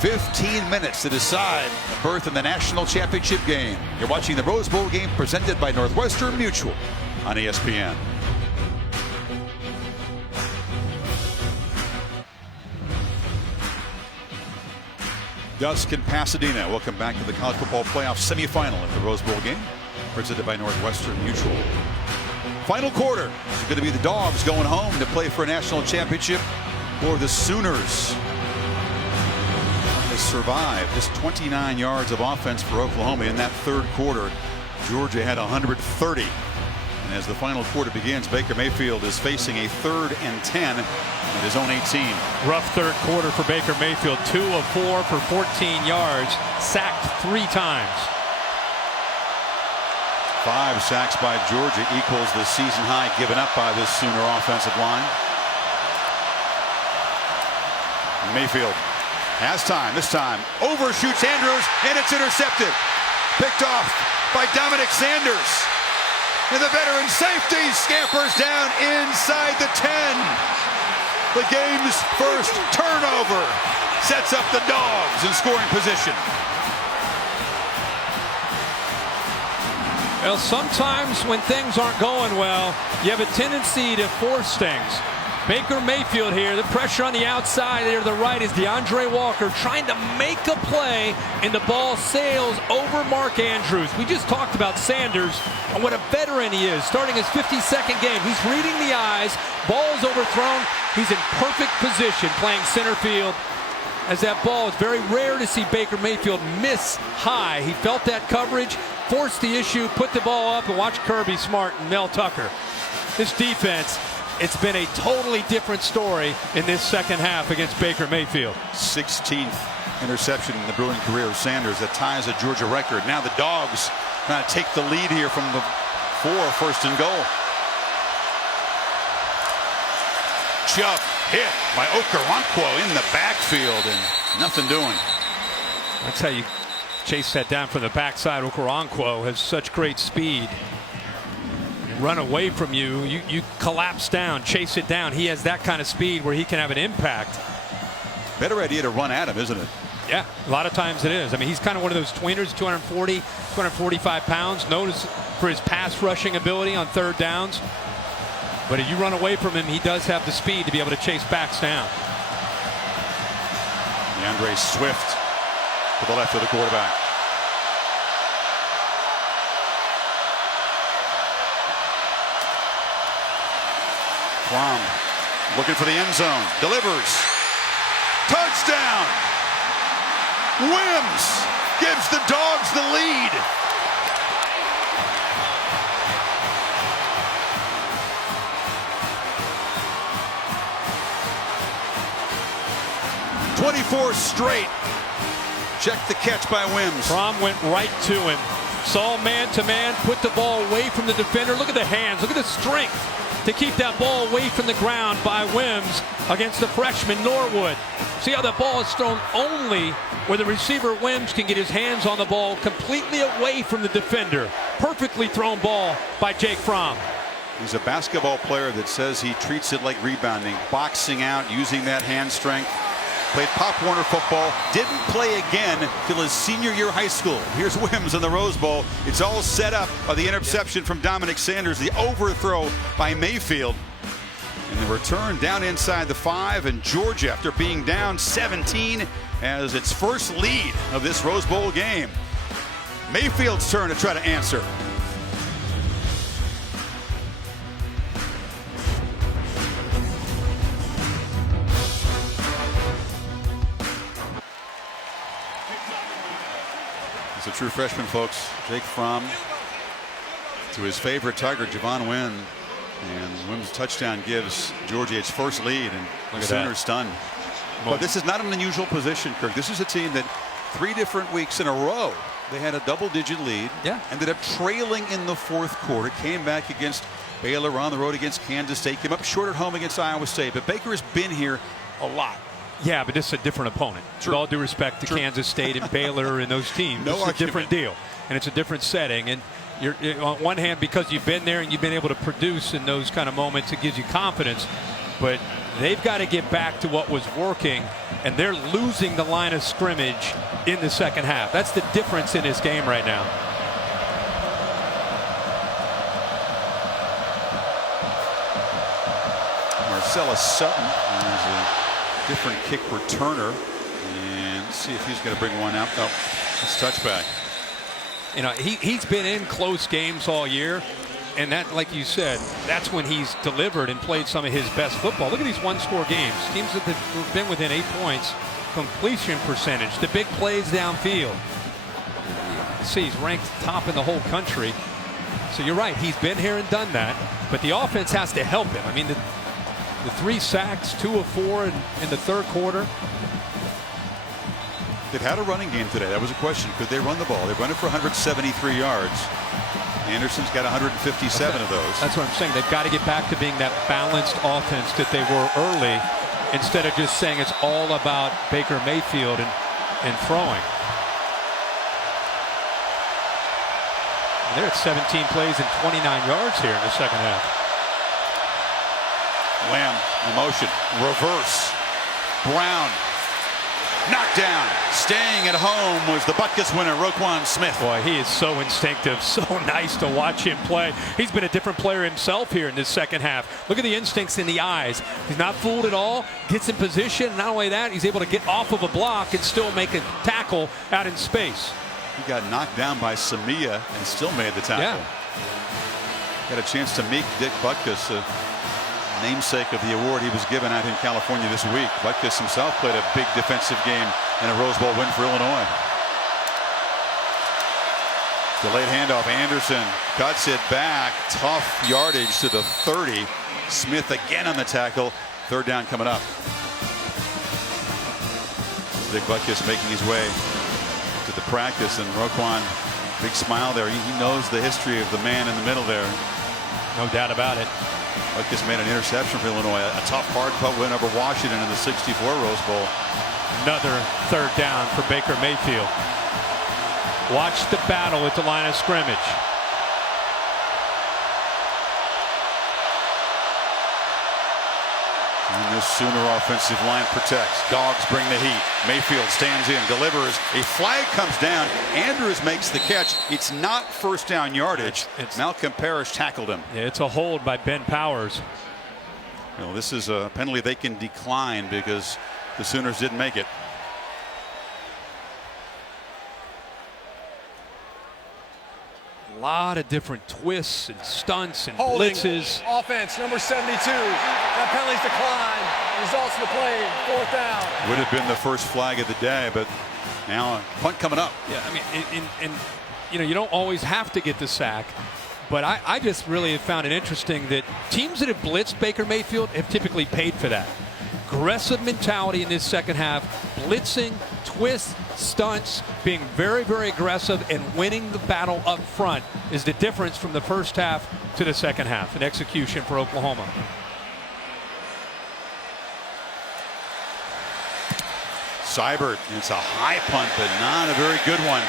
15 minutes to decide a berth in the national championship game. You're watching the Rose Bowl game presented by Northwestern Mutual on ESPN. Dusk in Pasadena. Welcome back to the College Football Playoff semifinal at the Rose Bowl game, presented by Northwestern Mutual. Final quarter. It's going to be the Dogs going home to play for a national championship, or the Sooners. They survived just 29 yards of offense for Oklahoma in that third quarter. Georgia had 130. And as the final quarter begins, Baker Mayfield is facing a 3rd and 10 at his own 18. Rough third quarter for Baker Mayfield. 2 of 4 for 14 yards. Sacked 3 times. 5 sacks by Georgia equals the season high given up by this Sooner offensive line. Mayfield has time. This time overshoots Andrews, and it's intercepted. Picked off by Dominic Sanders. And the veteran safety scampers down inside the 10. The game's first turnover sets up the Dogs in scoring position. Well, sometimes when things aren't going well, you have a tendency to force things. Baker Mayfield here, the pressure on the outside there to the right is DeAndre Walker trying to make a play, and the ball sails over Mark Andrews. We just talked about Sanders and what a veteran he is, starting his 52nd game. He's reading the eyes, ball's overthrown. He's in perfect position playing center field. As that ball, it's very rare to see Baker Mayfield miss high. He felt that coverage, forced the issue, put the ball up, and watch Kirby Smart and Mel Tucker. This defense, it's been a totally different story in this second half against Baker Mayfield. 16th interception in the Bruin career of Sanders that ties a Georgia record. Now the Dogs trying to take the lead here from the 4, 1st and goal. Chubb hit by Okoronkwo in the backfield and nothing doing. That's how you chase that down from the backside. Okoronkwo has such great speed. Run away from you, you collapse down, chase it down. He has that kind of speed where he can have an impact. Better idea to run at him, isn't it? Yeah, a lot of times it is. I mean, he's kind of one of those tweeners, 240, 245 pounds. Notice for his pass rushing ability on 3rd downs. But if you run away from him, he does have the speed to be able to chase backs down. DeAndre Swift to the left of the quarterback. Plum looking for the end zone. Delivers. Touchdown! Wims gives the Dogs the lead. '24 straight. Check the catch by Wims. Fromm went right to him. Saw man-to-man, put the ball away from the defender. Look at the hands. Look at the strength to keep that ball away from the ground by Wims against the freshman Norwood. See how that ball is thrown only where the receiver Wims can get his hands on the ball completely away from the defender. Perfectly thrown ball by Jake Fromm. He's a basketball player that says he treats it like rebounding, boxing out, using that hand strength. Played Pop Warner football, didn't play again till his senior year of high school. Here's Wims in the Rose Bowl. It's all set up by the interception from Dominic Sanders, the overthrow by Mayfield. And the return down inside the 5, and Georgia, after being down 17, has its first lead of this Rose Bowl game. Mayfield's turn to try to answer. It's a true freshman, folks. Jake Fromm to his favorite target, Javon Wynn. And Wynn's touchdown gives Georgia its first lead, and the Sooners stunned. But this is not an unusual position, Kirk. This is a team that 3 different weeks in a row, they had a double-digit lead. Yeah. Ended up trailing in the 4th quarter. Came back against Baylor on the road against Kansas State, came up short at home against Iowa State, but Baker has been here a lot. Yeah, but this is a different opponent. True. With all due respect to True. Kansas State and Baylor and those teams, No it's a different deal, and it's a different setting. And you're on one hand, because you've been there and you've been able to produce in those kind of moments, it gives you confidence. But they've got to get back to what was working, and they're losing the line of scrimmage in the second half. That's the difference in this game right now. Marcellus Sutton is a different kick returner, and let's see if he's going to bring one out. Oh, it's touchback. You know, he's been in close games all year, and that, like you said, that's when he's delivered and played some of his best football. Look at these one-score games. Teams that have been within 8 points. Completion percentage, the big plays downfield. You see, he's ranked top in the whole country. So you're right, he's been here and done that, but the offense has to help him. I mean, the 3 sacks, 2 of 4 in the third quarter. They've had a running game today. That was a question. Could they run the ball? They've run it for 173 yards. Anderson's got 157 of those. That's what I'm saying. They've got to get back to being that balanced offense that they were early, instead of just saying it's all about Baker Mayfield and throwing. And they're at 17 plays and 29 yards here in the second half. Lamb in motion. Reverse. Brown. Knocked down. Staying at home was the Butkus winner, Roquan Smith. Boy, he is so instinctive. So nice to watch him play. He's been a different player himself here in this second half. Look at the instincts in the eyes. He's not fooled at all. Gets in position. Not only that, he's able to get off of a block and still make a tackle out in space. He got knocked down by Samia and still made the tackle. Yeah. Got a chance to meet Dick Butkus, namesake of the award he was given out in California this week. Butkus himself played a big defensive game in a Rose Bowl win for Illinois. Delayed handoff. Anderson cuts it back. Tough yardage to the 30. Smith again on the tackle. Third down coming up. Dick Butkus making his way to the practice, and Roquan, big smile there. He knows the history of the man in the middle there. No doubt about it. Butkus made an interception for Illinois. A tough hard-fought win over Washington in the '64 Rose Bowl. Another third down for Baker Mayfield. Watch the battle at the line of scrimmage. And this Sooner offensive line protects. Dogs bring the heat. Mayfield stands in, delivers. A flag comes down. Andrews makes the catch. It's not first down yardage. Malcolm Parrish tackled him. Yeah, it's a hold by Ben Powers. Well, this is a penalty they can decline because the Sooners didn't make it. A lot of different twists and stunts and Holding. blitzes. Offense, number 72. That penalty's declined. Results of the play, 4th down. Would have been the first flag of the day, but now a punt coming up. Yeah, I mean, and you know, you don't always have to get the sack, but I just really have found it interesting that teams that have blitzed Baker Mayfield have typically paid for that. Aggressive mentality in this second half, blitzing, twists, stunts, being very, very aggressive and winning the battle up front is the difference from the first half to the second half in execution for Oklahoma. Seibert, it's a high punt, but not a very good one.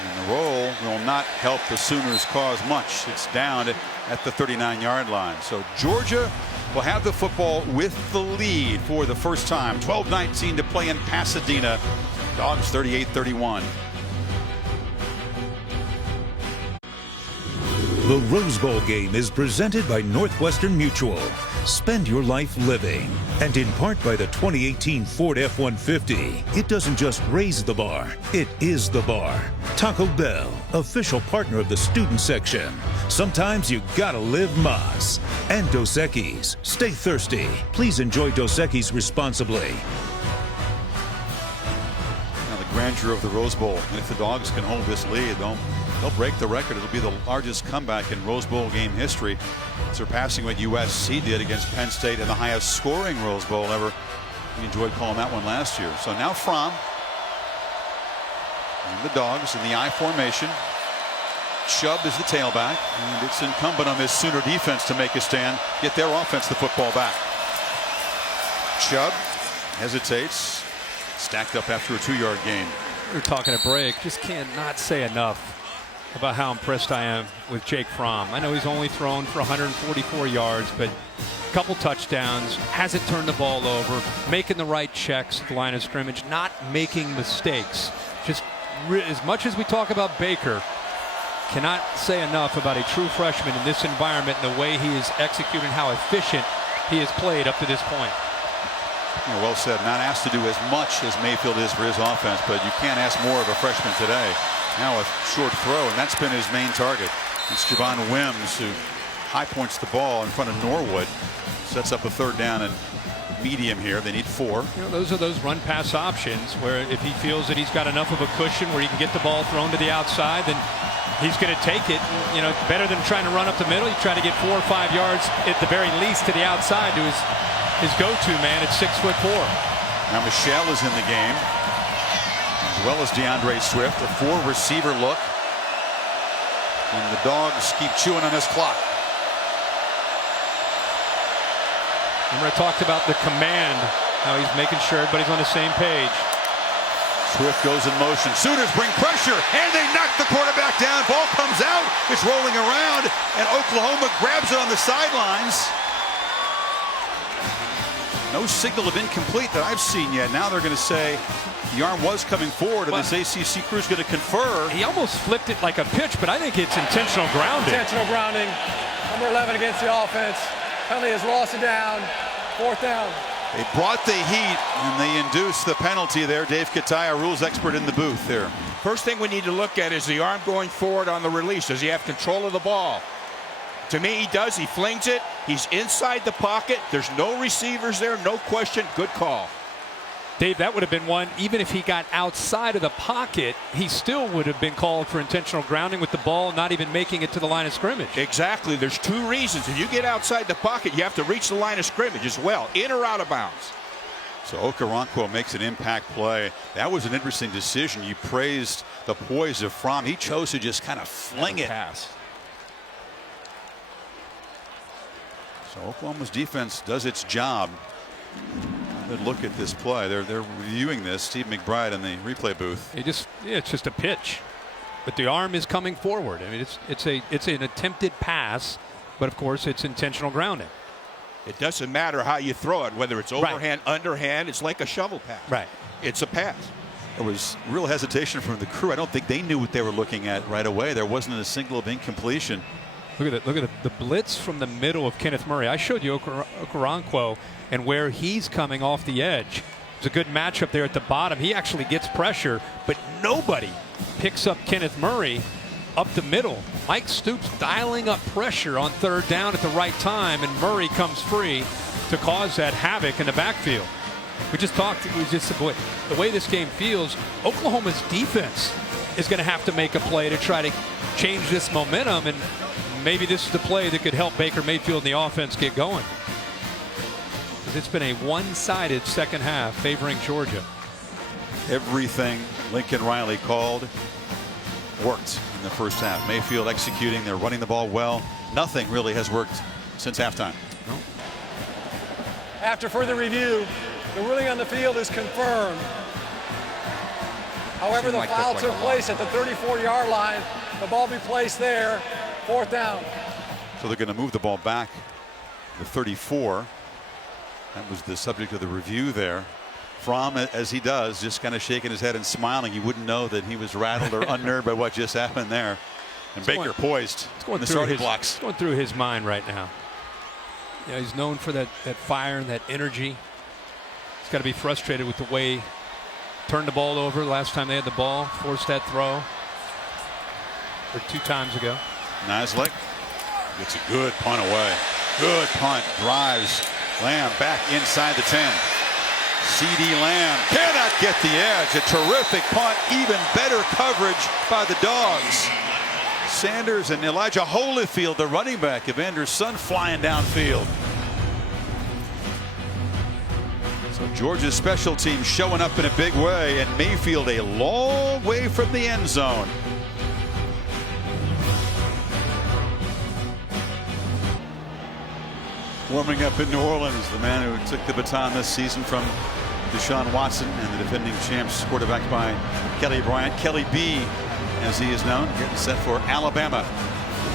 And the roll will not help the Sooners cause much. It's down at the 39-yard line. So Georgia will have the football with the lead for the first time. 12-19 to play in Pasadena. Dogs 38-31. The Rose Bowl game is presented by Northwestern Mutual. Spend your life living. And in part by the 2018 Ford F-150. It doesn't just raise the bar, it is the bar. Taco Bell, official partner of the student section. Sometimes you gotta live Moss. And Dos Equis. Stay thirsty. Please enjoy Dos Equis responsibly. Now the grandeur of the Rose Bowl. And if the Dogs can hold this lead, they'll break the record. It'll be the largest comeback in Rose Bowl game history, surpassing what USC did against Penn State in the highest scoring Rose Bowl ever. We enjoyed calling that one last year. So now Fromm and the Dogs in the I formation. Chubb is the tailback, and it's incumbent on this Sooner defense to make a stand, get their offense the football back. Chubb hesitates, stacked up after a 2-yard gain. We were talking a break. Just cannot say enough about how impressed I am with Jake Fromm. I know he's only thrown for 144 yards, but a couple touchdowns, hasn't turned the ball over, making the right checks at the line of scrimmage, not making mistakes. Just as much as we talk about Baker, cannot say enough about a true freshman in this environment and the way he is executing, how efficient he has played up to this point. Yeah, well said. Not asked to do as much as Mayfield is for his offense, but you can't ask more of a freshman today. Now a short throw, and that's been his main target. It's Javon Wims who high points the ball in front of Norwood. Sets up a 3rd down and medium here. They need 4. You know, those are those run pass options where if he feels that he's got enough of a cushion where he can get the ball thrown to the outside, then he's going to take it. You know, better than trying to run up the middle. You try to get 4 or 5 yards at the very least to the outside to his go-to man at 6'4". Now Michelle is in the game, as well as DeAndre Swift. A 4-receiver look, and the Dogs keep chewing on this clock. Remember I talked about the command, how he's making sure everybody's on the same page. Swift goes in motion. Sooners bring pressure, and they knock the quarterback down. Ball comes out. It's rolling around, and Oklahoma grabs it on the sidelines. No signal of incomplete that I've seen yet. Now they're going to say the arm was coming forward, and this ACC crew is going to confer. He almost flipped it like a pitch, but I think it's intentional grounding. Intentional grounding. Number 11 against the offense. Penalty has lost it down. 4th down. They brought the heat, and they induced the penalty there. Dave Kataya, rules expert in the booth there. First thing we need to look at is the arm going forward on the release. Does he have control of the ball? To me, he does. He flings it. He's inside the pocket. There's no receivers there. No question. Good call. Dave, that would have been one. Even if he got outside of the pocket, he still would have been called for intentional grounding with the ball not even making it to the line of scrimmage. Exactly. There's 2 reasons. If you get outside the pocket, you have to reach the line of scrimmage as well, in or out of bounds. So Okoronkwo makes an impact play. That was an interesting decision. You praised the poise of Fromm. He chose to just kind of fling it. Pass. So Oklahoma's defense does its job. Good look at this play. They're reviewing this. Steve McBride in the replay booth. It's just a pitch, but the arm is coming forward. I mean, it's an attempted pass, but of course it's intentional grounding. It doesn't matter how you throw it, whether it's overhand, underhand. It's like a shovel pass. Right. It's a pass. There was real hesitation from the crew. I don't think they knew what they were looking at right away. There wasn't a signal of incompletion. Look at the blitz from the middle of Kenneth Murray. I showed you Okoronkwo and where he's coming off the edge. It's a good matchup there at the bottom. He actually gets pressure, but nobody picks up Kenneth Murray up the middle. Mike Stoops dialing up pressure on 3rd down at the right time, and Murray comes free to cause that havoc in the backfield. We just talked. It was just the way this game feels. Oklahoma's defense is going to have to make a play to try to change this momentum, and maybe this is the play that could help Baker Mayfield and the offense get going. Because it's been a one-sided second half favoring Georgia. Everything Lincoln Riley called worked in the first half. Mayfield executing. They're running the ball well. Nothing really has worked since halftime. No. After further review, the ruling on the field is confirmed. However, the foul took place at the 34-yard line. The ball be placed there. 4th down. So they're going to move the ball back to 34. That was the subject of the review there. Fromm, as he does, just kind of shaking his head and smiling. You wouldn't know that he was rattled or unnerved by what just happened there. And Baker poised in the starting blocks. It's going through his mind right now. You know, he's known for that fire and that energy. He's got to be frustrated with the way he turned the ball over last time they had the ball, forced that throw. Or 2 times ago. Naslick gets a good punt away. Good punt. Drives Lamb back inside the 10. C.D. Lamb cannot get the edge. A terrific punt. Even better coverage by the Dogs. Sanders and Elijah Holyfield, the running back, Evander's son, flying downfield. So Georgia's special team showing up in a big way, and Mayfield a long way from the end zone. Warming up in New Orleans, the man who took the baton this season from Deshaun Watson and the defending champs, quarterbacked by Kelly Bryant. Kelly B, as he is known, getting set for Alabama.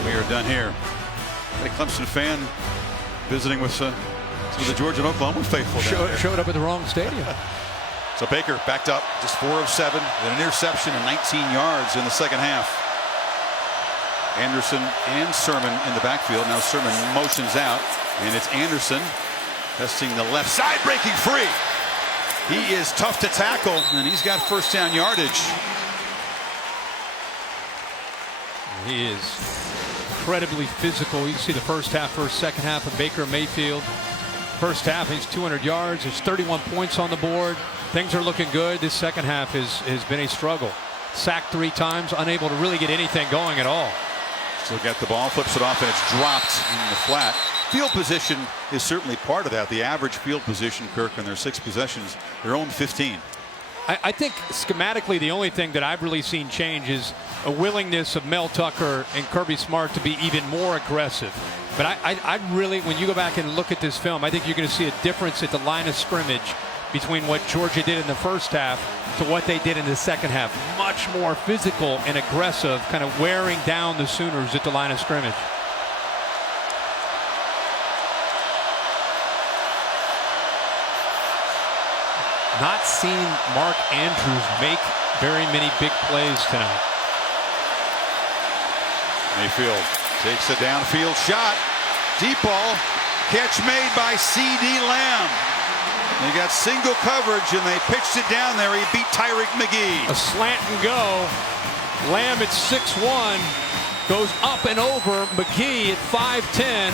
We are done here. A Clemson fan visiting with some of the Georgia and Oklahoma faithful. Showed up at the wrong stadium. So Baker backed up, just 4 of 7, with an interception and 19 yards in the second half. Anderson and Sermon in the backfield. Now Sermon motions out, and it's Anderson testing the left side, breaking free. He is tough to tackle, and he's got first down yardage. He is incredibly physical. You can see the first half, second half of Baker Mayfield. First half, he's 200 yards. There's 31 points on the board. Things are looking good. This second half has been a struggle. Sacked 3 times, unable to really get anything going at all. Still got the ball, flips it off, and it's dropped in the flat. Field position is certainly part of that. The average field position, Kirk, in their 6 possessions, their own 15. I think schematically the only thing that I've really seen change is a willingness of Mel Tucker and Kirby Smart to be even more aggressive. But I really, when you go back and look at this film, I think you're going to see a difference at the line of scrimmage between what Georgia did in the first half to what they did in the second half. Much more physical and aggressive, kind of wearing down the Sooners at the line of scrimmage. Not seen Mark Andrews make very many big plays tonight. Mayfield takes a downfield shot. Deep ball. Catch made by C.D. Lamb. They got single coverage, and they pitched it down there. He beat Tyreek McGee. A slant and go. Lamb at 6'1", goes up and over. McGee at 5'10".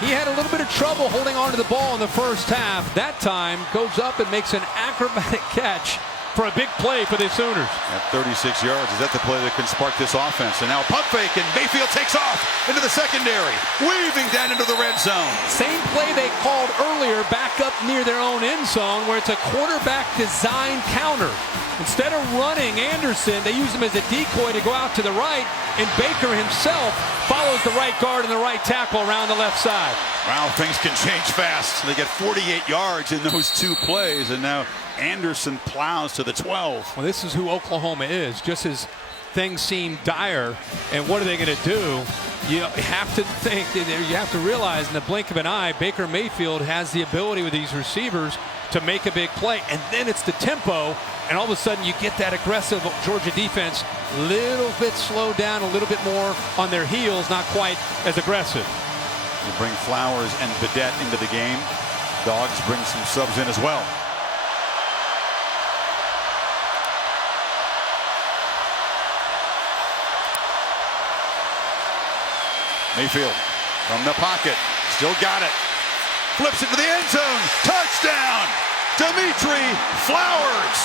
He had a little bit of trouble holding on to the ball in the first half. That time goes up and makes an acrobatic catch for a big play for the Sooners. At 36 yards, is that the play that can spark this offense? And now pump fake, and Mayfield takes off into the secondary, weaving down into the red zone. Same play they called earlier back up near their own end zone, where it's a quarterback design counter. Instead of running Anderson, they use him as a decoy to go out to the right, and Baker himself follows the right guard and the right tackle around the left side. Wow, things can change fast. They get 48 yards in those 2 plays, and now Anderson plows to the 12. Well, this is who Oklahoma is. Just as things seem dire, and what are they going to do? You have to think, you have to realize in the blink of an eye, Baker Mayfield has the ability with these receivers to make a big play, and then it's the tempo, and all of a sudden you get that aggressive Georgia defense a little bit slowed down, a little bit more on their heels, not quite as aggressive. You bring Flowers and Badette into the game. Dogs bring some subs in as well. Mayfield from the pocket, still got it. Flips it to the end zone. Touchdown, Dimitri Flowers.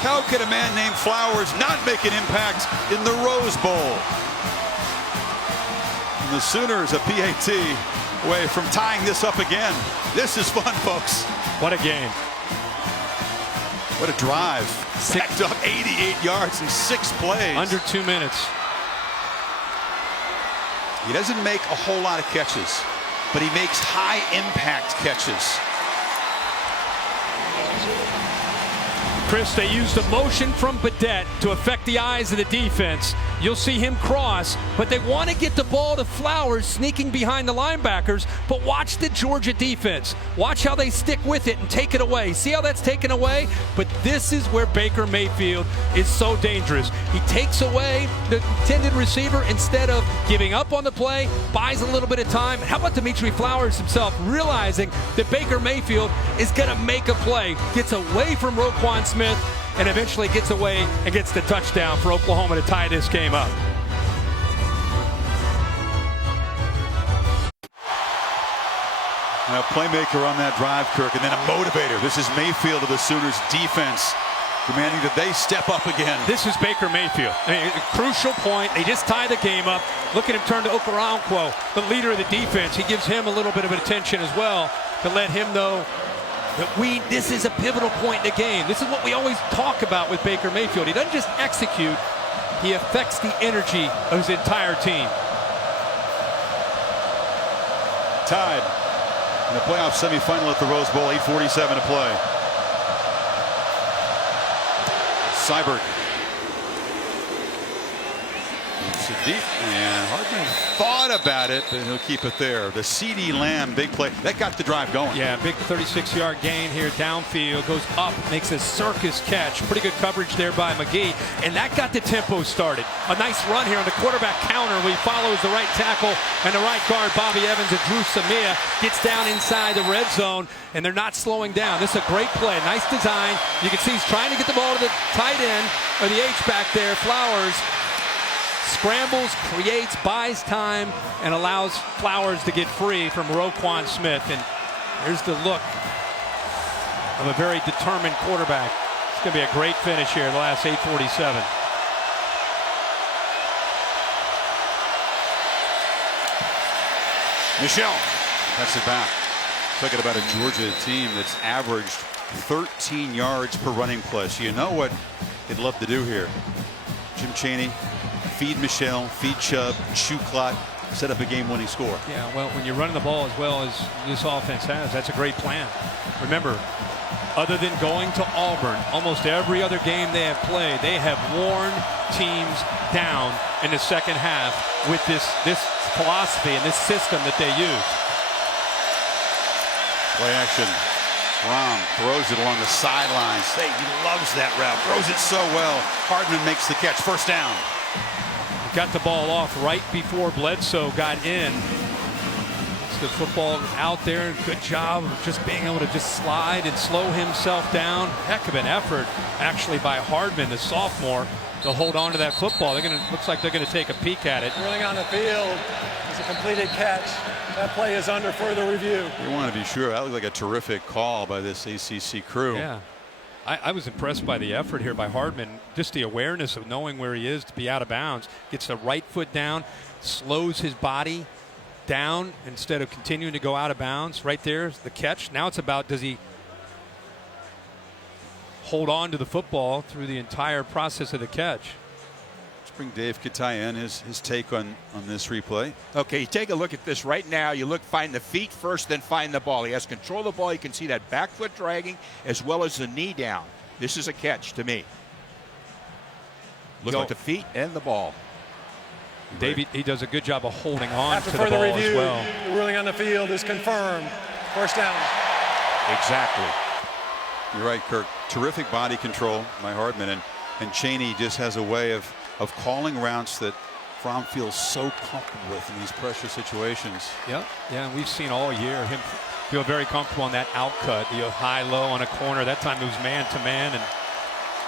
How could a man named Flowers not make an impact in the Rose Bowl? And the Sooners, a PAT away from tying this up again. This is fun, folks. What a game. What a drive. Stacked up 88 yards in 6 plays. Under 2 minutes. He doesn't make a whole lot of catches, but he makes high impact catches. Chris, they used a motion from Badette to affect the eyes of the defense. You'll see him cross, but they want to get the ball to Flowers sneaking behind the linebackers, but watch the Georgia defense. Watch how they stick with it and take it away. See how that's taken away? But this is where Baker Mayfield is so dangerous. He takes away the intended receiver instead of giving up on the play, buys a little bit of time. How about Dimitri Flowers himself realizing that Baker Mayfield is going to make a play, gets away from Roquan Smith, and eventually gets away and gets the touchdown for Oklahoma to tie this game up. A playmaker on that drive, Kirk, and then a motivator. This is Mayfield of the Sooners defense, demanding that they step up again. This is Baker Mayfield. I mean, a crucial point. They just tie the game up. Look at him turn to Okoronkwo, the leader of the defense. He gives him a little bit of attention as well to let him know that this is a pivotal point in the game. This is what we always talk about with Baker Mayfield. He doesn't just execute, he affects the energy of his entire team. Tied in the playoff semifinal at the Rose Bowl, 8:47 to play. Seibert. It's a deep, and Hardman thought about it, but he'll keep it there. The CeeDee Lamb big play that got the drive going. Yeah, big 36-yard gain here downfield, goes up, makes a circus catch. Pretty good coverage there by McGee, and that got the tempo started. A nice run here on the quarterback counter where he follows the right tackle and the right guard Bobby Evans, and Drew Samia gets down inside the red zone, and they're not slowing down. This is a great play, nice design. You can see he's trying to get the ball to the tight end, or the H-back there, Flowers. Scrambles, creates, buys time, and allows Flowers to get free from Roquan Smith. And here's the look of a very determined quarterback. It's going to be a great finish here in the last 8:47. Michelle, that's it back. Talking about a Georgia team that's averaged 13 yards per running play. So you know what they'd love to do here. Jim Chaney, feed Michelle, feed Chubb, shoot clock, set up a game-winning score. Yeah, well, when you're running the ball as well as this offense has, that's a great plan. Remember, other than going to Auburn, almost every other game they have played, they have worn teams down in the second half with this philosophy and this system that they use. Play action. Rom throws it along the sidelines. He loves that route. Throws it so well. Hardman makes the catch. First down. Got the ball off right before Bledsoe got in. It's the football out there. Good job of just being able to just slide and slow himself down. Heck of an effort actually by Hardman, the sophomore, to hold on to that football. Looks like they're going to take a peek at it. Running on the field. It's a completed catch. That play is under further review. You want to be sure. That looked like a terrific call by this ACC crew. Yeah. I was impressed by the effort here by Hardman, just the awareness of knowing where he is to be out of bounds. Gets the right foot down, slows his body down instead of continuing to go out of bounds. Right there's the catch. Now it's about, does he hold on to the football through the entire process of the catch? Let's bring Dave Katai in, his take on this replay. Okay, you take a look at this right now. You find the feet first, then find the ball. He has control of the ball. You can see that back foot dragging as well as the knee down. This is a catch to me. Look at the feet and the ball. Dave, he does a good job of holding on After to the ball review, as well. The ruling on the field is confirmed. First down. Exactly. You're right, Kirk. Terrific body control by Hardman, and Chaney just has a way of calling routes that Fromm feels so comfortable with in these pressure situations. Yeah, we've seen all year him feel very comfortable on that out cut, the high-low on a corner. That time it was man-to-man,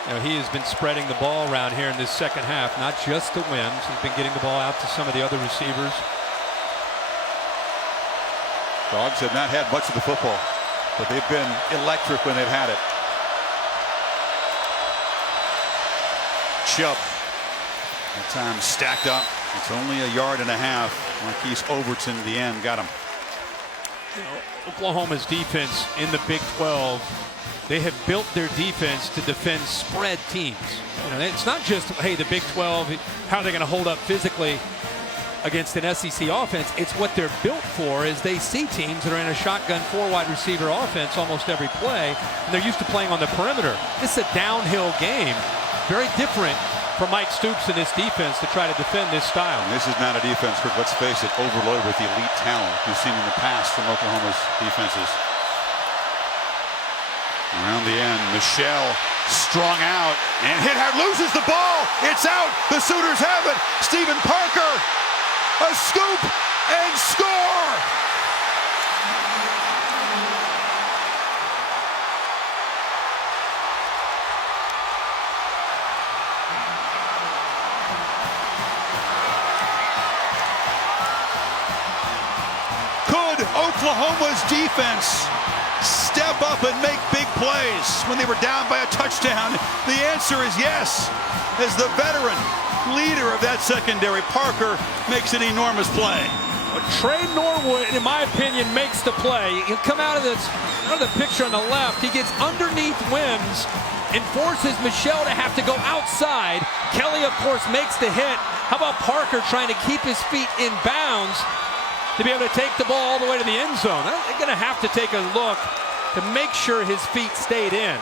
and he has been spreading the ball around here in this second half, not just to Wims. He's been getting the ball out to some of the other receivers. Dogs have not had much of the football, but they've been electric when they've had it. Chubb. That time stacked up. It's only a yard and a half. Marquise Overton, the end, got him. Oklahoma's defense in the Big 12, they have built their defense to defend spread teams. It's not just, hey, the Big 12, how are they going to hold up physically against an SEC offense? It's what they're built for, is they see teams that are in a shotgun 4-wide receiver offense almost every play, and they're used to playing on the perimeter. This is a downhill game. Very different for Mike Stoops and this defense to try to defend this style. And this is not a defense, Kirk, let's face it, overloaded with the elite talent we've seen in the past from Oklahoma's defenses. Around the end, Michelle strung out and loses the ball. It's out. The Sooners have it. Stephen Parker, a scoop and score. Oklahoma's defense step up and make big plays when they were down by a touchdown? The answer is yes, as the veteran leader of that secondary, Parker, makes an enormous play. Trey Norwood, in my opinion, makes the play. He'll come out of the picture on the left. He gets underneath Wims and forces Michelle to have to go outside. Kelly, of course, makes the hit. How about Parker trying to keep his feet in bounds to be able to take the ball all the way to the end zone? They're going to have to take a look to make sure his feet stayed in.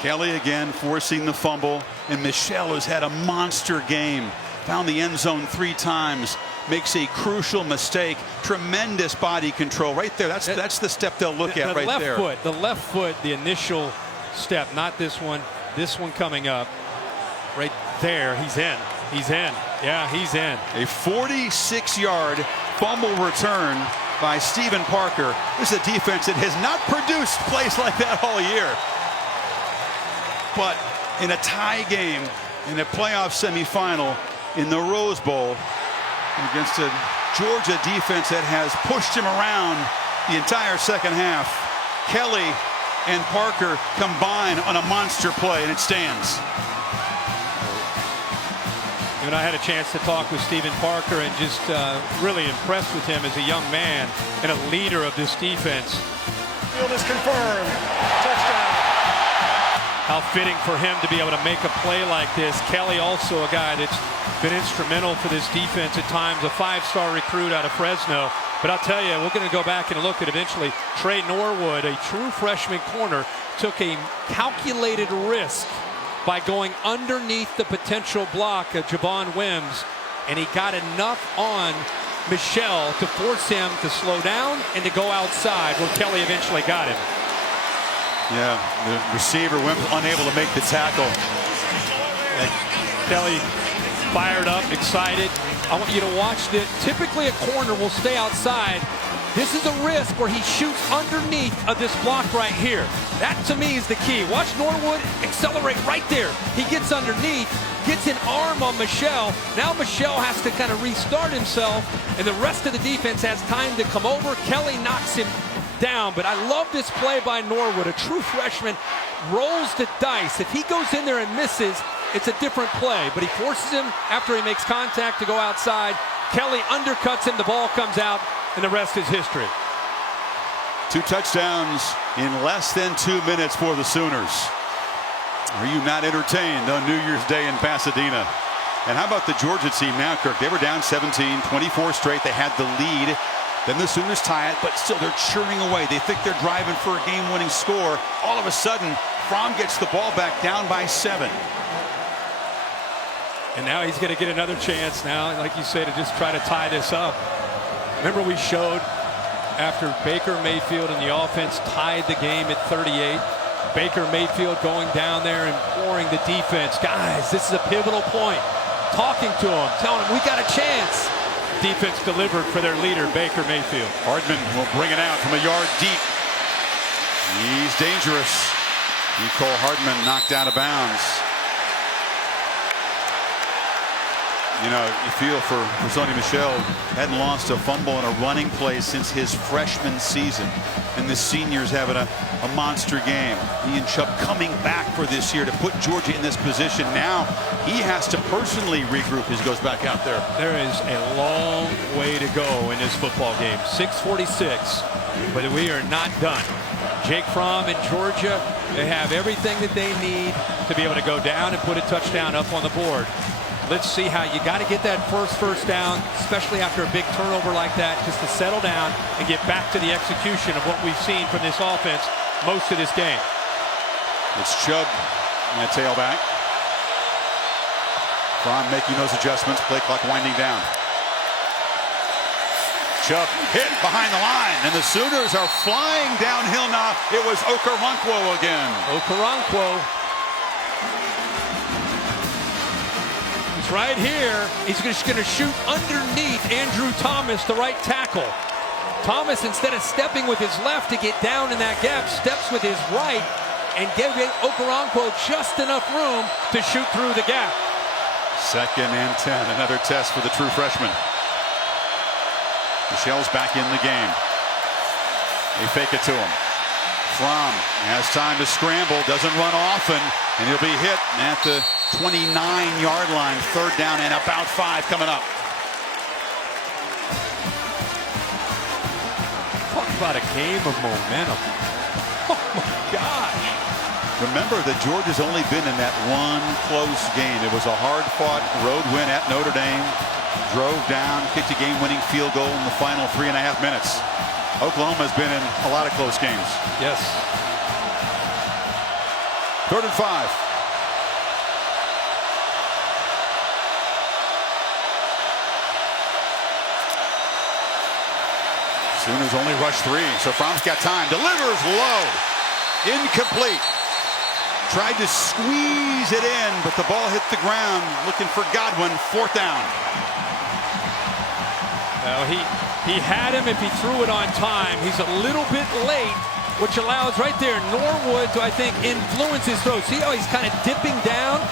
Kelly again forcing the fumble, and Michelle has had a monster game. Found the end zone 3 times, makes a crucial mistake. Tremendous body control right there. That's the step they'll look at right there. The left foot, the initial step, not this one. This one coming up right there. He's in. He's in. Yeah, he's in. A 46-yard fumble return by Stephen Parker. This is a defense that has not produced plays like that all year. But in a tie game, in a playoff semifinal, in the Rose Bowl, against a Georgia defense that has pushed him around the entire second half, Kelly and Parker combine on a monster play, and it stands. And I had a chance to talk with Stephen Parker and just really impressed with him as a young man and a leader of this defense. Field is confirmed. Touchdown. How fitting for him to be able to make a play like this. Kelly, also a guy that's been instrumental for this defense at times, a 5-star recruit out of Fresno. But I'll tell you, we're going to go back and look at eventually. Trey Norwood, a true freshman corner, took a calculated risk by going underneath the potential block of Javon Wims, and he got enough on Michelle to force him to slow down and to go outside, where Kelly eventually got him. Yeah, the receiver Wims unable to make the tackle. Kelly fired up, excited. I want you to watch this. Typically a corner will stay outside. This is a risk where he shoots underneath of this block right here. That to me is the key. Watch Norwood accelerate right there. He gets underneath, gets an arm on Michelle. Now Michelle has to kind of restart himself, and the rest of the defense has time to come over. Kelly knocks him down, but I love this play by Norwood. A true freshman rolls the dice. If he goes in there and misses, it's a different play, but he forces him after he makes contact to go outside. Kelly undercuts him, the ball comes out, and the rest is history. 2 touchdowns in less than 2 minutes for the Sooners. Are you not entertained on New Year's Day in Pasadena? And how about the Georgia team now, Kirk? They were down 17, 24 straight. They had the lead. Then the Sooners tie it, but still they're churning away. They think they're driving for a game-winning score. All of a sudden, Fromm gets the ball back, down by 7. And now he's going to get another chance now, like you say, to just try to tie this up. Remember we showed after Baker Mayfield and the offense tied the game at 38. Baker Mayfield going down there and imploring the defense, guys, this is a pivotal point. Talking to him, telling him we got a chance. Defense delivered for their leader, Baker Mayfield. Hardman will bring it out from a yard deep. He's dangerous. Nicole Hardman knocked out of bounds. You know, you feel for Sonny Michel, hadn't lost a fumble in a running play since his freshman season. And the seniors having a monster game. Ian Chubb coming back for this year to put Georgia in this position. Now he has to personally regroup as he goes back out there. There is a long way to go in this football game. 6:46, but we are not done. Jake Fromm in Georgia, they have everything that they need to be able to go down and put a touchdown up on the board. Let's see how you got to get that first down, especially after a big turnover like that, just to settle down and get back to the execution of what we've seen from this offense most of this game. It's Chubb on that tailback. Fromm making those adjustments, play clock winding down. Chubb hit behind the line, and the Sooners are flying downhill now. It was Okoronkwo again. Okoronkwo. Right here, he's just going to shoot underneath Andrew Thomas, the right tackle. Thomas, instead of stepping with his left to get down in that gap, steps with his right and gave Okoronkwo just enough room to shoot through the gap. 2nd and 10, another test for the true freshman. Michelle's back in the game. They fake it to him. Fromm has time to scramble, doesn't run often, and he'll be hit at the 29-yard line. 3rd down and about 5 coming up. about a game of momentum. Oh my gosh. Remember that Georgia's only been in that one close game. It was a hard-fought road win at Notre Dame. Drove down, kicked a game-winning field goal in the final 3.5 minutes. Oklahoma's been in a lot of close games. Yes. 3rd and 5. Sooners only rush 3, so Fromm's got time. Delivers low. Incomplete. Tried to squeeze it in, but the ball hit the ground. Looking for Godwin. 4th down. Well, he had him if he threw it on time. He's a little bit late, which allows right there Norwood to, I think, influence his throw. See how he's kind of dipping down?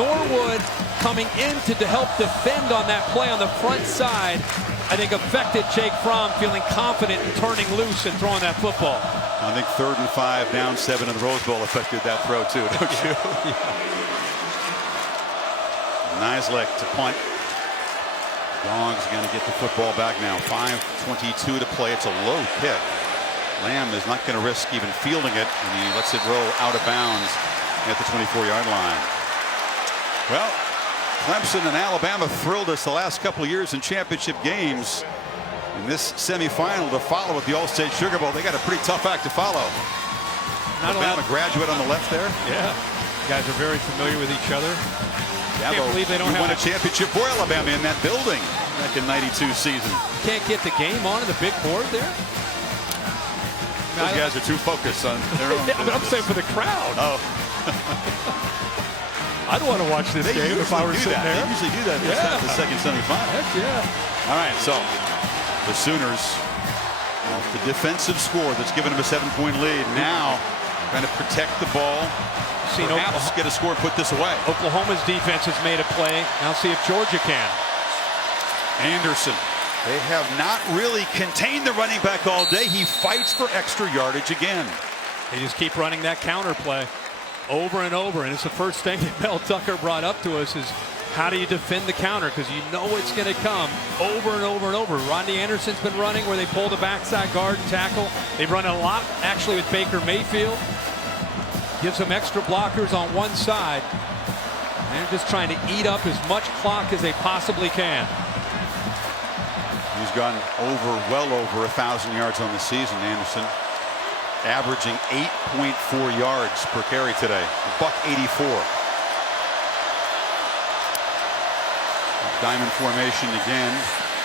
Norwood coming in to help defend on that play on the front side, I think affected Jake Fromm feeling confident in turning loose and throwing that football. I think 3rd and 5, down 7 in the Rose Bowl affected that throw too, don't you? Nice-lick to punt. Dogs going to get the football back now. 5:22 to play. It's a low kick. Lamb is not going to risk even fielding it, and he lets it roll out of bounds at the 24-yard line. Well, Clemson and Alabama thrilled us the last couple of years in championship games. In this semifinal to follow with the All-State Sugar Bowl, they got a pretty tough act to follow. Alabama graduate on the left there. Yeah, you guys are very familiar with each other. Yeah, can't believe they don't won have a championship for Alabama in that building back in '92 season. Can't get the game on in the big board there. Those guys are too focused on their own. Yeah, but I'm saying for the crowd. Oh. I'd want to watch this game if I were sitting there. They usually do that in the second semifinal. Heck yeah. All right, so the Sooners off the defensive score that's given them a 7-point lead. Now trying to protect the ball. Perhaps get a score and put this away. Oklahoma's defense has made a play. Now see if Georgia can. Anderson. They have not really contained the running back all day. He fights for extra yardage again. They just keep running that counter play over and over. And it's the first thing that Mel Tucker brought up to us is how do you defend the counter? Because you know it's going to come over and over and over. Rodney Anderson's been running where they pull the backside guard and tackle. They've run a lot actually with Baker Mayfield. Gives them extra blockers on one side. They're just trying to eat up as much clock as they possibly can. He's gone well over 1,000 yards on the season, Anderson. Averaging 8.4 yards per carry today. $184. Diamond formation again.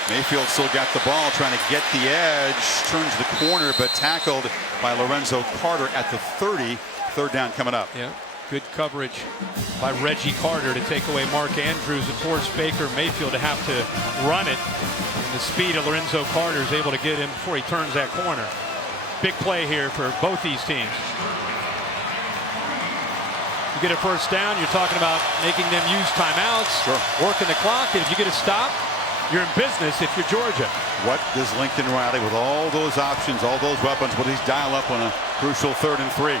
Mayfield still got the ball, trying to get the edge. Turns the corner, but tackled by Lorenzo Carter at the 30. 3rd down coming up. Yeah, good coverage by Reggie Carter to take away Mark Andrews and force Baker Mayfield to have to run it. And the speed of Lorenzo Carter is able to get him before he turns that corner. Big play here for both these teams. You get a 1st down, you're talking about making them use timeouts, working the clock, and if you get a stop, you're in business if you're Georgia. What does Lincoln Riley, with all those options, all those weapons, will he dial up on a crucial 3rd and 3?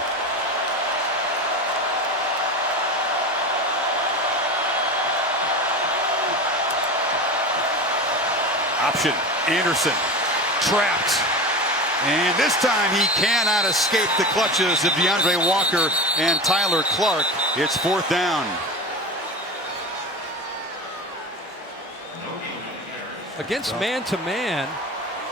Option. Anderson trapped. And this time he cannot escape the clutches of DeAndre Walker and Tyler Clark. It's 4th down. Against man-to-man,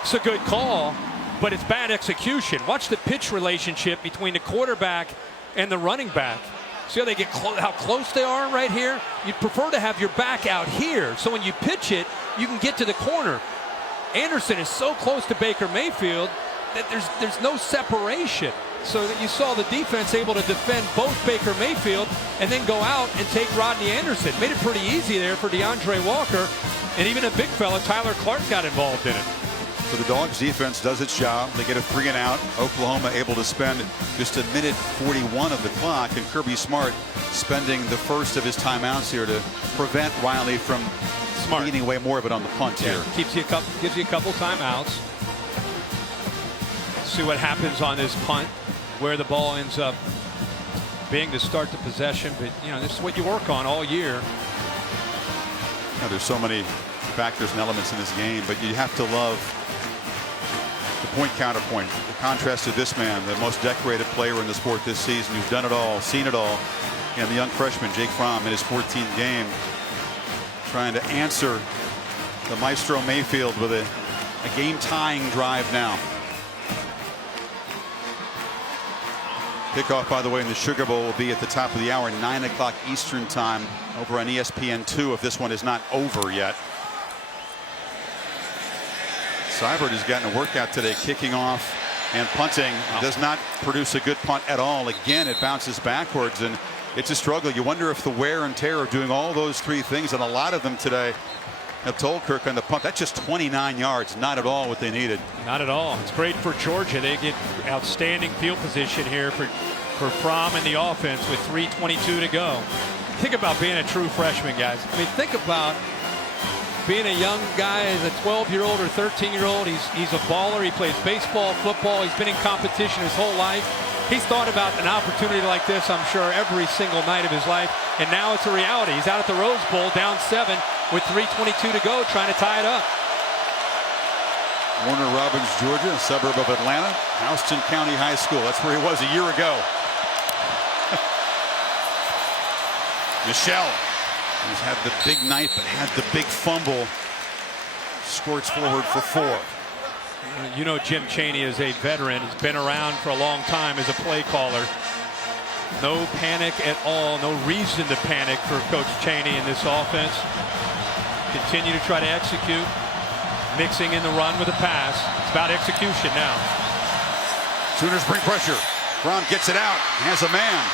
it's a good call, but it's bad execution. Watch the pitch relationship between the quarterback and the running back. See how they get how close they are right here? You'd prefer to have your back out here, so when you pitch it, you can get to the corner. Anderson is so close to Baker Mayfield that there's no separation. So that you saw the defense able to defend both Baker Mayfield and then go out and take Rodney Anderson. Made it pretty easy there for DeAndre Walker, and even a big fella, Tyler Clark, got involved in it. So the Dogs defense does its job. They get a 3 and out. Oklahoma able to spend just 1:41 of the clock, and Kirby Smart spending the first of his timeouts here to prevent Riley from eating away more of it on the punt here. Gives you a couple timeouts. See what happens on this punt, where the ball ends up being to start the possession. But you know, this is what you work on all year. There's so many factors and elements in this game, but you have to love the point counterpoint. The contrast to this man, the most decorated player in the sport this season, who's done it all, seen it all, and the young freshman Jake Fromm in his 14th game, trying to answer the maestro Mayfield with a game-tying drive now. Kickoff, by the way, in the Sugar Bowl will be at the top of the hour, 9 o'clock Eastern time, over on ESPN2 if this one is not over yet. Seibert has gotten a workout today, kicking off and punting. Does not produce a good punt at all. Again, it bounces backwards, and it's a struggle. You wonder if the wear and tear of doing all those three things, and a lot of them today, have told Kirk on the punt. That's just 29 yards. Not at all what they needed. Not at all. It's great for Georgia. They get outstanding field position here for Fromm and the offense with 3:22 to go. Think about being a true freshman, guys. I mean, think about being a young guy as a 12-year-old or 13-year-old. He's a baller. He plays baseball, football. He's been in competition his whole life. He's thought about an opportunity like this, I'm sure, every single night of his life. And now it's a reality. He's out at the Rose Bowl, down 7 with 3:22 to go, trying to tie it up. Warner Robins, Georgia, a suburb of Atlanta. Houston County High School. That's where he was a year ago. Michelle, who's had the big night but had the big fumble, squirts forward for 4. You know, Jim Chaney is a veteran. He's been around for a long time as a play caller. No panic at all. No reason to panic for Coach Chaney in this offense. Continue to try to execute. Mixing in the run with a pass. It's about execution now. Sooners bring pressure. Fromm gets it out. Has a man.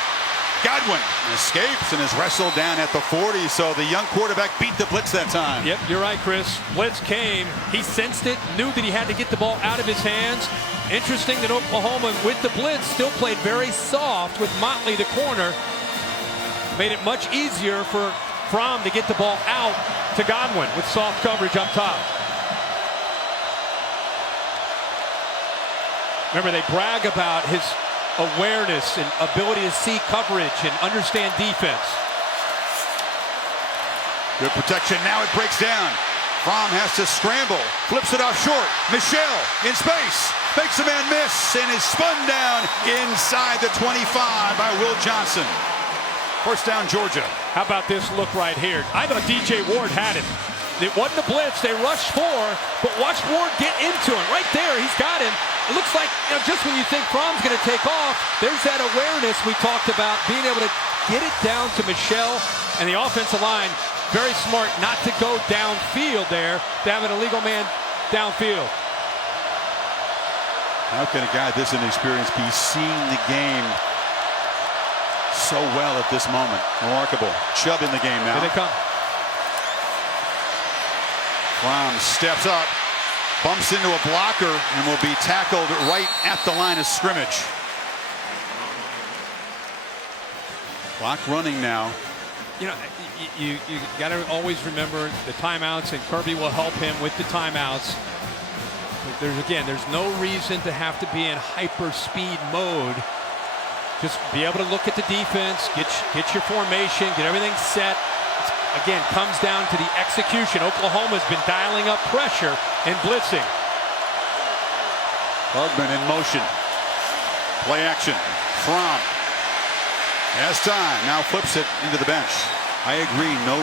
Godwin escapes and is wrestled down at the 40. So the young quarterback beat the blitz that time. Yep, you're right, Chris. Blitz came. He sensed it, knew that he had to get the ball out of his hands. Interesting that Oklahoma, with the blitz, still played very soft with Motley, the corner. Made it much easier for Fromm to get the ball out to Godwin with soft coverage up top. Remember, they brag about his awareness and ability to see coverage and understand defense. Good protection. Now it breaks down. Fromm has to scramble. Flips it off short. Michelle in space. Makes a man miss and is spun down inside the 25 by Will Johnson. First down, Georgia. How about this look right here? I thought DJ Ward had it. It wasn't a blitz. They rushed 4, but watch Ward get into him. Right there, he's got him. It looks like, you know, just when you think Fromm's going to take off, there's that awareness we talked about, being able to get it down to Michelle and the offensive line. Very smart not to go downfield there, to have an illegal man downfield. How can a guy this inexperienced be seeing the game so well at this moment? Remarkable. Chubb in the game now. Here they come. Fromm steps up, bumps into a blocker, and will be tackled right at the line of scrimmage. Clock running now. You know, you got to always remember the timeouts, and Kirby will help him with the timeouts. But there's no reason to have to be in hyper speed mode. Just be able to look at the defense, get your formation, get everything set. Again, comes down to the execution. Oklahoma's been dialing up pressure and blitzing. Hardman in motion. Play action. Fromm has time. Now flips it into the bench. I agree. No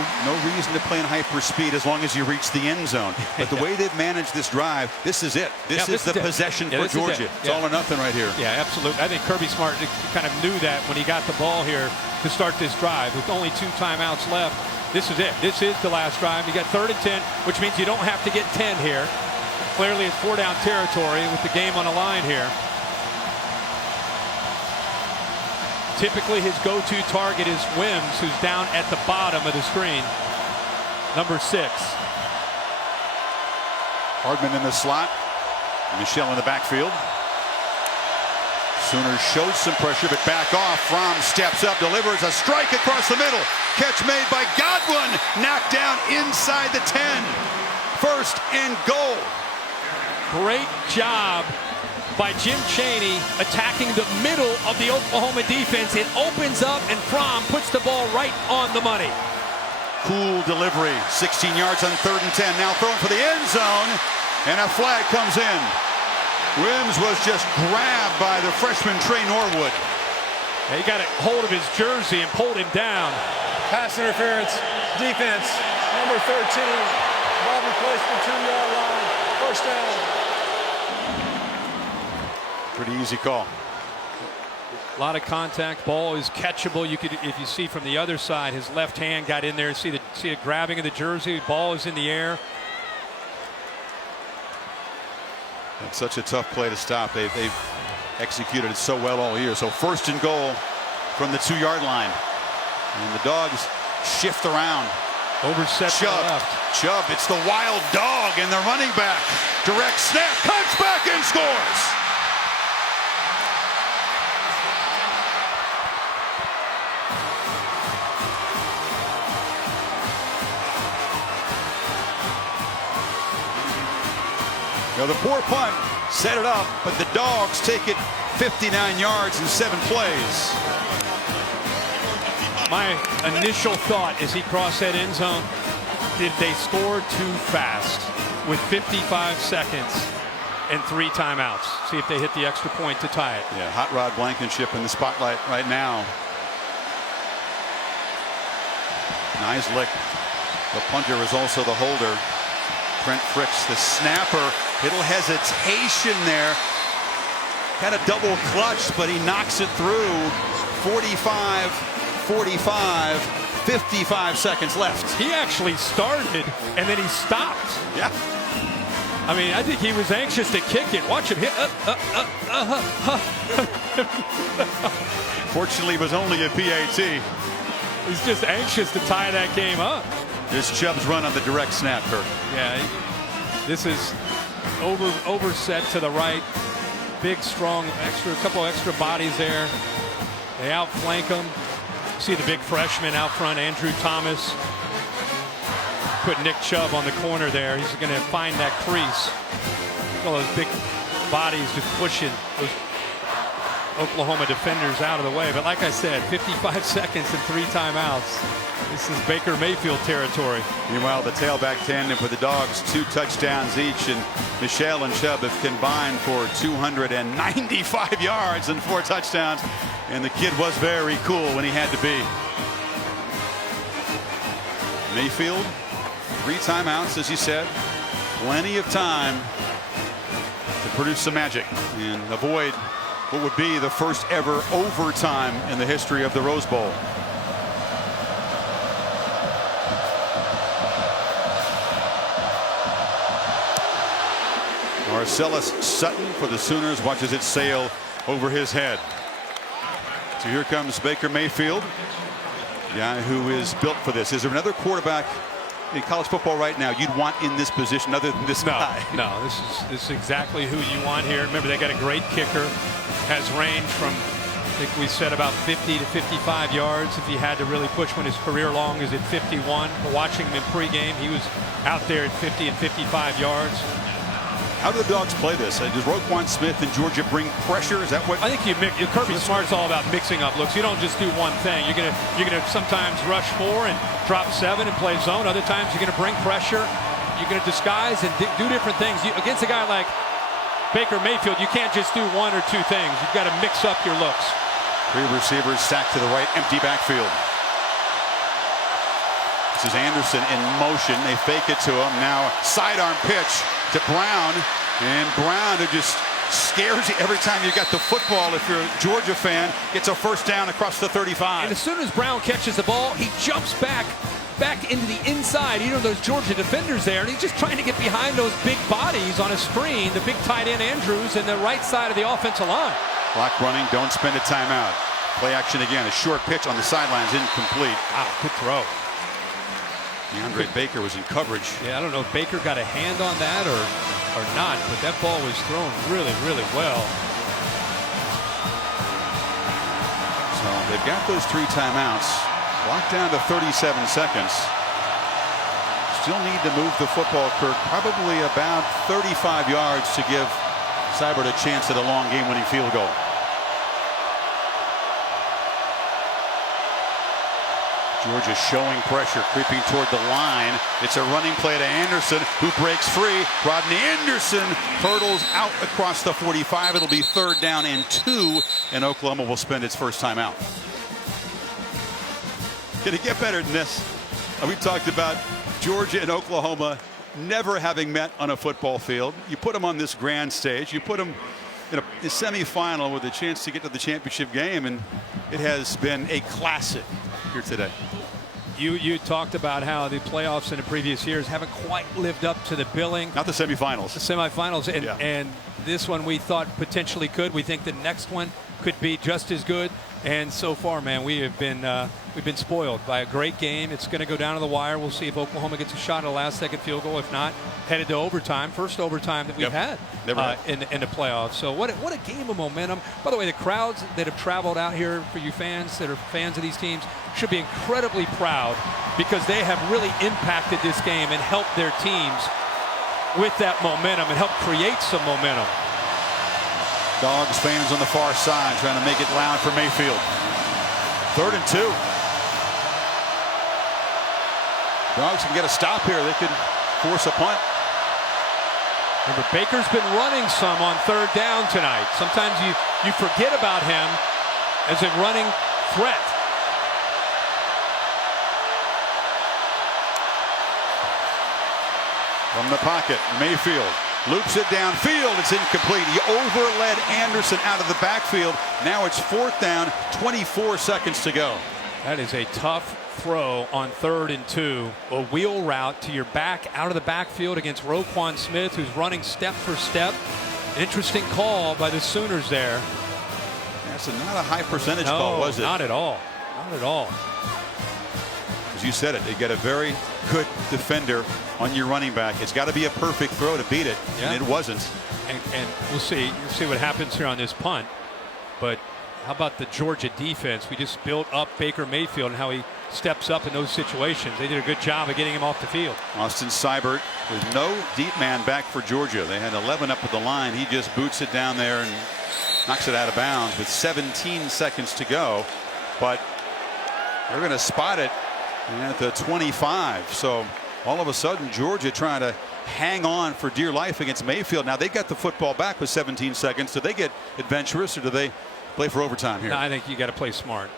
reason to play in hyper speed as long as you reach the end zone. But the way they've managed this drive, this is it. This is the possession for Georgia. It's all or nothing right here. Yeah, absolutely. I think Kirby Smart kind of knew that when he got the ball here to start this drive. With only 2 timeouts left, this is it. This is the last drive. You got 3rd and 10, which means you don't have to get 10 here. Clearly, it's 4-down territory with the game on the line here. Typically, his go-to target is Wims, who's down at the bottom of the screen. Number 6. Hardman in the slot. Michelle in the backfield. Sooners showed some pressure, but back off. Fromm steps up, delivers a strike across the middle. Catch made by Godwin. Knocked down inside the 10. 1st and goal. Great job by Jim Chaney attacking the middle of the Oklahoma defense. It opens up, and Fromm puts the ball right on the money. Cool delivery. 16 yards on 3rd and 10. Now thrown for the end zone, and a flag comes in. Wims was just grabbed by the freshman Trey Norwood. He got a hold of his jersey and pulled him down. Pass interference, defense, number 13. Ball replaced the 2-yard line. First down. Pretty easy call. A lot of contact. Ball is catchable. You could, if you see from the other side, his left hand got in there. See the grabbing of the jersey. Ball is in the air. It's such a tough play to stop. They've executed it so well all year. So first and goal from the 2-yard line. And the Dogs shift around. Overset to the left. Chubb, it's the wild dog and the running back. Direct snap, cuts back and scores. Now the poor punt set it up, but the Dogs take it 59 yards in 7 plays. My initial thought as he crossed that end zone, did they score too fast with 55 seconds and 3 timeouts? See if they hit the extra point to tie it. Yeah, Hot Rod Blankenship in the spotlight right now. Nice lick. The punter is also the holder. Trent Fricks, the snapper. Little hesitation there. Kind of double clutched, but he knocks it through. 45, 45, 55 seconds left. He actually started and then he stopped. Yeah. I mean, I think he was anxious to kick it. Watch him hit. Fortunately, it was only a PAT. He's just anxious to tie that game up. There's Chubb's run on the direct snap, Kirk. Yeah, this is overset to the right. Big, strong, couple extra bodies there. They outflank him. See the big freshman out front, Andrew Thomas. Put Nick Chubb on the corner there. He's going to find that crease. All those big bodies just pushing those Oklahoma defenders out of the way. But like I said, 55 seconds and 3 timeouts. This is Baker Mayfield territory. Meanwhile, the tailback tandem for the Dogs, 2 touchdowns each, and Michelle and Chubb have combined for 295 yards and 4 touchdowns. And the kid was very cool when he had to be. Mayfield, 3 timeouts, as you said. Plenty of time to produce some magic and avoid what would be the first ever overtime in the history of the Rose Bowl. Marcellus Sutton for the Sooners watches it sail over his head. So here comes Baker Mayfield, guy who is built for this. Is there another quarterback in college football right now you'd want in this position other than this guy? No, this is exactly who you want here. Remember, they got a great kicker. Has range from, I think we said, about 50 to 55 yards. If he had to really push when his career long is at 51. But watching him in pregame, he was out there at 50 and 55 yards. How do the Dogs play this? Does Roquan Smith and Georgia bring pressure? Is that what? I think Kirby Smart's all about mixing up looks. You don't just do one thing. You're gonna sometimes rush 4 and drop 7 and play zone. Other times you're gonna bring pressure. You're gonna disguise and do different things. Against a guy like Baker Mayfield, you can't just do 1 or 2 things. You've got to mix up your looks. 3 receivers stacked to the right, empty backfield. This is Anderson in motion. They fake it to him. Now sidearm pitch to Brown, and Brown, who just scares you every time you got the football. If you're a Georgia fan, gets a first down across the 35. And as soon as Brown catches the ball, he jumps back into the inside. You know, those Georgia defenders there, and he's just trying to get behind those big bodies on a screen. The big tight end Andrews and the right side of the offensive line. Clock running. Don't spend a timeout. Play action again. A short pitch on the sidelines, incomplete. Wow, good throw. DeAndre Baker was in coverage. Yeah, I don't know if Baker got a hand on that or not, but that ball was thrown really, really well. So they've got those 3 timeouts. Locked down to 37 seconds. Still need to move the football, Kirk. Probably about 35 yards to give Seibert a chance at a long game-winning field goal. Georgia showing pressure, creeping toward the line. It's a running play to Anderson, who breaks free. Rodney Anderson hurdles out across the 45. It'll be 3rd down and 2, and Oklahoma will spend its first timeout. Can it get better than this? We talked about Georgia and Oklahoma never having met on a football field. You put them on this grand stage. You put them in a semifinal with a chance to get to the championship game, and it has been a classic here today. You talked about how the playoffs in the previous years haven't quite lived up to the billing. Not the semifinals. The semifinals, and this one we thought potentially could. We think the next one could be just as good. And so far, man, we've been spoiled by a great game. It's going to go down to the wire. We'll see if Oklahoma gets a shot at a last-second field goal. If not, headed to overtime. First overtime that we've had in the playoffs. So what a game of momentum. By the way, the crowds that have traveled out here, for you fans that are fans of these teams, should be incredibly proud, because they have really impacted this game and helped their teams with that momentum and helped create some momentum. Dogs fans on the far side trying to make it loud for Mayfield. 3rd and 2. Dogs can get a stop here. They could force a punt. Remember, Baker's been running some on 3rd down tonight. Sometimes you forget about him as a running threat. From the pocket, Mayfield loops it downfield. It's incomplete. He overled Anderson out of the backfield. Now it's 4th down, 24 seconds to go. That is a tough throw on 3rd and 2. A wheel route to your back out of the backfield against Roquan Smith, who's running step for step. Interesting call by the Sooners there. That's not a high percentage call, was it? Not at all. Not at all. As you said it, they get a very good defender on your running back. It's got to be a perfect throw to beat it, and it wasn't. And we'll see what happens here on this punt. But how about the Georgia defense? We just built up Baker Mayfield and how he steps up in those situations. They did a good job of getting him off the field. Austin Seibert, there's no deep man back for Georgia. They had 11 up at the line. He just boots it down there and knocks it out of bounds with 17 seconds to go. But they're going to spot it at the 25. So all of a sudden, Georgia trying to hang on for dear life against Mayfield. Now they got the football back with 17 seconds. Do they get adventurous, or do they play for overtime here? No, I think you got to play smart.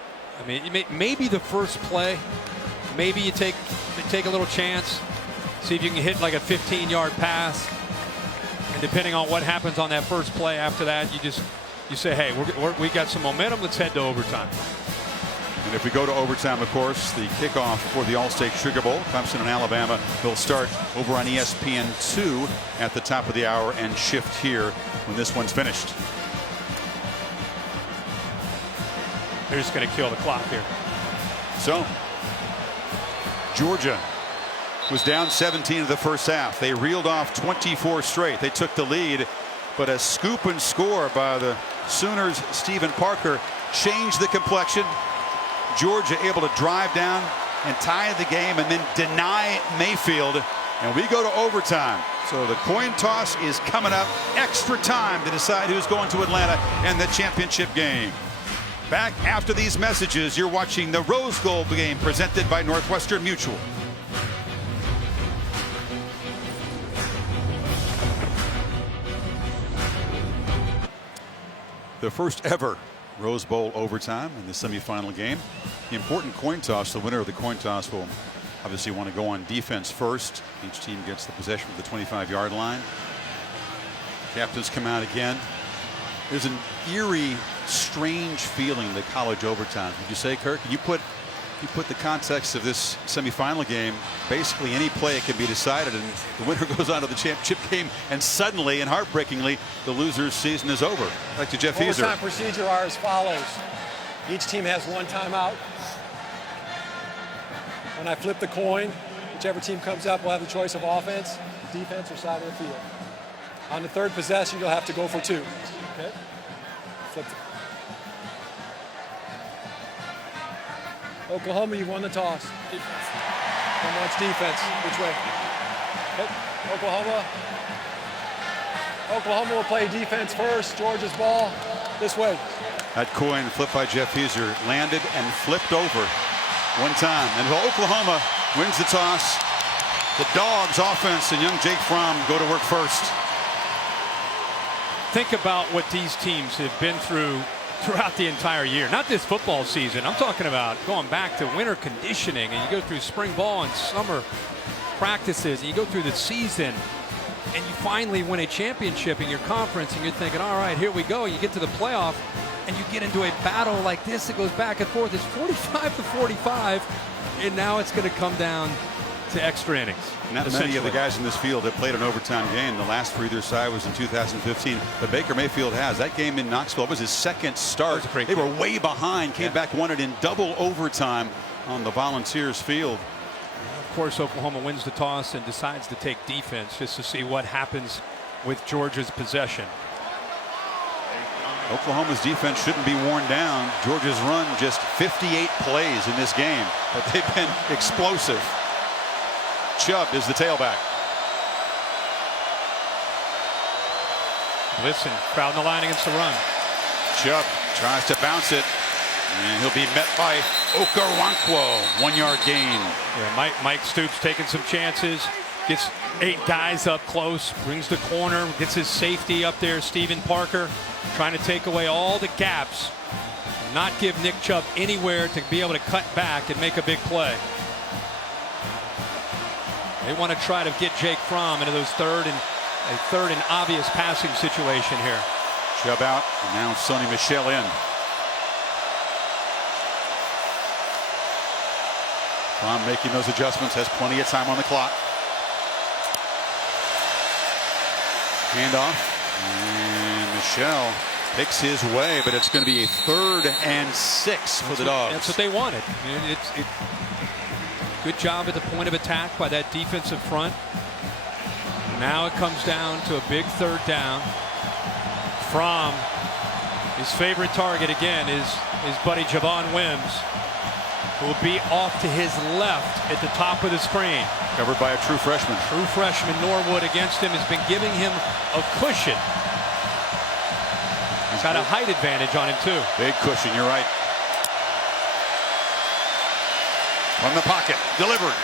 I mean, maybe the first play, maybe you take a little chance, see if you can hit like a 15-yard pass, and depending on what happens on that first play after that, you say, hey, we got some momentum. Let's head to overtime. And if we go to overtime, of course, the kickoff for the All-State Sugar Bowl, Clemson and Alabama, will start over on ESPN2 at the top of the hour and shift here when this one's finished. They're just going to kill the clock here. So Georgia was down 17 in the first half. They reeled off 24 straight. They took the lead, but a scoop and score by the Sooners' Stephen Parker changed the complexion. Georgia able to drive down and tie the game and then deny Mayfield, and we go to overtime. So the coin toss is coming up. Extra time to decide who's going to Atlanta and the championship game. Back after these messages, you're watching the Rose Bowl game presented by Northwestern Mutual. The first ever Rose Bowl overtime in the semifinal game. The important coin toss. The winner of the coin toss will obviously want to go on defense first. Each team gets the possession of the 25-yard line. Captains come out again. There's an eerie, strange feeling to college overtime. Would you say, Kirk? You put the context of this semifinal game, basically any play it can be decided, and the winner goes on to the championship game, and suddenly and heartbreakingly the loser's season is over. Back to Jeff Heeser. Overtime procedure are as follows. Each team has one timeout. When I flip the coin, whichever team comes up will have the choice of offense, defense, or side of the field. On the third possession, you'll have to go for 2. Okay? Flip it. Oklahoma, you won the toss. Defense. Then watch defense. Which way? Okay. Oklahoma will play defense first. Georgia's ball this way. That coin flipped by Jeff Heeser landed and flipped over. one time. And Oklahoma wins the toss. The Dogs offense and young Jake Fromm go to work first. Think about what these teams have been through throughout the entire year. Not this football season. I'm talking about going back to winter conditioning, and you go through spring ball and summer practices, and you go through the season, and you finally win a championship in your conference, and you're thinking, all right, here we go. You get to the playoff, and you get into a battle like this. It goes back and forth. It's 45-45, and now it's going to come down to extra innings. Not many of the guys in this field have played an overtime game. The last for either side was in 2015. But Baker Mayfield has. That game in Knoxville was his second start. They were way behind, came back, won it in double overtime on the Volunteers field. Of course, Oklahoma wins the toss and decides to take defense just to see what happens with Georgia's possession. Oklahoma's defense shouldn't be worn down. Georgia's run just 58 plays in this game, but they've been explosive. Chubb is the tailback. Listen, crowd in the line against the run. Chubb tries to bounce it, and he'll be met by Okoronkwo. 1-yard gain. Yeah, Mike Stoops taking some chances. Gets 8 guys up close. Brings the corner. Gets his safety up there, Stephen Parker. Trying to take away all the gaps. Not give Nick Chubb anywhere to be able to cut back and make a big play. They want to try to get Jake Fromm into those third and obvious passing situation here. Chubb out, and now Sonny Michel in. Fromm making those adjustments, has plenty of time on the clock. Handoff, and Michel picks his way, but it's going to be a 3rd and 6 for the Dogs. That's what they wanted. Good job at the point of attack by that defensive front. Now it comes down to a big 3rd down. Fromm, his favorite target again is his buddy Javon Wims, who will be off to his left at the top of the screen. Covered by a true freshman. True freshman Norwood against him has been giving him a cushion. He's got a height advantage on him too. Big cushion, you're right. From the pocket, delivered.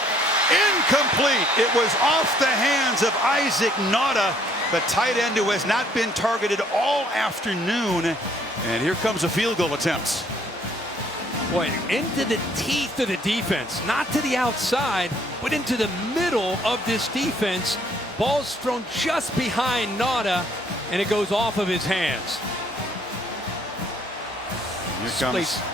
Incomplete. It was off the hands of Isaac Nauta, the tight end who has not been targeted all afternoon. And here comes a field goal attempt. Boy, into the teeth of the defense, not to the outside, but into the middle of this defense. Ball's thrown just behind Nauta, and it goes off of his hands.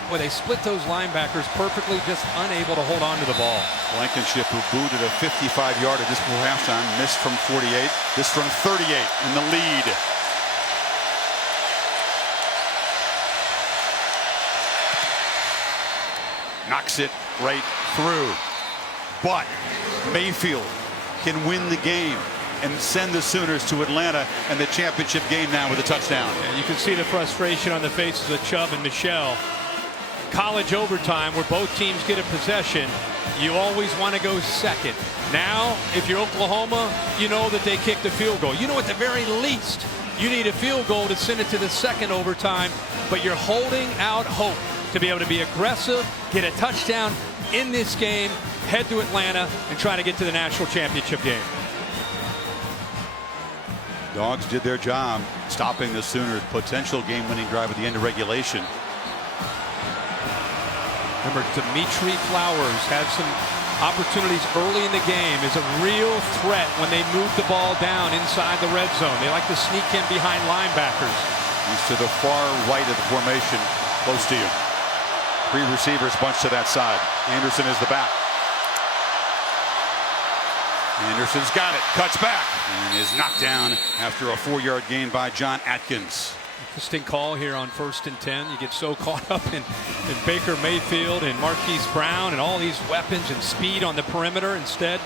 Boy, they split those linebackers perfectly, just unable to hold on to the ball. Blankenship, who booted a 55-yarder just before halftime, missed from 48. This from 38 in the lead. Knocks it right through. But Mayfield can win the game and send the Sooners to Atlanta and the championship game now with a touchdown. Yeah, you can see the frustration on the faces of Chubb and Michel. College overtime, where both teams get a possession, you always want to go second. Now, if you're Oklahoma, you know that they kicked the field goal. You know at the very least you need a field goal to send it to the second overtime, but you're holding out hope to be able to be aggressive, get a touchdown in this game, head to Atlanta, and try to get to the national championship game. Dogs did their job stopping the Sooners' potential game-winning drive at the end of regulation. Remember, Dimitri Flowers had some opportunities early in the game, is a real threat when they move the ball down inside the red zone. They like to sneak in behind linebackers. He's to the far right of the formation, close to you. 3 receivers bunched to that side. Anderson is the back. Anderson's got it, cuts back, and is knocked down after a 4-yard gain by John Atkins. Interesting call here on 1st and 10. You get so caught up in Baker Mayfield and Marquise Brown and all these weapons and speed on the perimeter. Instead,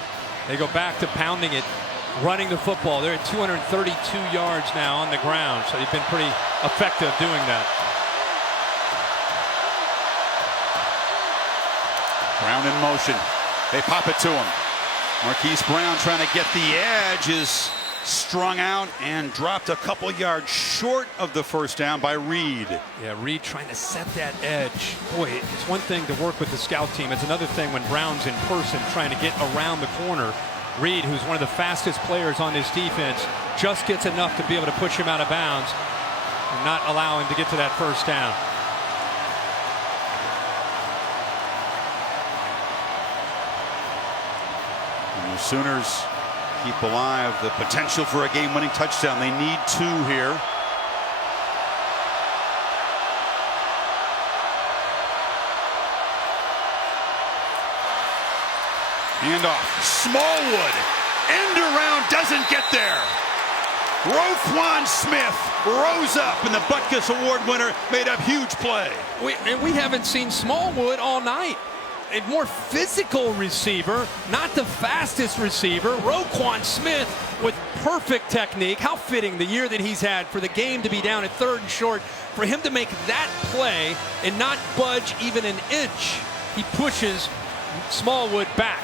they go back to pounding it, running the football. They're at 232 yards now on the ground, so they've been pretty effective doing that. Brown in motion. They pop it to him. Marquise Brown trying to get the edge is strung out and dropped a couple yards short of the first down by Reed. Yeah, Reed trying to set that edge. Boy, it's one thing to work with the scout team. It's another thing when Brown's in person trying to get around the corner. Reed, who's one of the fastest players on this defense, just gets enough to be able to push him out of bounds and not allow him to get to that first down. And the Sooners keep alive the potential for a game-winning touchdown. They need 2 here. Handoff. Smallwood. End around, doesn't get there. Roquan Smith rose up, and the Butkus Award winner made a huge play. And we haven't seen Smallwood all night. A more physical receiver, not the fastest receiver. Roquan Smith with perfect technique. How fitting the year that he's had for the game to be down at 3rd and short. For him to make that play and not budge even an inch, he pushes Smallwood back.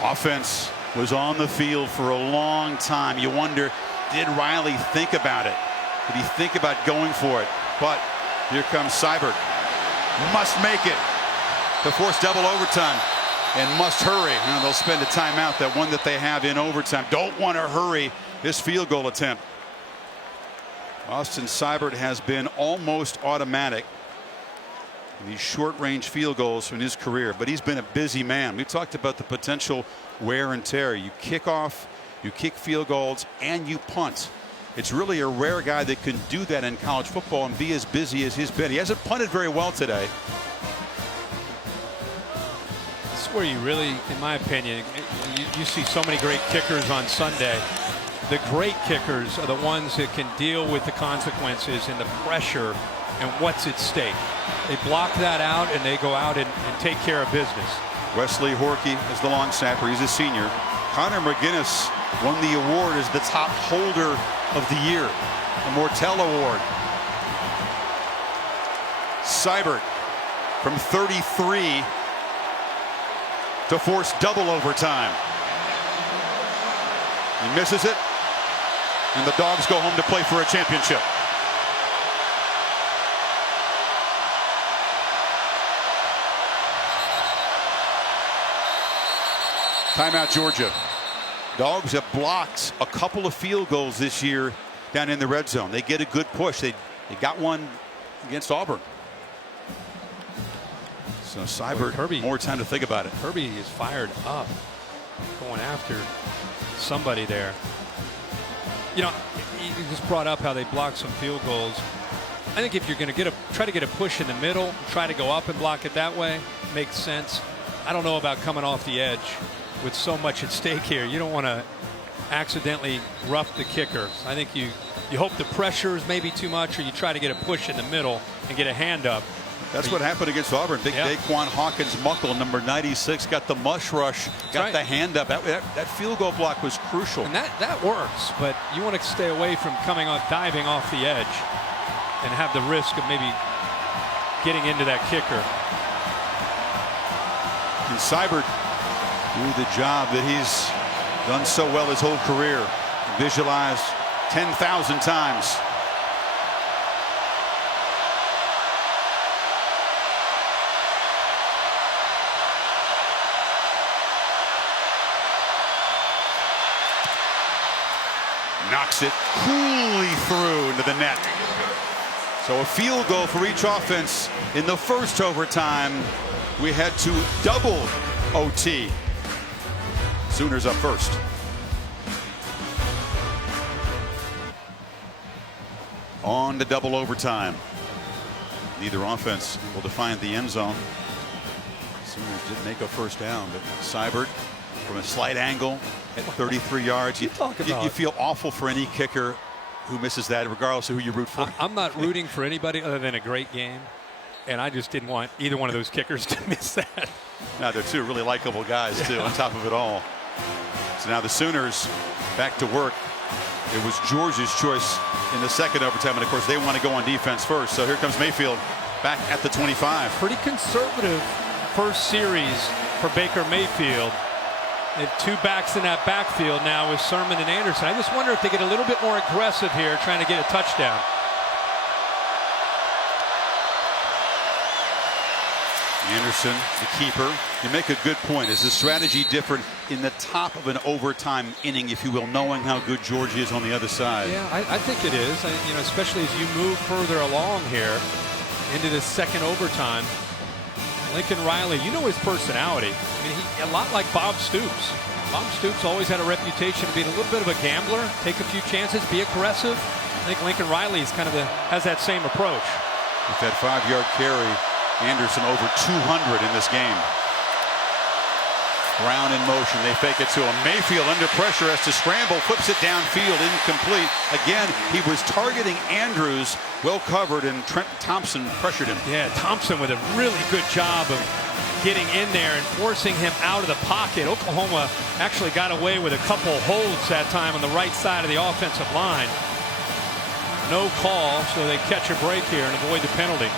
Offense was on the field for a long time. You wonder, did Riley think about it? Did he think about going for it? But here comes Seibert. Must make it to force double overtime and must hurry. And they'll spend a timeout, that one that they have in overtime. Don't want to hurry this field goal attempt. Austin Seibert has been almost automatic in these short-range field goals in his career, but he's been a busy man. We talked about the potential wear and tear. You kick off, you kick field goals, and you punt. It's really a rare guy that can do that in college football and be as busy as he's been. He hasn't punted very well today. This is where you really, in my opinion, you see so many great kickers on Sunday. The great kickers are the ones that can deal with the consequences and the pressure and what's at stake. They block that out and they go out and take care of business. Wesley Horkey is the long snapper. He's a senior. Connor McGinnis won the award as the top holder of the year, the Mortel Award. Seibert from 33 to force double overtime. He misses it, and the Dogs go home to play for a championship. Timeout, Georgia. Dogs have blocked a couple of field goals this year down in the red zone. They get a good push. They got one against Auburn. So Seibert, Kirby, more time to think about it. Kirby is fired up, going after somebody there. You know, you just brought up how they block some field goals. I think if you're going to try to get a push in the middle, try to go up and block it that way, makes sense. I don't know about coming off the edge with so much at stake here. You don't want to accidentally rough the kicker. I think you hope the pressure is maybe too much, or you try to get a push in the middle and get a hand up. That's what happened against Auburn. Big Daquan Hawkins-Muckle, number 96, got the mush rush, got the hand up. That field goal block was crucial. And that works, but you want to stay away from diving off the edge and have the risk of maybe getting into that kicker. Can Seibert do the job that he's done so well his whole career? Visualized 10,000 times. Knocks it coolly through into the net. So a field goal for each offense in the first overtime. We head to double OT. Sooners up first. On to double overtime. Neither offense will define the end zone. Sooners did make a first down, but Seibert from a slight angle at 33 yards. You feel awful for any kicker who misses that, regardless of who you root for. I'm not rooting for anybody other than a great game, and I just didn't want either one of those kickers to miss that. Now they're two really likable guys too, on top of it all. So now the Sooners back to work. It was Georgia's choice in the second overtime, and of course they want to go on defense first. So here comes Mayfield back at the 25. Pretty conservative first series for Baker Mayfield. They have two backs in that backfield now with Sermon and Anderson. I just wonder if they get a little bit more aggressive here trying to get a touchdown. Anderson, the keeper. You make a good point. Is the strategy different in the top of an overtime inning, if you will, knowing how good Georgia is on the other side? Yeah, I think it is. You know, especially as you move further along here into the second overtime. Lincoln Riley, you know his personality. I mean, a lot like Bob Stoops. Bob Stoops always had a reputation of being a little bit of a gambler, take a few chances, be aggressive. I think Lincoln Riley is has that same approach. With that 5-yard carry, Anderson over 200 in this game. Brown in motion. They fake it to him. Mayfield under pressure, has to scramble, flips it downfield, incomplete. Again, he was targeting Andrews, well covered, and Trent Thompson pressured him. Yeah, Thompson with a really good job of getting in there and forcing him out of the pocket. Oklahoma actually got away with a couple holds that time on the right side of the offensive line. No call, so they catch a break here and avoid the penalty.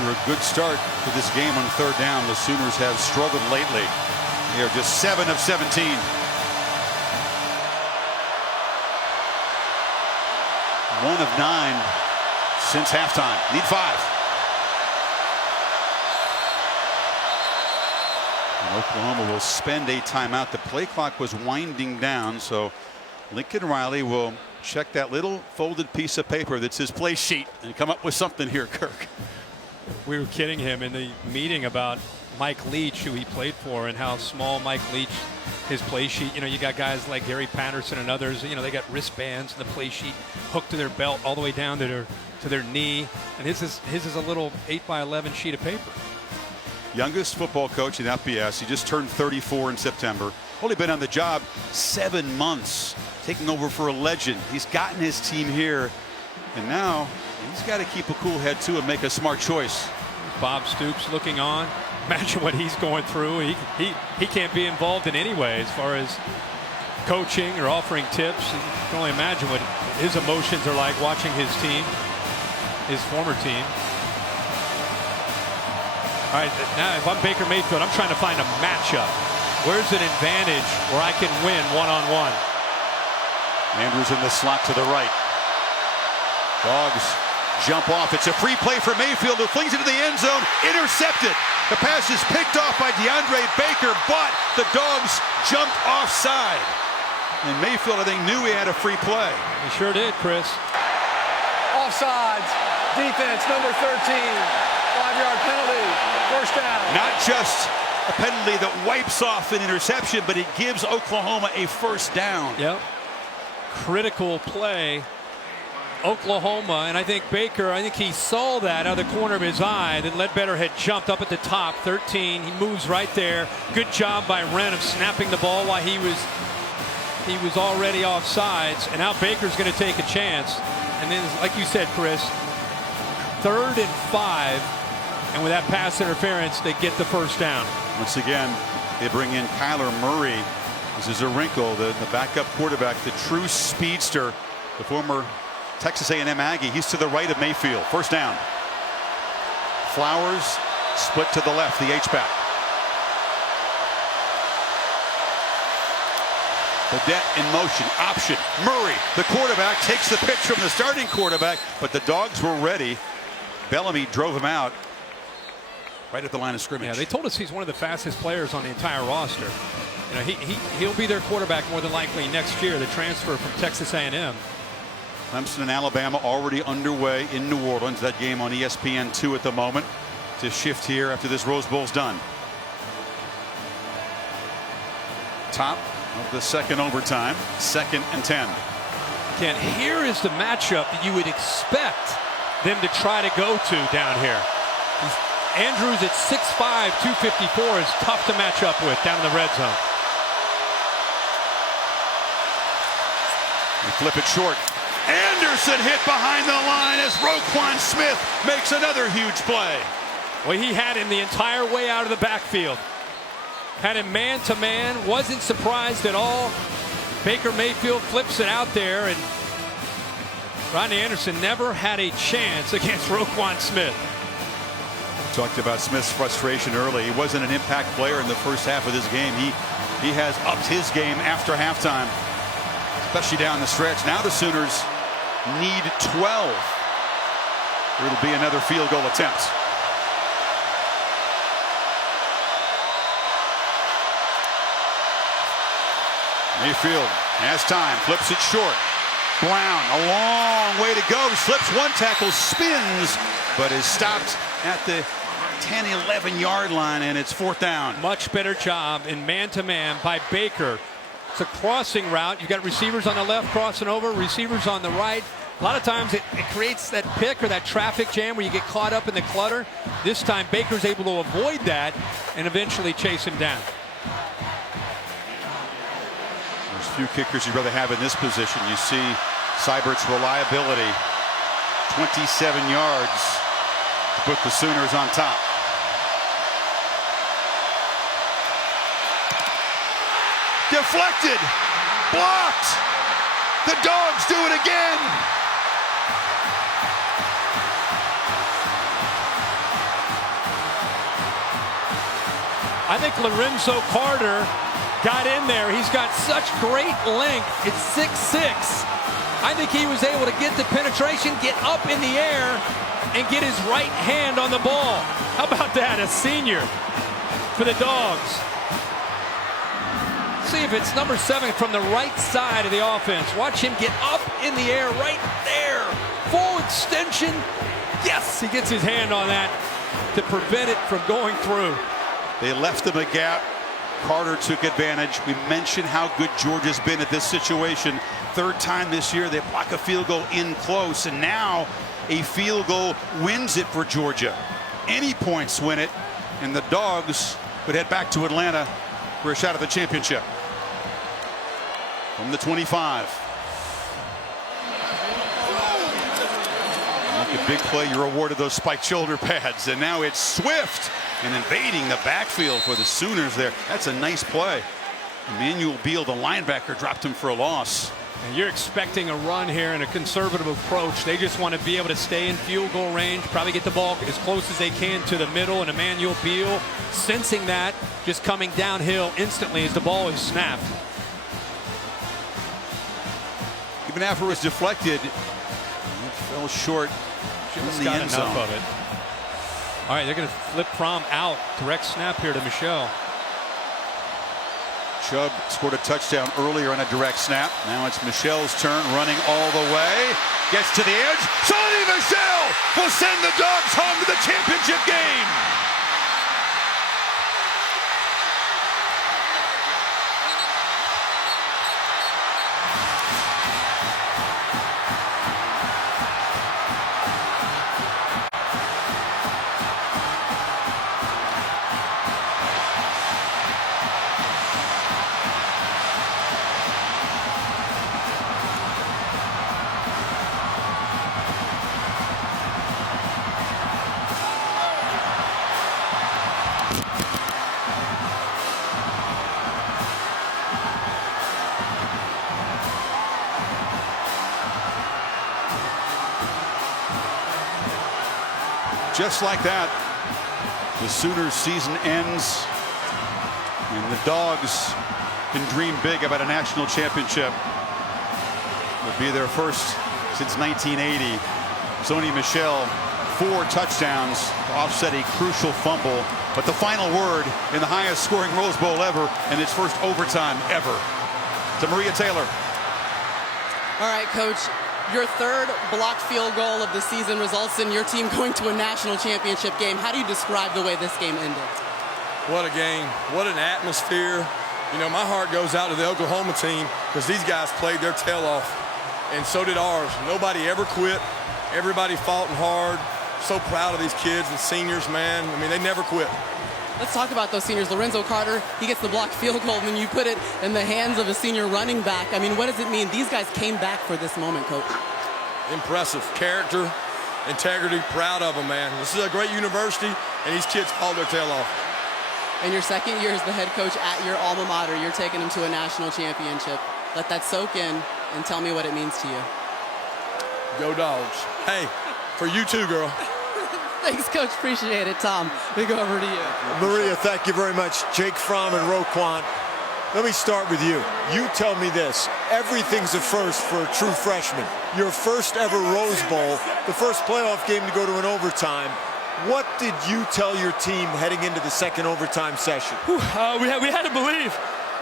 After a good start to this game on third down, the Sooners have struggled lately. They are just 7 of 17. One of 9 since halftime. Need 5. And Oklahoma will spend a timeout. The play clock was winding down, so Lincoln Riley will check that little folded piece of paper that's his play sheet and come up with something here, Kirk. We were kidding him in the meeting about Mike Leach, who he played for, and how small Mike Leach, his play sheet. You know, you got guys like Gary Patterson and others. You know, they got wristbands and the play sheet hooked to their belt all the way down to their knee, and his is a little 8x11 sheet of paper. Youngest football coach in FBS. He just turned 34 in September. Only been on the job 7 months, taking over for a legend. He's gotten his team here, and now he's got to keep a cool head too and make a smart choice. Bob Stoops looking on. Imagine what he's going through. He can't be involved in any way as far as coaching or offering tips. You can only imagine what his emotions are like watching his team, his former team. All right, now if I'm Baker Mayfield, I'm trying to find a matchup. Where's an advantage where I can win one-on-one? Andrews in the slot to the right. Dogs jump off. It's a free play for Mayfield, who flings it to the end zone. Intercepted. The pass is picked off by DeAndre Baker, but the Dogs jumped offside. And Mayfield, I think, knew he had a free play. He sure did, Chris. Offsides. Defense, number 13. 5-yard penalty. First down. Not just a penalty that wipes off an interception, but it gives Oklahoma a first down. Yep. Critical play. Oklahoma, and I think Baker, I think he saw that out of the corner of his eye that Ledbetter had jumped up at the top. 13. He moves right there. Good job by Wren of snapping the ball while he was already offsides. And now Baker's going to take a chance. And then, like you said, Chris, 3rd and 5. And with that pass interference, they get the first down. Once again, they bring in Kyler Murray. This is a wrinkle, the backup quarterback, the true speedster, the former Texas A&M Aggie. He's to the right of Mayfield. First down. Flowers split to the left, the H-back. Badette in motion, option. Murray, the quarterback, takes the pitch from the starting quarterback, but the Dogs were ready. Bellamy drove him out right at the line of scrimmage. Yeah, they told us he's one of the fastest players on the entire roster. You know, he'll be their quarterback more than likely next year, the transfer from Texas A&M. Clemson and Alabama already underway in New Orleans. That game on ESPN2 at the moment. To shift here after this Rose Bowl's done. Top of the second overtime, 2nd and 10. Ken, here is the matchup that you would expect them to try to go to down here. Andrews at 6'5", 254 is tough to match up with down in the red zone. They flip it short. Anderson hit behind the line as Roquan Smith makes another huge play. Well, he had him the entire way out of the backfield. Had him man-to-man, wasn't surprised at all. Baker Mayfield flips it out there, and Rodney Anderson never had a chance against Roquan Smith. Talked about Smith's frustration early. He wasn't an impact player in the first half of this game. He has upped his game after halftime, especially down the stretch. Now the Sooners need 12. It'll be another field goal attempt. Mayfield has time, flips it short. Brown, a long way to go, slips one tackle, spins, but is stopped at the 10-11 yard line, and it's 4th down. Much better job in man-to-man by Baker. It's a crossing route. You've got receivers on the left crossing over, receivers on the right. A lot of times it creates that pick or that traffic jam where you get caught up in the clutter. This time Baker's able to avoid that and eventually chase him down. There's few kickers you'd rather have in this position. You see Seibert's reliability, 27 yards to put the Sooners on top. Deflected, blocked. The Dogs do it again. I think Lorenzo Carter got in there. He's got such great length. It's 6'6". I think he was able to get the penetration, get up in the air, and get his right hand on the ball. How about that? A senior for the Dogs. See if it's number 7 from the right side of the offense. Watch him get up in the air right there. Full extension. Yes, he gets his hand on that to prevent it from going through. They left him a gap. Carter took advantage. We mentioned how good Georgia's been at this situation. 3rd time this year they block a field goal in close, and now a field goal wins it for Georgia. Any points win it, and the Dogs would head back to Atlanta for a shot at the championship. From the 25. Make a big play, you're awarded those spiked shoulder pads, and now it's Swift and invading the backfield for the Sooners there. That's a nice play. Emmanuel Beal, the linebacker, dropped him for a loss. And you're expecting a run here and a conservative approach. They just want to be able to stay in field goal range, probably get the ball as close as they can to the middle, and Emmanuel Beal sensing that, just coming downhill instantly as the ball is snapped. Even after it was deflected, it fell short. Just got enough of it. All right, they're going to flip Fromm out. Direct snap here to Michelle. Chubb scored a touchdown earlier on a direct snap. Now it's Michelle's turn, running all the way. Gets to the edge. Sonny Michel will send the Dogs home to the championship game. Just like that, the Sooners season ends, and the Dogs can dream big about a national championship. It'll be their first since 1980. Sonny Michel, 4 touchdowns to offset a crucial fumble, but the final word in the highest scoring Rose Bowl ever and its first overtime ever. To Maria Taylor. All right, Coach. Your 3rd blocked field goal of the season results in your team going to a national championship game. How do you describe the way this game ended? What a game. What an atmosphere. You know, my heart goes out to the Oklahoma team because these guys played their tail off, and so did ours. Nobody ever quit. Everybody fought hard. So proud of these kids and seniors, man. I mean, they never quit. Let's talk about those seniors. Lorenzo Carter, he gets the blocked field goal, and then you put it in the hands of a senior running back. I mean, what does it mean? These guys came back for this moment, Coach. Impressive. Character, integrity, proud of them, man. This is a great university, and these kids called their tail off. In your 2nd year as the head coach at your alma mater, you're taking them to a national championship. Let that soak in and tell me what it means to you. Go Dogs. Hey, for you too, girl. Thanks, Coach. Appreciate it, Tom. We go over to you. Maria, thank you very much. Jake Fromm and Roquan. Let me start with you. You tell me this. Everything's a first for a true freshman. Your first ever Rose Bowl, the first playoff game to go to an overtime. What did you tell your team heading into the second overtime session? We had to believe.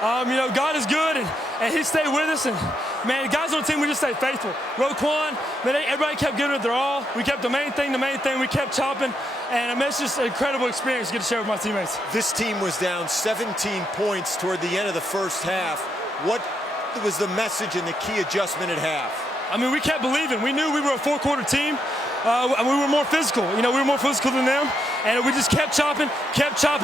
You know, God is good, and He stayed with us. And, man, the guys on the team, we just stayed faithful. Roquan, man, everybody kept giving it their all. We kept the main thing. We kept chopping. And I mean, it's just an incredible experience to get to share with my teammates. This team was down 17 points toward the end of the first half. What was the message and the key adjustment at half? I mean, we kept believing. We knew we were a four-quarter team. And we were more physical. You know, we were more physical than them. And we just kept chopping.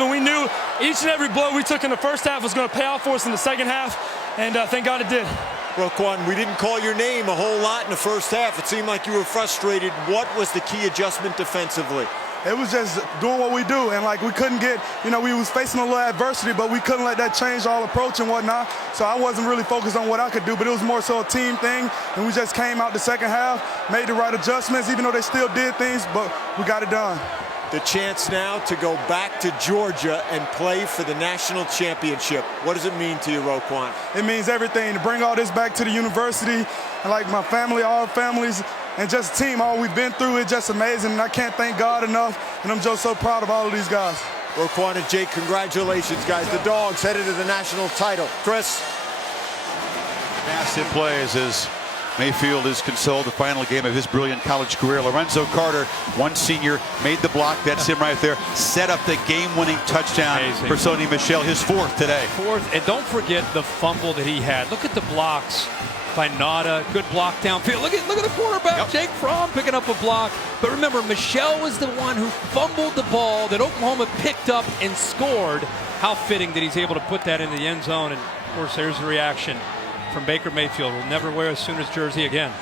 We knew each and every blow we took in the first half was going to pay off for us in the second half. And thank God it did. Roquan, we didn't call your name a whole lot in the first half. It seemed like you were frustrated. What was the key adjustment defensively? It was just doing what we do, and like we couldn't get, you know, we was facing a little adversity, but we couldn't let that change our approach and whatnot. So I wasn't really focused on what I could do, but it was more so a team thing, and we just came out the second half, made the right adjustments, even though they still did things, but we got it done. The chance now to go back to Georgia and play for the national championship. What does it mean to you, Roquan? It means everything, to bring all this back to the university, and like my family, all our families, and just team, all we've been through is just amazing, and I can't thank God enough, and I'm just so proud of all of these guys. Roquan and Jake, congratulations, guys. The Dogs headed to the national title. Chris? Massive plays as Mayfield is consoled the final game of his brilliant college career. Lorenzo Carter, one senior, made the block. That's him right there. Set up the game-winning touchdown for Sony Michel, his fourth today. Fourth, and don't forget the fumble that he had. Look at the blocks by Nada. Good block downfield. Look at the quarterback, Jake Fromm, picking up a block. But remember, Michel was the one who fumbled the ball that Oklahoma picked up and scored. How fitting that he's able to put that in the end zone. And, of course, there's the reaction from Baker Mayfield. Will never wear a Sooners jersey again.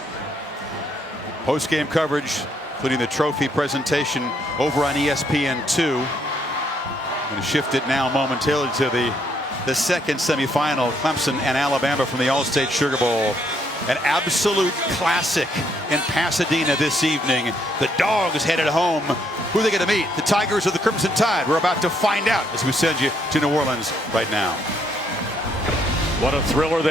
Post-game coverage, including the trophy presentation over on ESPN2. Going to shift it now momentarily to the second semifinal, Clemson and Alabama from the All-State Sugar Bowl. An absolute classic in Pasadena this evening. The Dogs headed home. Who are they going to meet? The Tigers or the Crimson Tide? We're about to find out as we send you to New Orleans right now. What a thriller.